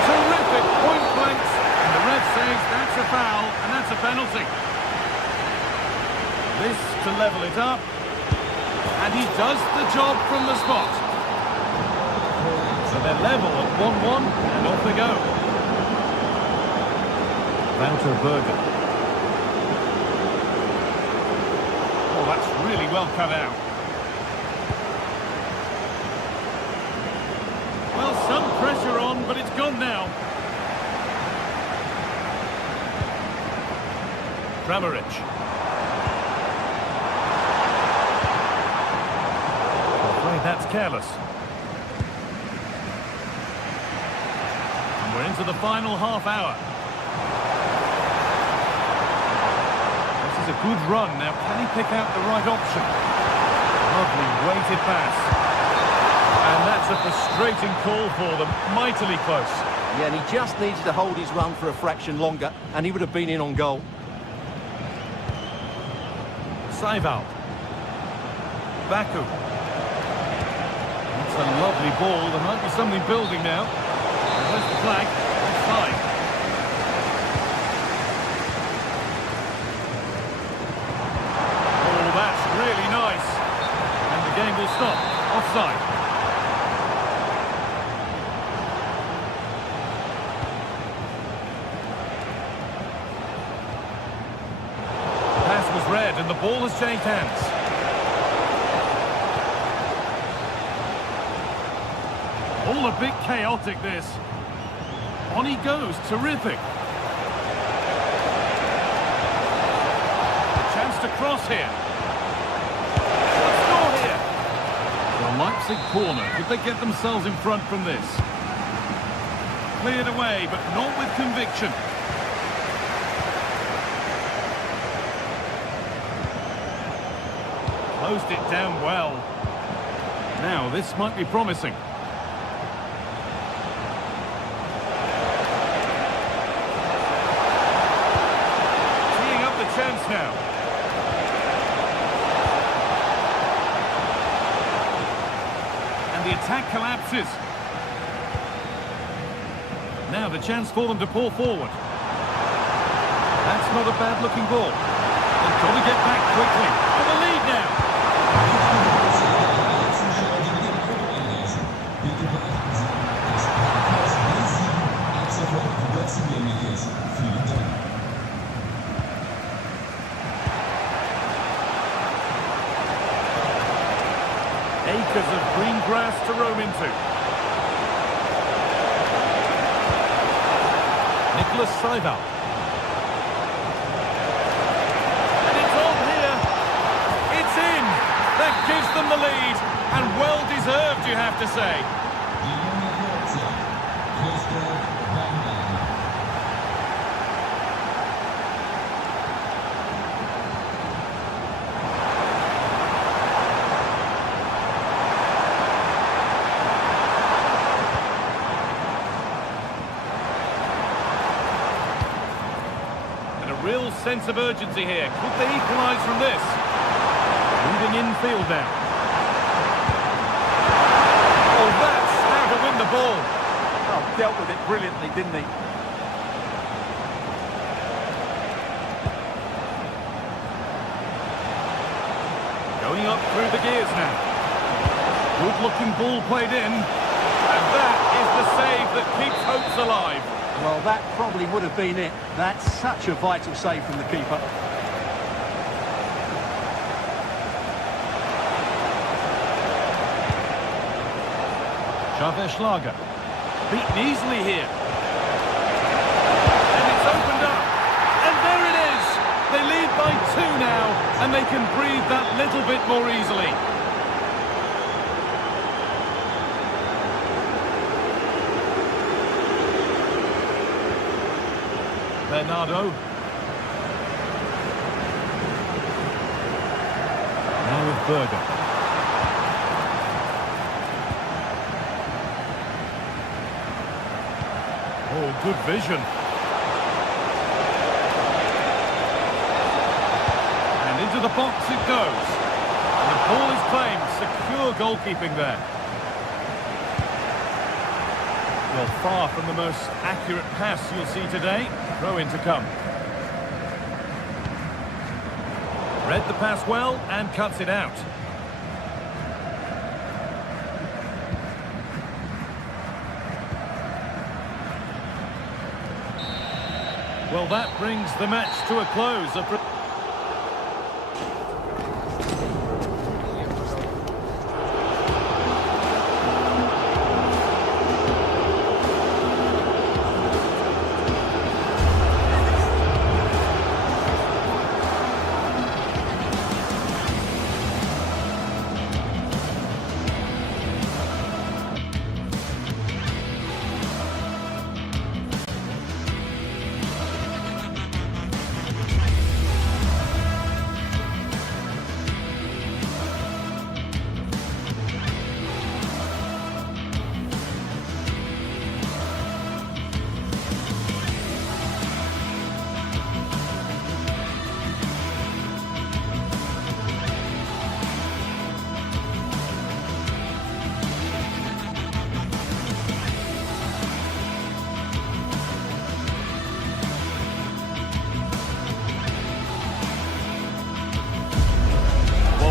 Terrific point blanks. And the ref says that's a foul and that's a penalty. This to level it up. And he does the job from the spot. So they're level at 1-1 and off they go. Walter Berger. Oh, that's really well cut out. Well, some pressure on, but it's gone now. Kramaric. I'm afraid that's careless. And we're into the final half hour. This is a good run. Now, can he pick out the right option? Lovely weighted pass. And that's a frustrating call for them. Mightily close. Yeah, and he just needed to hold his run for a fraction longer, and he would have been in on goal. Seival. Baku. That's a lovely ball. There might be something building now. Where's the flag? Offside. Oh, that's really nice. And the game will stop. Offside. Red, and the ball has changed hands. All a bit chaotic, this. On he goes, terrific. A chance to cross here. Shot score here. Well, Leipzig corner. Could they get themselves in front from this? Cleared away, but not with conviction. Closed it down well. Now, this might be promising. Teeing up the chance now. And the attack collapses. Now the chance for them to pour forward. That's not a bad-looking ball. They've got to get back quickly. For the lead now. Acres of green grass to roam into. Nicholas Saival. And it's on here. It's in. That gives them the lead. And well deserved, you have to say. Real sense of urgency here. Could they equalise from this? Moving infield now. Oh, that's how to win the ball. Oh, dealt with it brilliantly, didn't he? Going up through the gears now. Good-looking ball played in. And that is the save that keeps hopes alive. Well, that probably would have been it. That's such a vital save from the keeper. Chavez Schlager. Beaten easily here. And it's opened up. And there it is. They lead by 2 now, and they can breathe that little bit more easily. Bernardo. Now with Berger. Oh, good vision. And into the box it goes. And the ball is claimed. Secure goalkeeping there. Well, far from the most accurate pass you'll see today. Throw in to come. Read the pass well and cuts it out. Well, that brings the match to a close.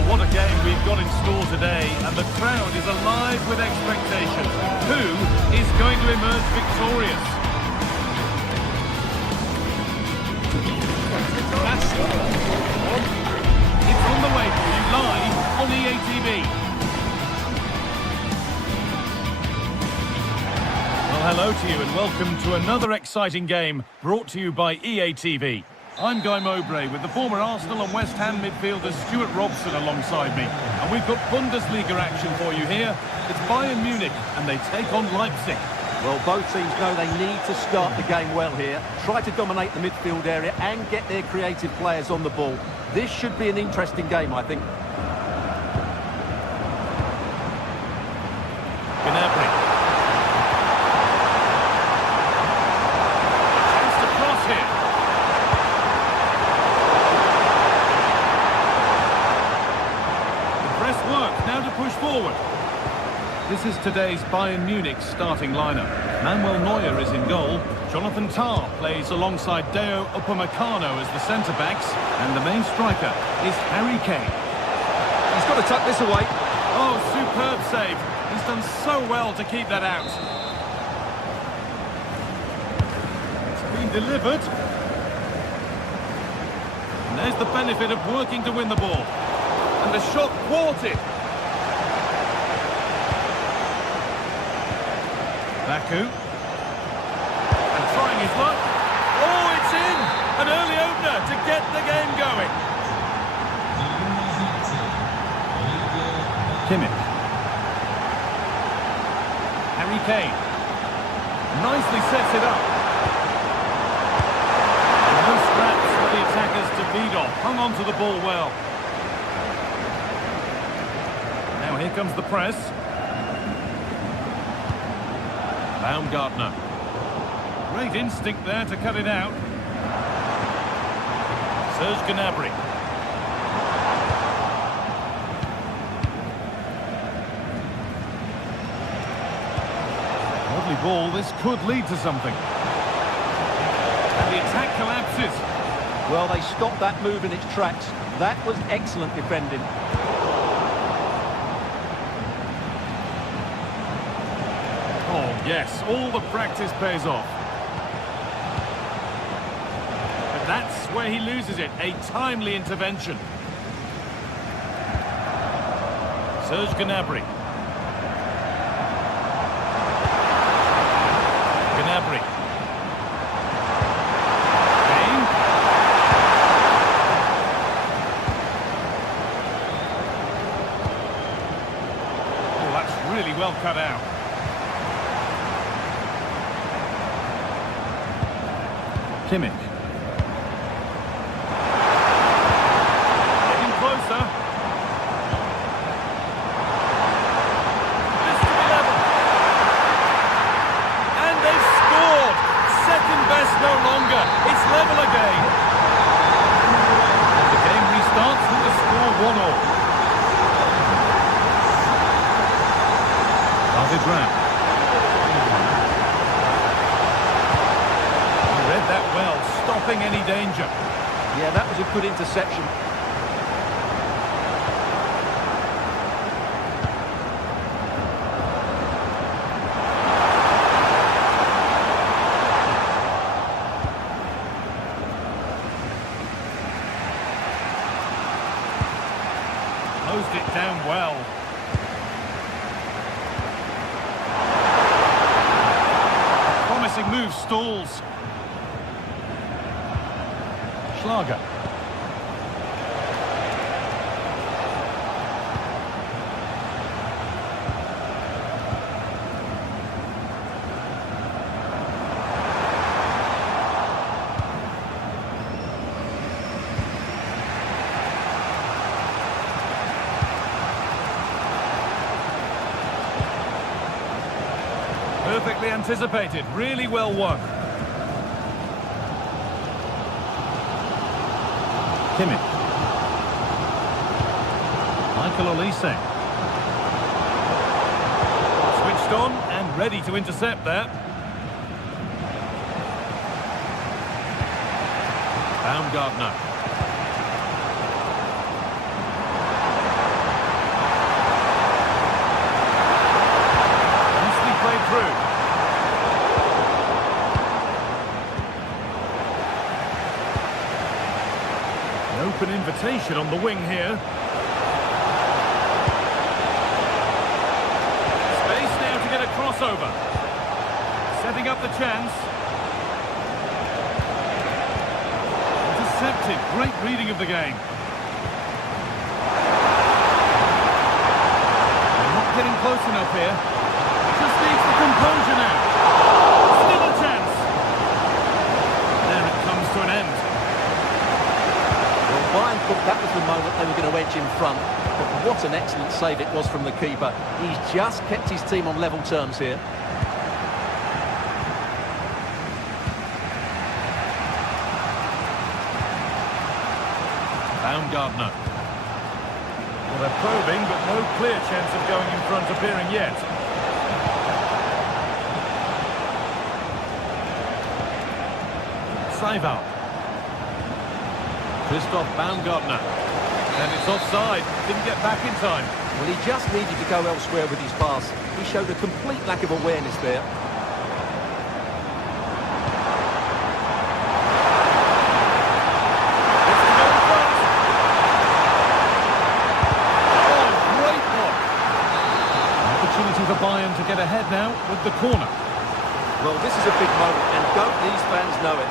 What a game we've got in store today, and the crowd is alive with expectations. Who is going to emerge victorious? It's on the way for you live on EA TV. Well, hello to you and welcome to another exciting game brought to you by EA TV. I'm Guy Mowbray with the former Arsenal and West Ham midfielder Stuart Robson alongside me. And we've got Bundesliga action for you here. It's Bayern Munich and they take on Leipzig. Well, both teams know they need to start the game well here. Try to dominate the midfield area and get their creative players on the ball. This should be an interesting game, I think. Gnabry. Chance to cross here. The press work, now to push forward. This is today's Bayern Munich starting lineup. Manuel Neuer is in goal. Jonathan Tah plays alongside Deo Upamecano as the centre-backs. And the main striker is Harry Kane. He's got to tuck this away. Oh, superb save. He's done so well to keep that out. It's been delivered. And there's the benefit of working to win the ball. And the shot thwarted. Baku. And trying his luck. Oh, it's in! An early opener to get the game going. Kimmich. Harry Kane. Nicely sets it up. And no scraps for the attackers to feed off. Hung on to the ball well. Now here comes the press. Baumgartner. Great instinct there to cut it out. Serge Gnabry. Lovely ball. This could lead to something. And the attack collapses. Well, they stopped that move in its tracks. That was excellent defending. Oh, yes, all the practice pays off. But that's where he loses it, a timely intervention. Serge Gnabry. Gnabry. Kane. Oh, that's really well cut out. Kimmich. Getting closer. This to be level. And they've scored. Second best no longer. It's level again. The game restarts with the score 1-all. David Ram. That well, stopping any danger. Yeah, that was a good interception. Closed it down well. Promising move stalls. Schlager. Perfectly anticipated, really well won. Kimmich. Michael Olise. Switched on and ready to intercept that. Baumgartner. Nicely played through. Open invitation on the wing here. Space now to get a crossover. Setting up the chance. Intercepted. Great reading of the game. They're not getting close enough here. Just needs the composure now. Still a chance. There it comes to an end. Bayern thought that was the moment they were going to edge in front. But what an excellent save it was from the keeper. He's just kept his team on level terms here. Baumgartner. Well, they're probing, but no clear chance of going in front appearing yet. Saival. Christoph Baumgartner. And it's offside. Didn't get back in time. Well, he just needed to go elsewhere with his pass. He showed a complete lack of awareness there. For Bayern to get ahead now with the corner. Well, this is a big moment, and don't these fans know it?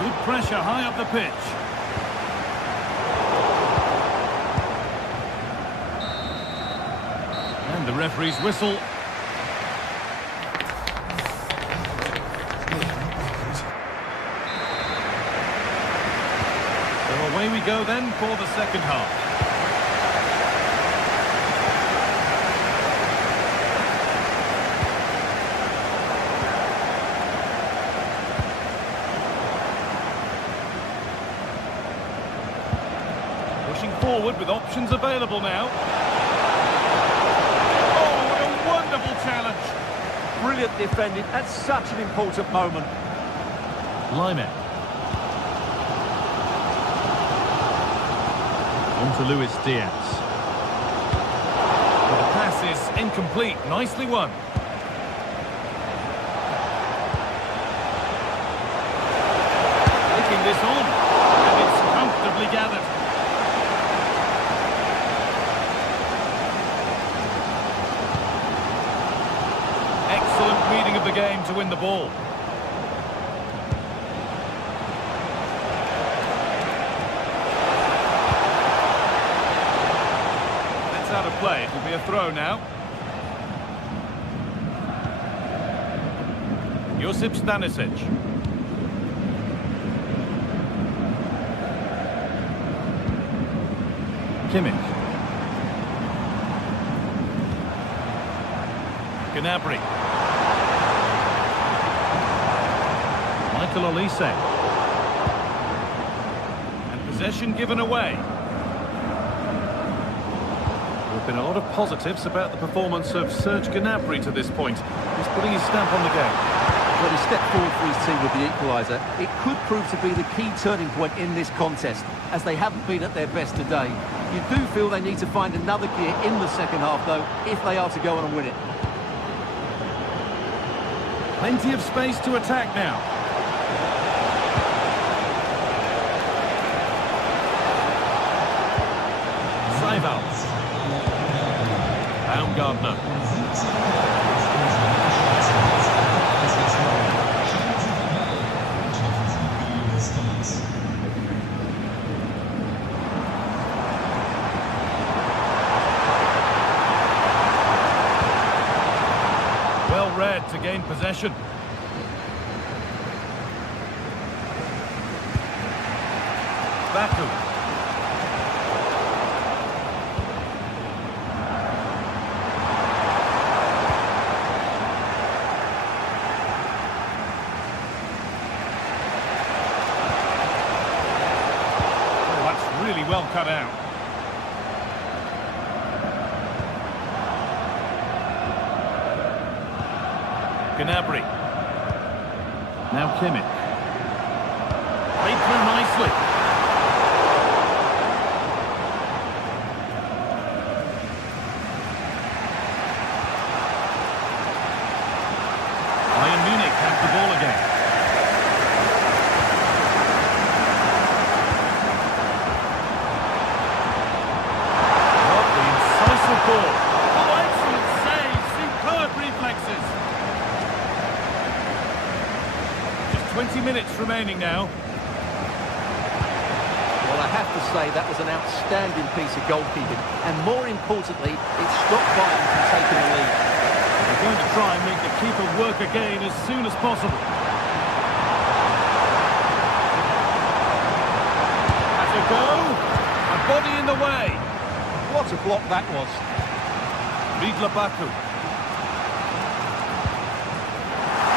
Good pressure high up the pitch. And the referee's whistle. So away we go then for the second half. Pushing forward with options available now. Oh, what a wonderful challenge. Brilliant defending at such an important moment. Lyman. On to Luis Diaz. Well, the pass is incomplete. Nicely won. Taking this on. And it's comfortably gathered. Excellent reading of the game to win the ball. That's out of play. It will be a throw now. Josip Stanisic. Kimmich. Gnabry. Michael Olise. And possession given away. There have been a lot of positives about the performance of Serge Gnabry to this point. He's putting his stamp on the game. Well, he stepped forward for his team with the equaliser. It could prove to be the key turning point in this contest, as they haven't been at their best today. You do feel they need to find another gear in the second half, though, if they are to go on and win it. Plenty of space to attack now. Saival. Baumgartner. Well read to gain possession. Baku. Oh, that's really well cut out. Gnabry. Now Kimmich. Played through nicely. Bayern Munich have the ball again. Oh, the incisive ball. Oh, excellent save. Superb reflexes. Just 20 minutes remaining now. Well, I have to say that was an outstanding piece of goalkeeping, and more importantly, it stopped Bayern from taking the lead. They're going to try and make the keeper work again as soon as possible. Has a go. A body in the way. What a block that was. Ridla Baku.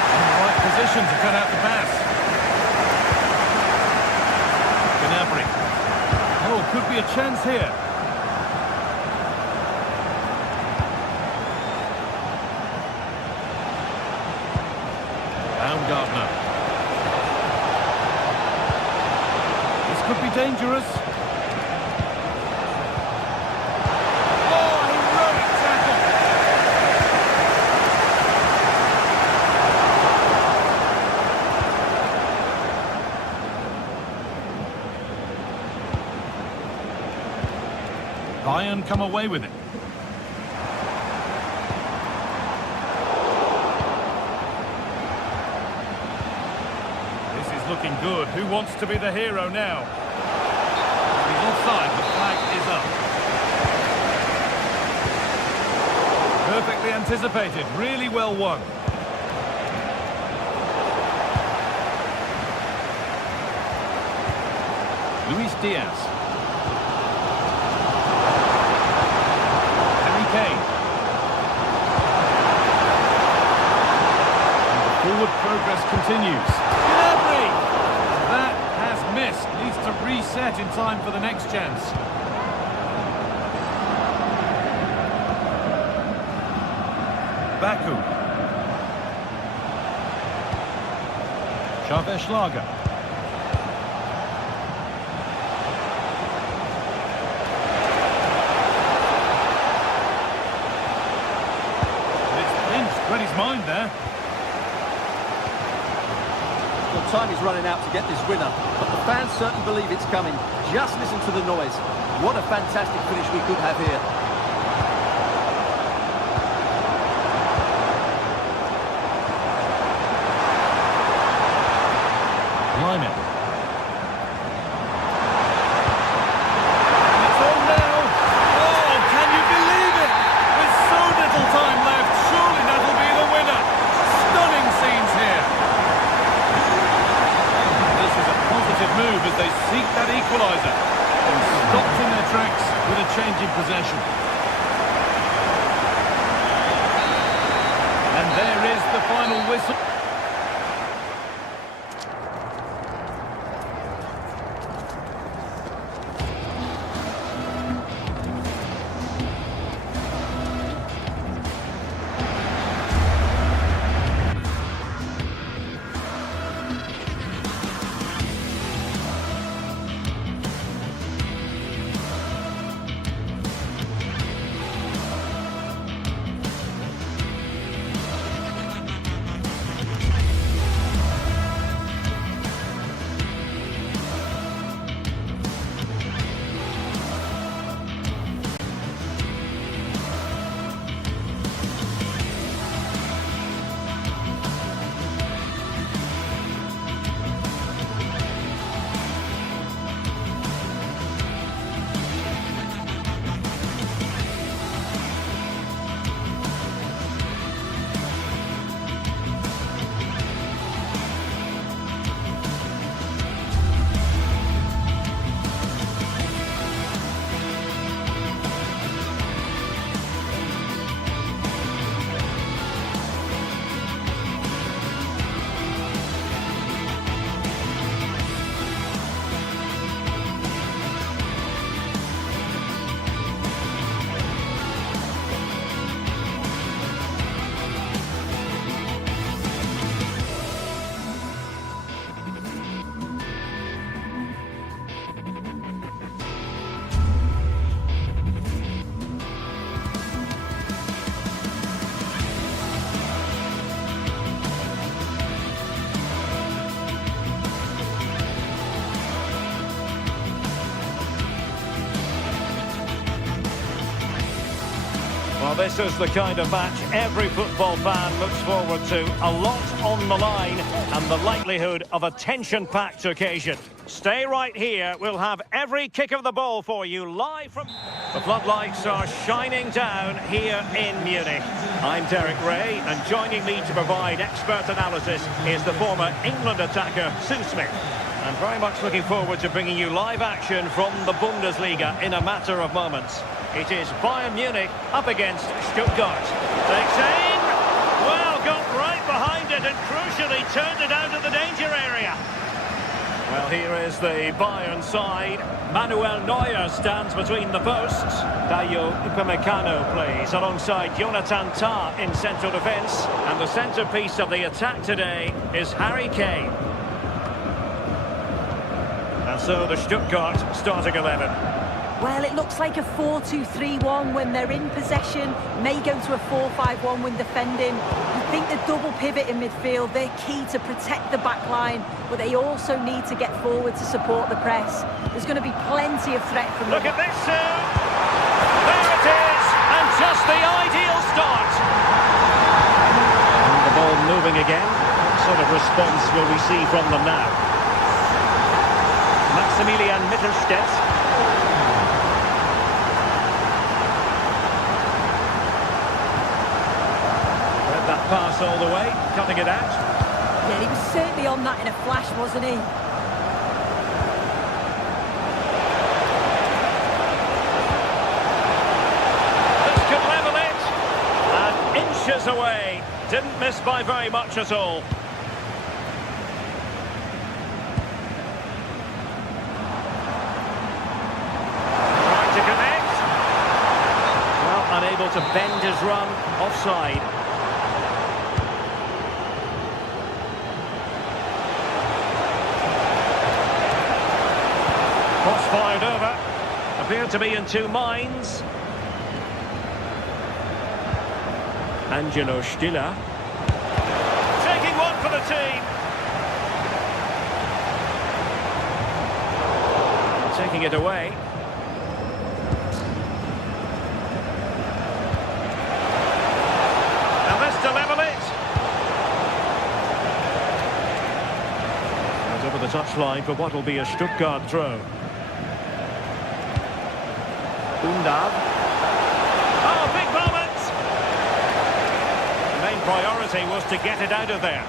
In the right position to cut out the pass. Gnabry. Oh, could be a chance here. Baumgartner. This could be dangerous. Oh, heroic tackle. Bayern come away with it. looking good. Who wants to be the hero now? He's offside, the flag is up. Perfectly anticipated, really well won. Luis Diaz. Harry Kane. And the forward progress continues. Gnabry! That has missed. Needs to reset in time for the next chance. Baku. Schlager. Read his mind there. Well, time is running out to get this winner, but the fans certainly believe it's coming. Just listen to the noise. What a fantastic finish we could have here. Line it. Move as they seek that equaliser and stopped in their tracks with a change in possession. And there is the final whistle. Well, this is the kind of match every football fan looks forward to. A lot on the line and the likelihood of a tension-packed occasion. Stay right here. We'll have every kick of the ball for you live from... The floodlights are shining down here in Munich. I'm Derek Ray, and joining me to provide expert analysis is the former England attacker, Sue Smith. I'm very much looking forward to bringing you live action from the Bundesliga in a matter of moments. It is Bayern Munich up against Stuttgart. Takes aim. Well, got right behind it and crucially turned it out of the danger area. Well, here is the Bayern side. Manuel Neuer stands between the posts. Dayo Upamecano plays alongside Jonathan Tah in central defence. And the centrepiece of the attack today is Harry Kane. And so the Stuttgart starting 11. Well, it looks like a 4-2-3-1 when they're in possession, may go to a 4-5-1 when defending. You think the double pivot in midfield, they're key to protect the back line, but they also need to get forward to support the press. There's going to be plenty of threat from Look at this, Sue! There it is! And just the ideal start! And the ball moving again. What sort of response will we see from them now? Maximilian Mittelstädt. Read that pass all the way, cutting it out. Yeah, he was certainly on that in a flash, wasn't he? This could level it. And inches away. Didn't miss by very much at all. Trying to connect. Well, unable to bend his run. Offside. Cross fired over. Appeared to be in two minds. Angelo Stiller. Taking one for the team. Taking it away. And this to level it. And over the touchline for what will be a Stuttgart throw. Undav. Oh, big moment! The main priority was to get it out of there.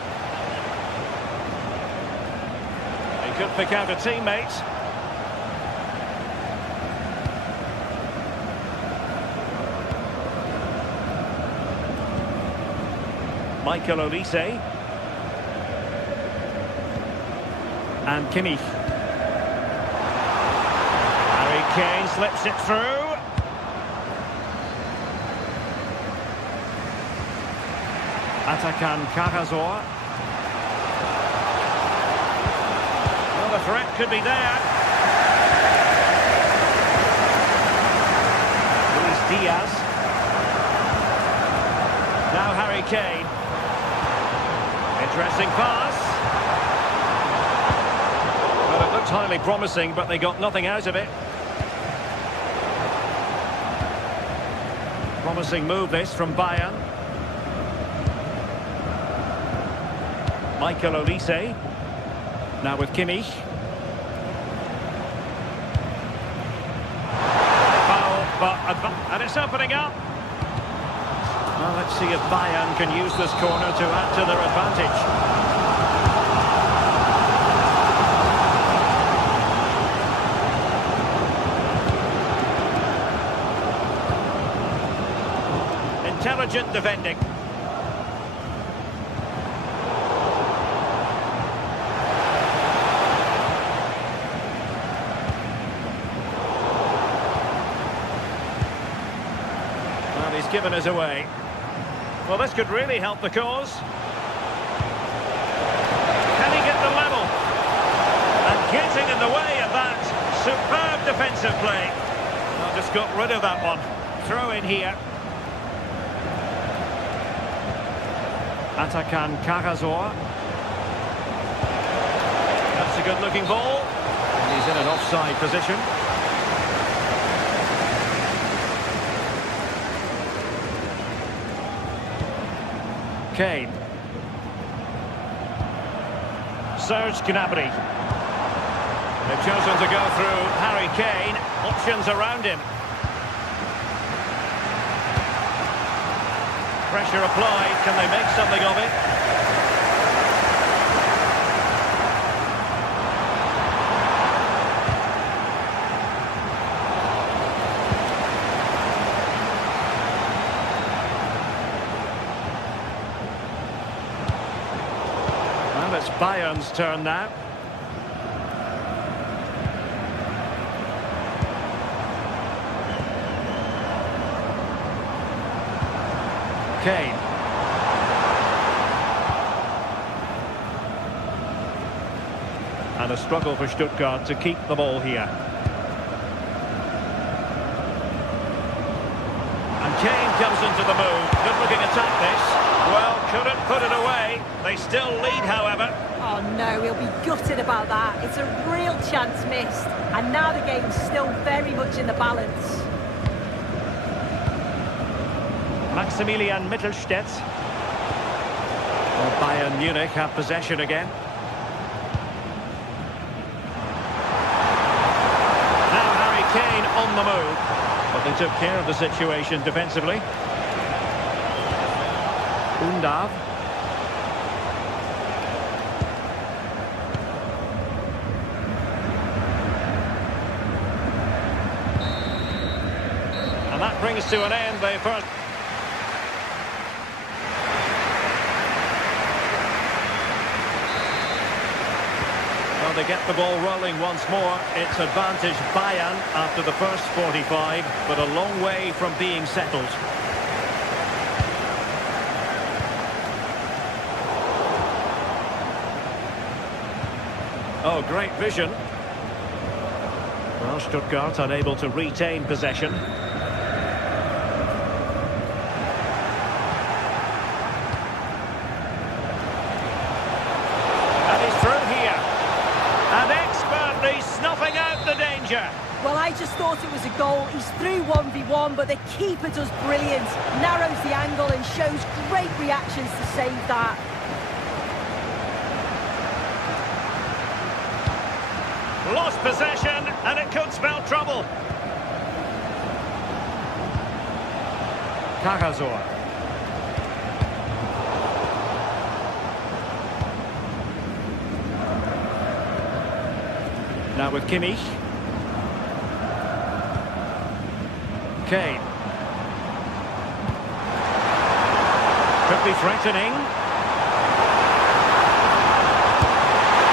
He could pick out a teammate. Michael Olise. And Kimmich. Harry Kane slips it through. Atakan Karasor. Well, the threat could be there. Luis Diaz. Now Harry Kane. Interesting pass. Well, it looked highly promising, but they got nothing out of it. Promising move this from Bayern. Michael Olise. Now with Kimmich. Foul, and it's opening up. Well, let's see if Bayern can use this corner to add to their advantage. Intelligent defending. Well, he's given us away. Well, this could really help the cause. Can he get the level? And getting in the way of that superb defensive play. Well, just got rid of that one. Throw in here. Atakan Karasor. That's a good-looking ball. And he's in an offside position. Kane. Serge Gnabry. They've chosen to go through Harry Kane. Options around him. Pressure applied. Can they make something of it? Well, it's Bayern's turn now. Kane. And a struggle for Stuttgart to keep the ball here. And Kane comes into the move. Good looking attack this. Well, couldn't put it away. They still lead, however. Oh no, he'll be gutted about that. It's a real chance missed. And now the game's still very much in the balance. Maximilian Mittelstädt. Well, Bayern Munich have possession again. the move. But they took care of the situation defensively. Undav. And that brings to an end the first. Well, they get the ball rolling once more. It's advantage Bayern after the first 45, but a long way from being settled. Oh, great vision. Well, Stuttgart unable to retain possession. And he's through here. And expertly snuffing out the danger. Well, I just thought it was a goal. He's through 1v1, but the keeper does brilliant. Narrows the angle and shows great reactions to save that. Lost possession, and it could spell trouble. Kagazor. Now with Kimmich. Kane. Could be threatening.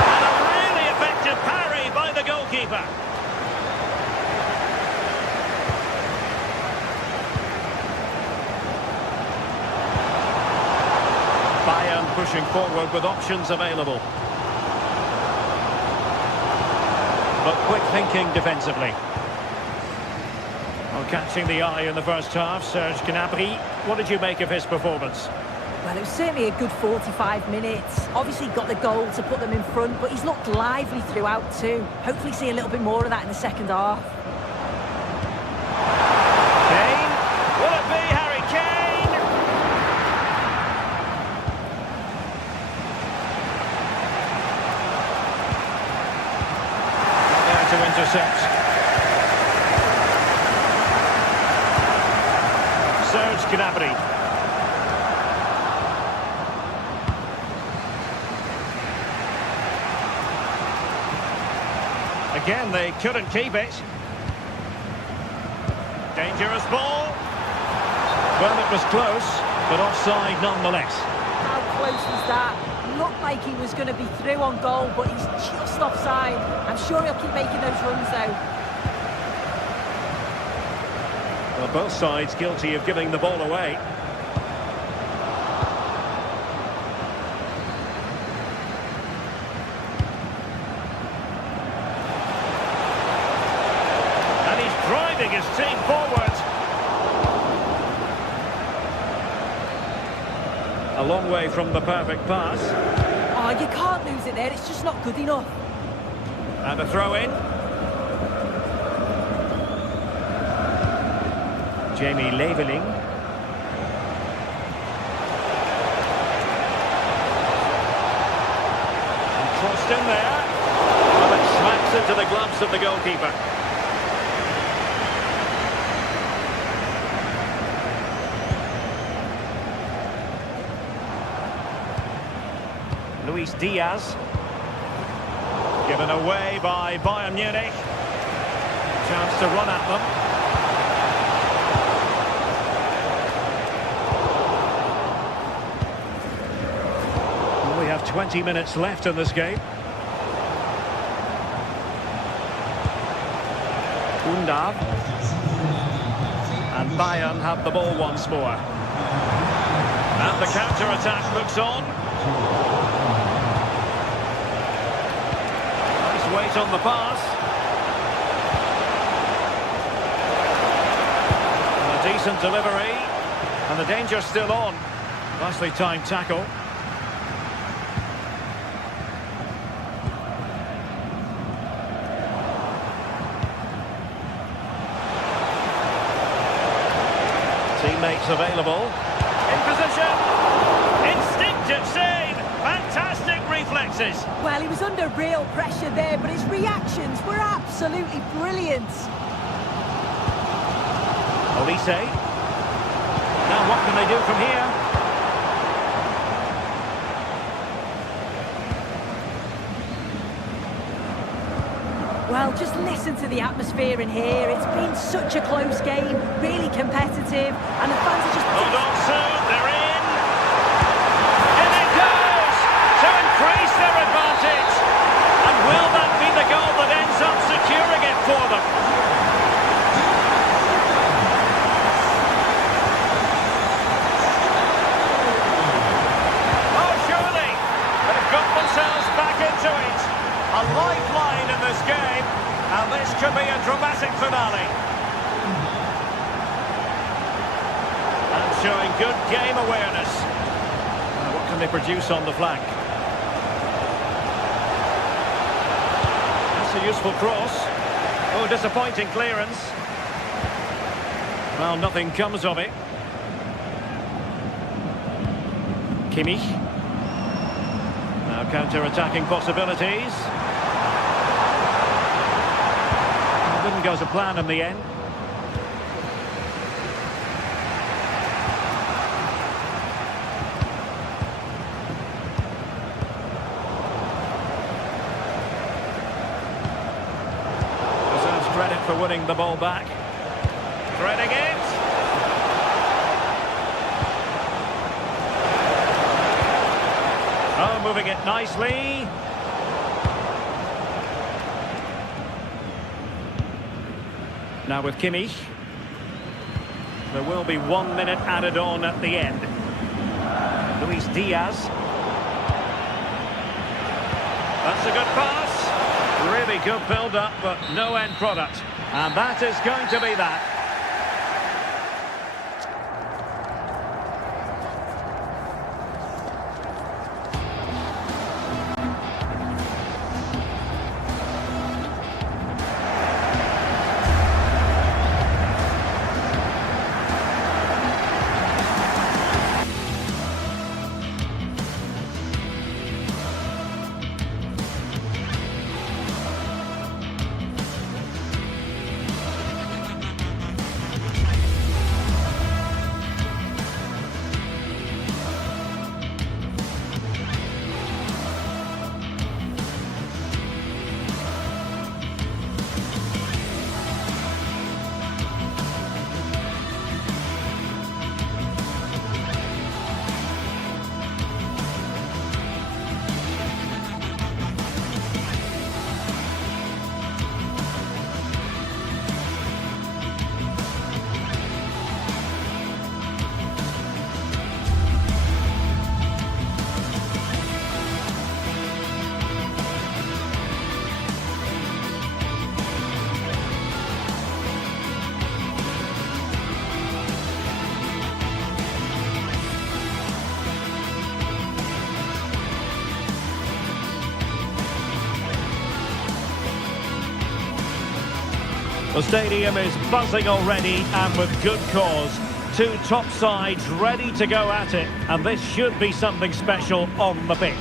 And a really effective parry by the goalkeeper. Bayern pushing forward with options available. But quick thinking defensively. Well, catching the eye in the first half, Serge Gnabry. What did you make of his performance? Well, it was certainly a good 45 minutes. Obviously got the goal to put them in front, but he's looked lively throughout too. Hopefully see a little bit more of that in the second half. Kane. Will it be Harry Kane? There to intercept. Serge Gnabry. Again, they couldn't keep it. Dangerous ball. Well, it was close, but offside nonetheless. How close was that? Looked like he was going to be through on goal, but he's just offside. I'm sure he'll keep making those runs, though. Well, both sides guilty of giving the ball away. And he's driving his team forward. A long way from the perfect pass. Oh, you can't lose it there. It's just not good enough. And a throw in. Jamie Leveling. And crossed in there. Well, it smacks into the gloves of the goalkeeper. Luis Diaz. Given away by Bayern Munich. Chance to run at them. We have 20 minutes left in this game. Undav. And Bayern have the ball once more. And the counter-attack looks on. Nice weight on the pass. And a decent delivery. And the danger's still on. Nicely timed tackle. Teammates available. In position. Instinctive save. Fantastic reflexes. Well, he was under real pressure there, but his reactions were absolutely brilliant. Olise. Now what can they do from here? Well, just listen to the atmosphere in here. It's been such a close game, really competitive, and the fans are just... Hold on soon, they're in! In it goes! To increase their advantage! And will that be the goal that ends up securing it for them? Oh, surely! They've got themselves back into it. A lifeline in this game, and this could be a dramatic finale. And showing good game awareness. Now, what can they produce on the flank? That's a useful cross. Oh, disappointing clearance. Well, nothing comes of it. Kimmich. Now counter-attacking possibilities. Didn't go to plan in the end. Deserves credit for winning the ball back. Threading it. Oh, moving it nicely. Now with Kimmich. There will be 1 minute added on at the end. Luis Diaz. That's a good pass. Really good build-up, but no end product. And that is going to be that. The stadium is buzzing already, and with good cause. Two top sides ready to go at it, and this should be something special on the pitch.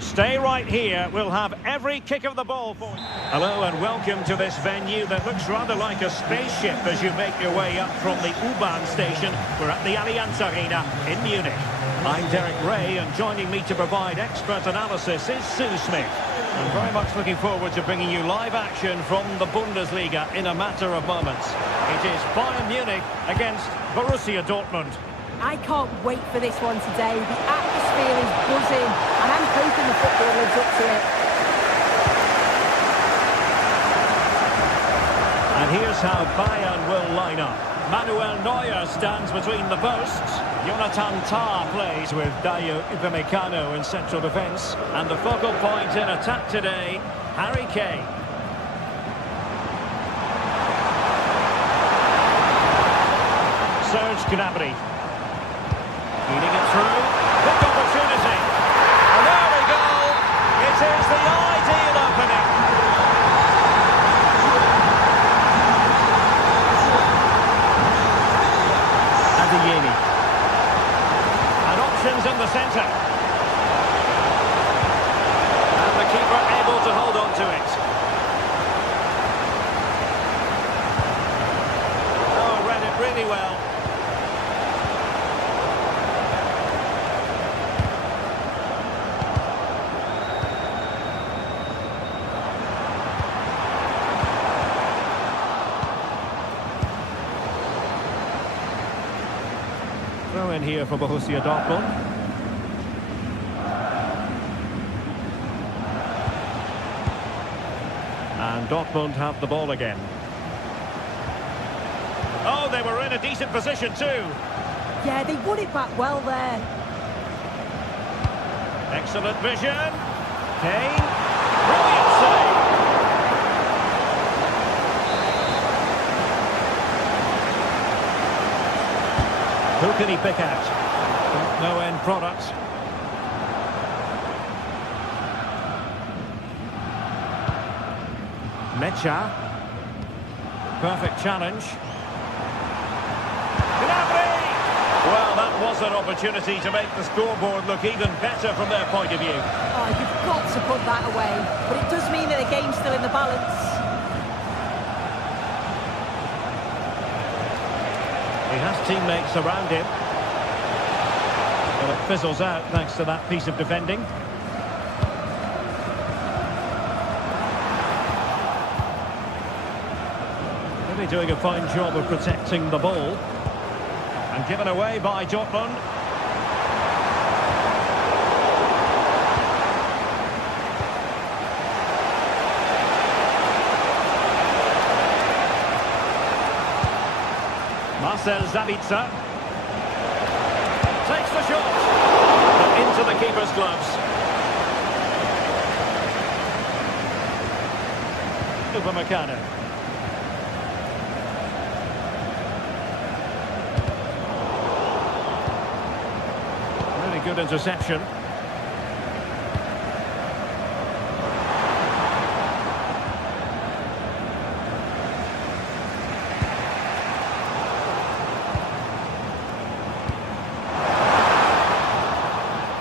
Stay right here, we'll have every kick of the ball for you. Hello and welcome to this venue that looks rather like a spaceship as you make your way up from the U-Bahn station. We're at the Allianz Arena in Munich. I'm Derek Ray, and joining me to provide expert analysis is Sue Smith. I'm very much looking forward to bringing you live action from the Bundesliga in a matter of moments. It is Bayern Munich against Borussia Dortmund. I can't wait for this one today. The atmosphere is buzzing, and I'm hoping the football lives up to it. And here's how Bayern will line up. Manuel Neuer stands between the posts. Jonathan Tah plays with Dayo Upamecano in central defence. And the focal point in attack today, Harry Kane. Serge Gnabry. Feeding it through. Big opportunity. And there we go. It is the ideal opening. Adeyemi. And options in the centre. And the keeper able to hold on to it. in here for Borussia Dortmund. And Dortmund have the ball again. Oh, they were in a decent position too. Yeah, they won it back well there. Excellent vision. Kane. Brilliant save. Who can he pick out? No end product. Mecha. Perfect challenge. Well, that was an opportunity to make the scoreboard look even better from their point of view. Oh, you've got to put that away. But it does mean that the game's still in the balance. He has teammates around him. But it fizzles out thanks to that piece of defending. Really doing a fine job of protecting the ball. And given away by Dortmund. Marcel Sabitzer. Takes the shot. But into the keeper's gloves. Upamecano. Good interception.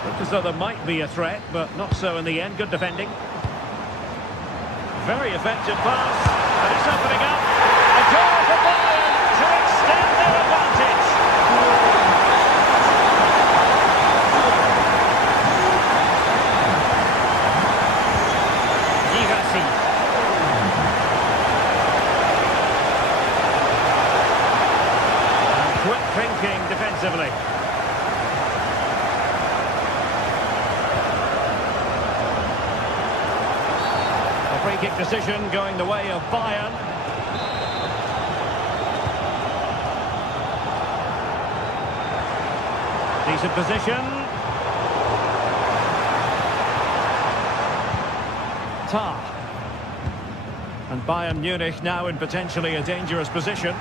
Looked as though there might be a threat, but not so in the end. Good defending. Very effective pass. And it's opening up. A goal for Bayern to extend their advantage. Quick thinking defensively. A free kick decision going the way of Bayern. Decent position. Tar. And Bayern Munich now in potentially a dangerous position.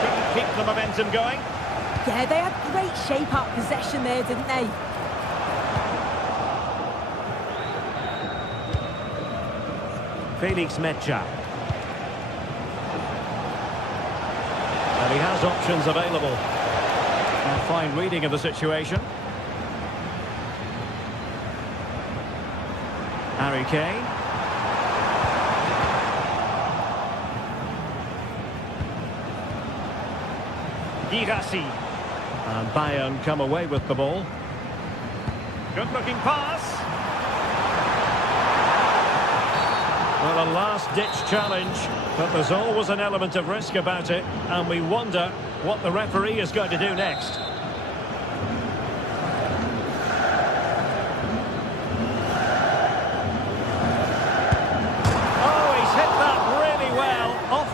Couldn't keep the momentum going. Yeah, they had great shape-up possession there, didn't they? Felix Mecha. And he has options available. A fine reading of the situation. Harry Kane. Girassi. And Bayern come away with the ball. Good-looking pass. Well, a last-ditch challenge, but there's always an element of risk about it, and we wonder what the referee is going to do next.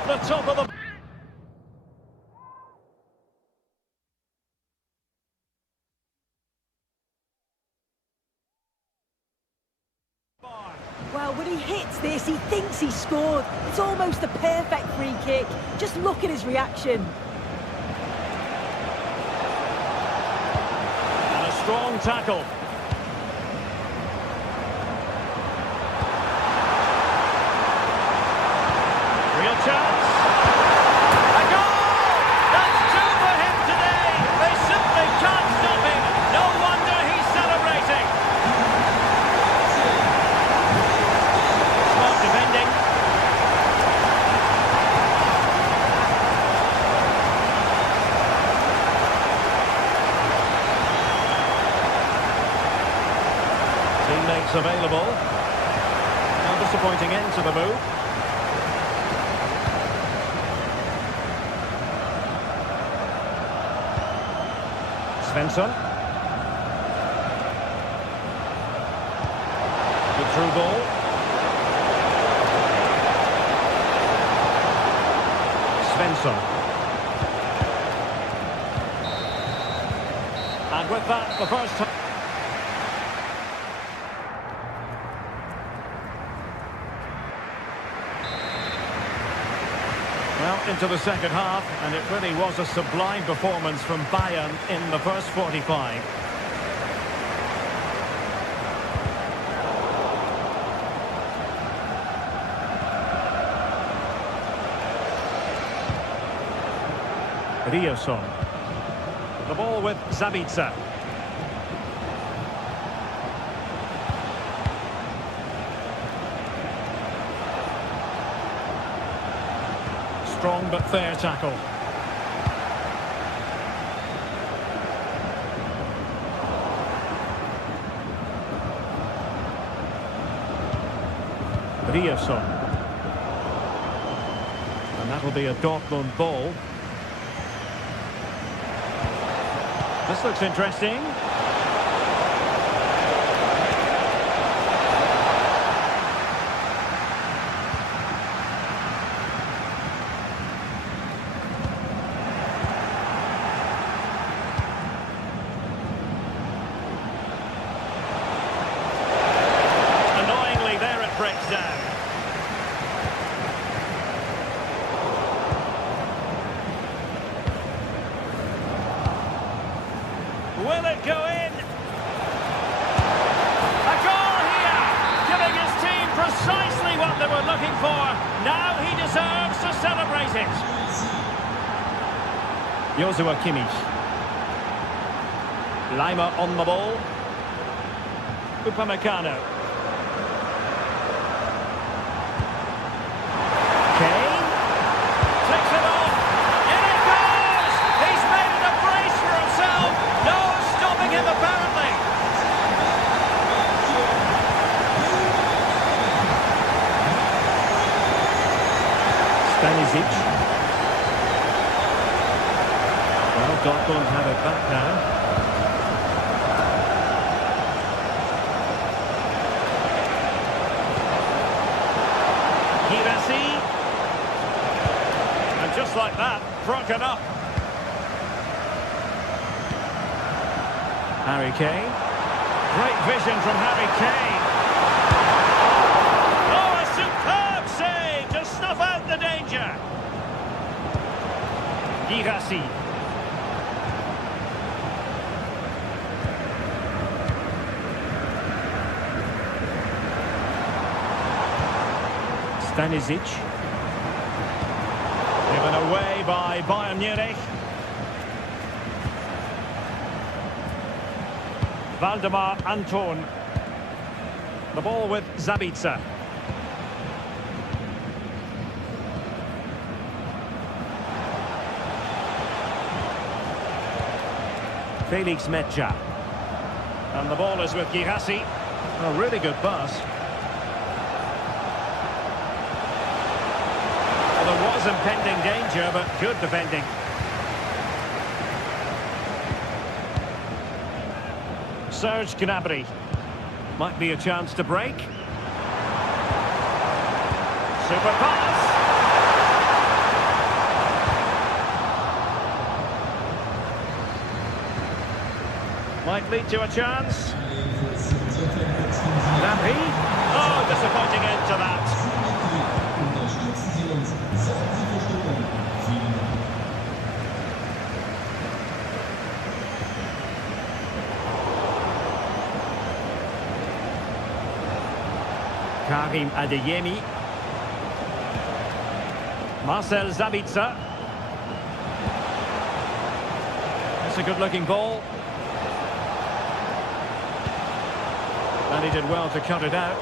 The top of the... Well, when he hits this, he thinks he scored. It's almost a perfect free kick. Just look at his reaction. And a strong tackle. Real chance. A goal! That's two for him today. They simply can't stop him. No wonder he's celebrating. Smart defending. Teammates available. No disappointing end to the move. Svensson. Good through ball. Svensson. And with that, the first time. Well, into the second half, and it really was a sublime performance from Bayern in the first 45. Riosson. The ball with Zabitzer. Strong but fair tackle. Riosson. And that'll be a Dortmund ball. This looks interesting. Annoyingly, there it breaks down. Will it go in? A goal here, giving his team precisely what they were looking for. Now he deserves to celebrate it. Joshua Kimmich. Lima on the ball. Upamecano. Kane. Takes it off. In it goes! He's made it a brace for himself. No stopping him, apparently. Stanisic. Well, Dortmund have it back now. Girassi. And just like that, broken up. Harry Kane. Great vision from Harry Kane. Oh, a superb save to snuff out the danger. Girassi. Stanisic. Given away by Bayern Munich. Valdemar Anton. The ball with Zabitzer. Felix Metja. And the ball is with Girassi. A really good pass. Well, there was impending danger, but good defending. Serge Gnabry. Might be a chance to break. Super pass. Might lead to a chance. Gnabry. Oh, disappointing end to that. Karim Adeyemi. Marcel Zabitzer. That's a good-looking ball. And he did well to cut it out.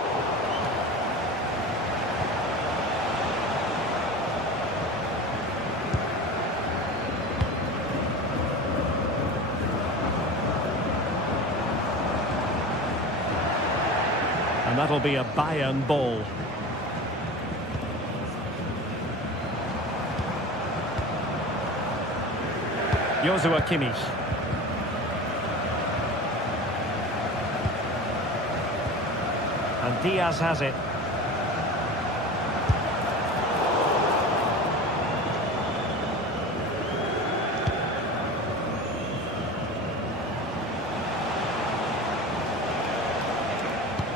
And that'll be a Bayern ball. Joshua Kimmich. And Diaz has it.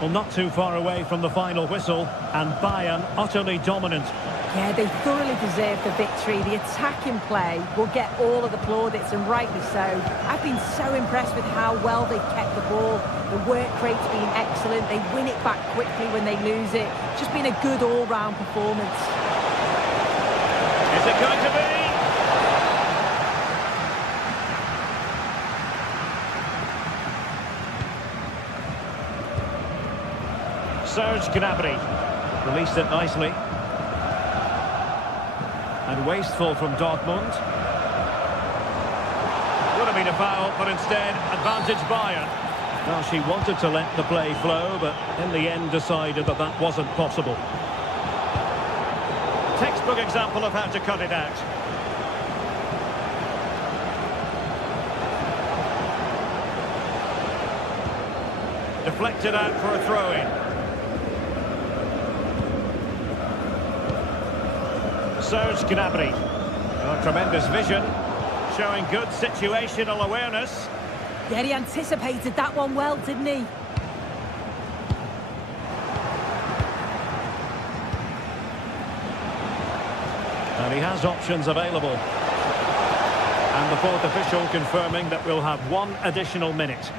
Well, not too far away from the final whistle, and Bayern utterly dominant. Yeah, they thoroughly deserve the victory. The attacking play will get all of the plaudits, and rightly so. I've been so impressed with how well they've kept the ball. The work rate's been excellent. They win it back quickly when they lose it. It's just been a good all-round performance. Is it going to be? Serge Gnabry released it nicely. And wasteful from Dortmund. Would have been a foul, but instead, advantage Bayern. Well, she wanted to let the play flow, but in the end decided that that wasn't possible. Textbook example of how to cut it out. Deflected out for a throw-in. Serge Gnabry. Oh, tremendous vision, showing good situational awareness. Yeah, he anticipated that one well, didn't he? And he has options available. And the fourth official confirming that we'll have one additional minute.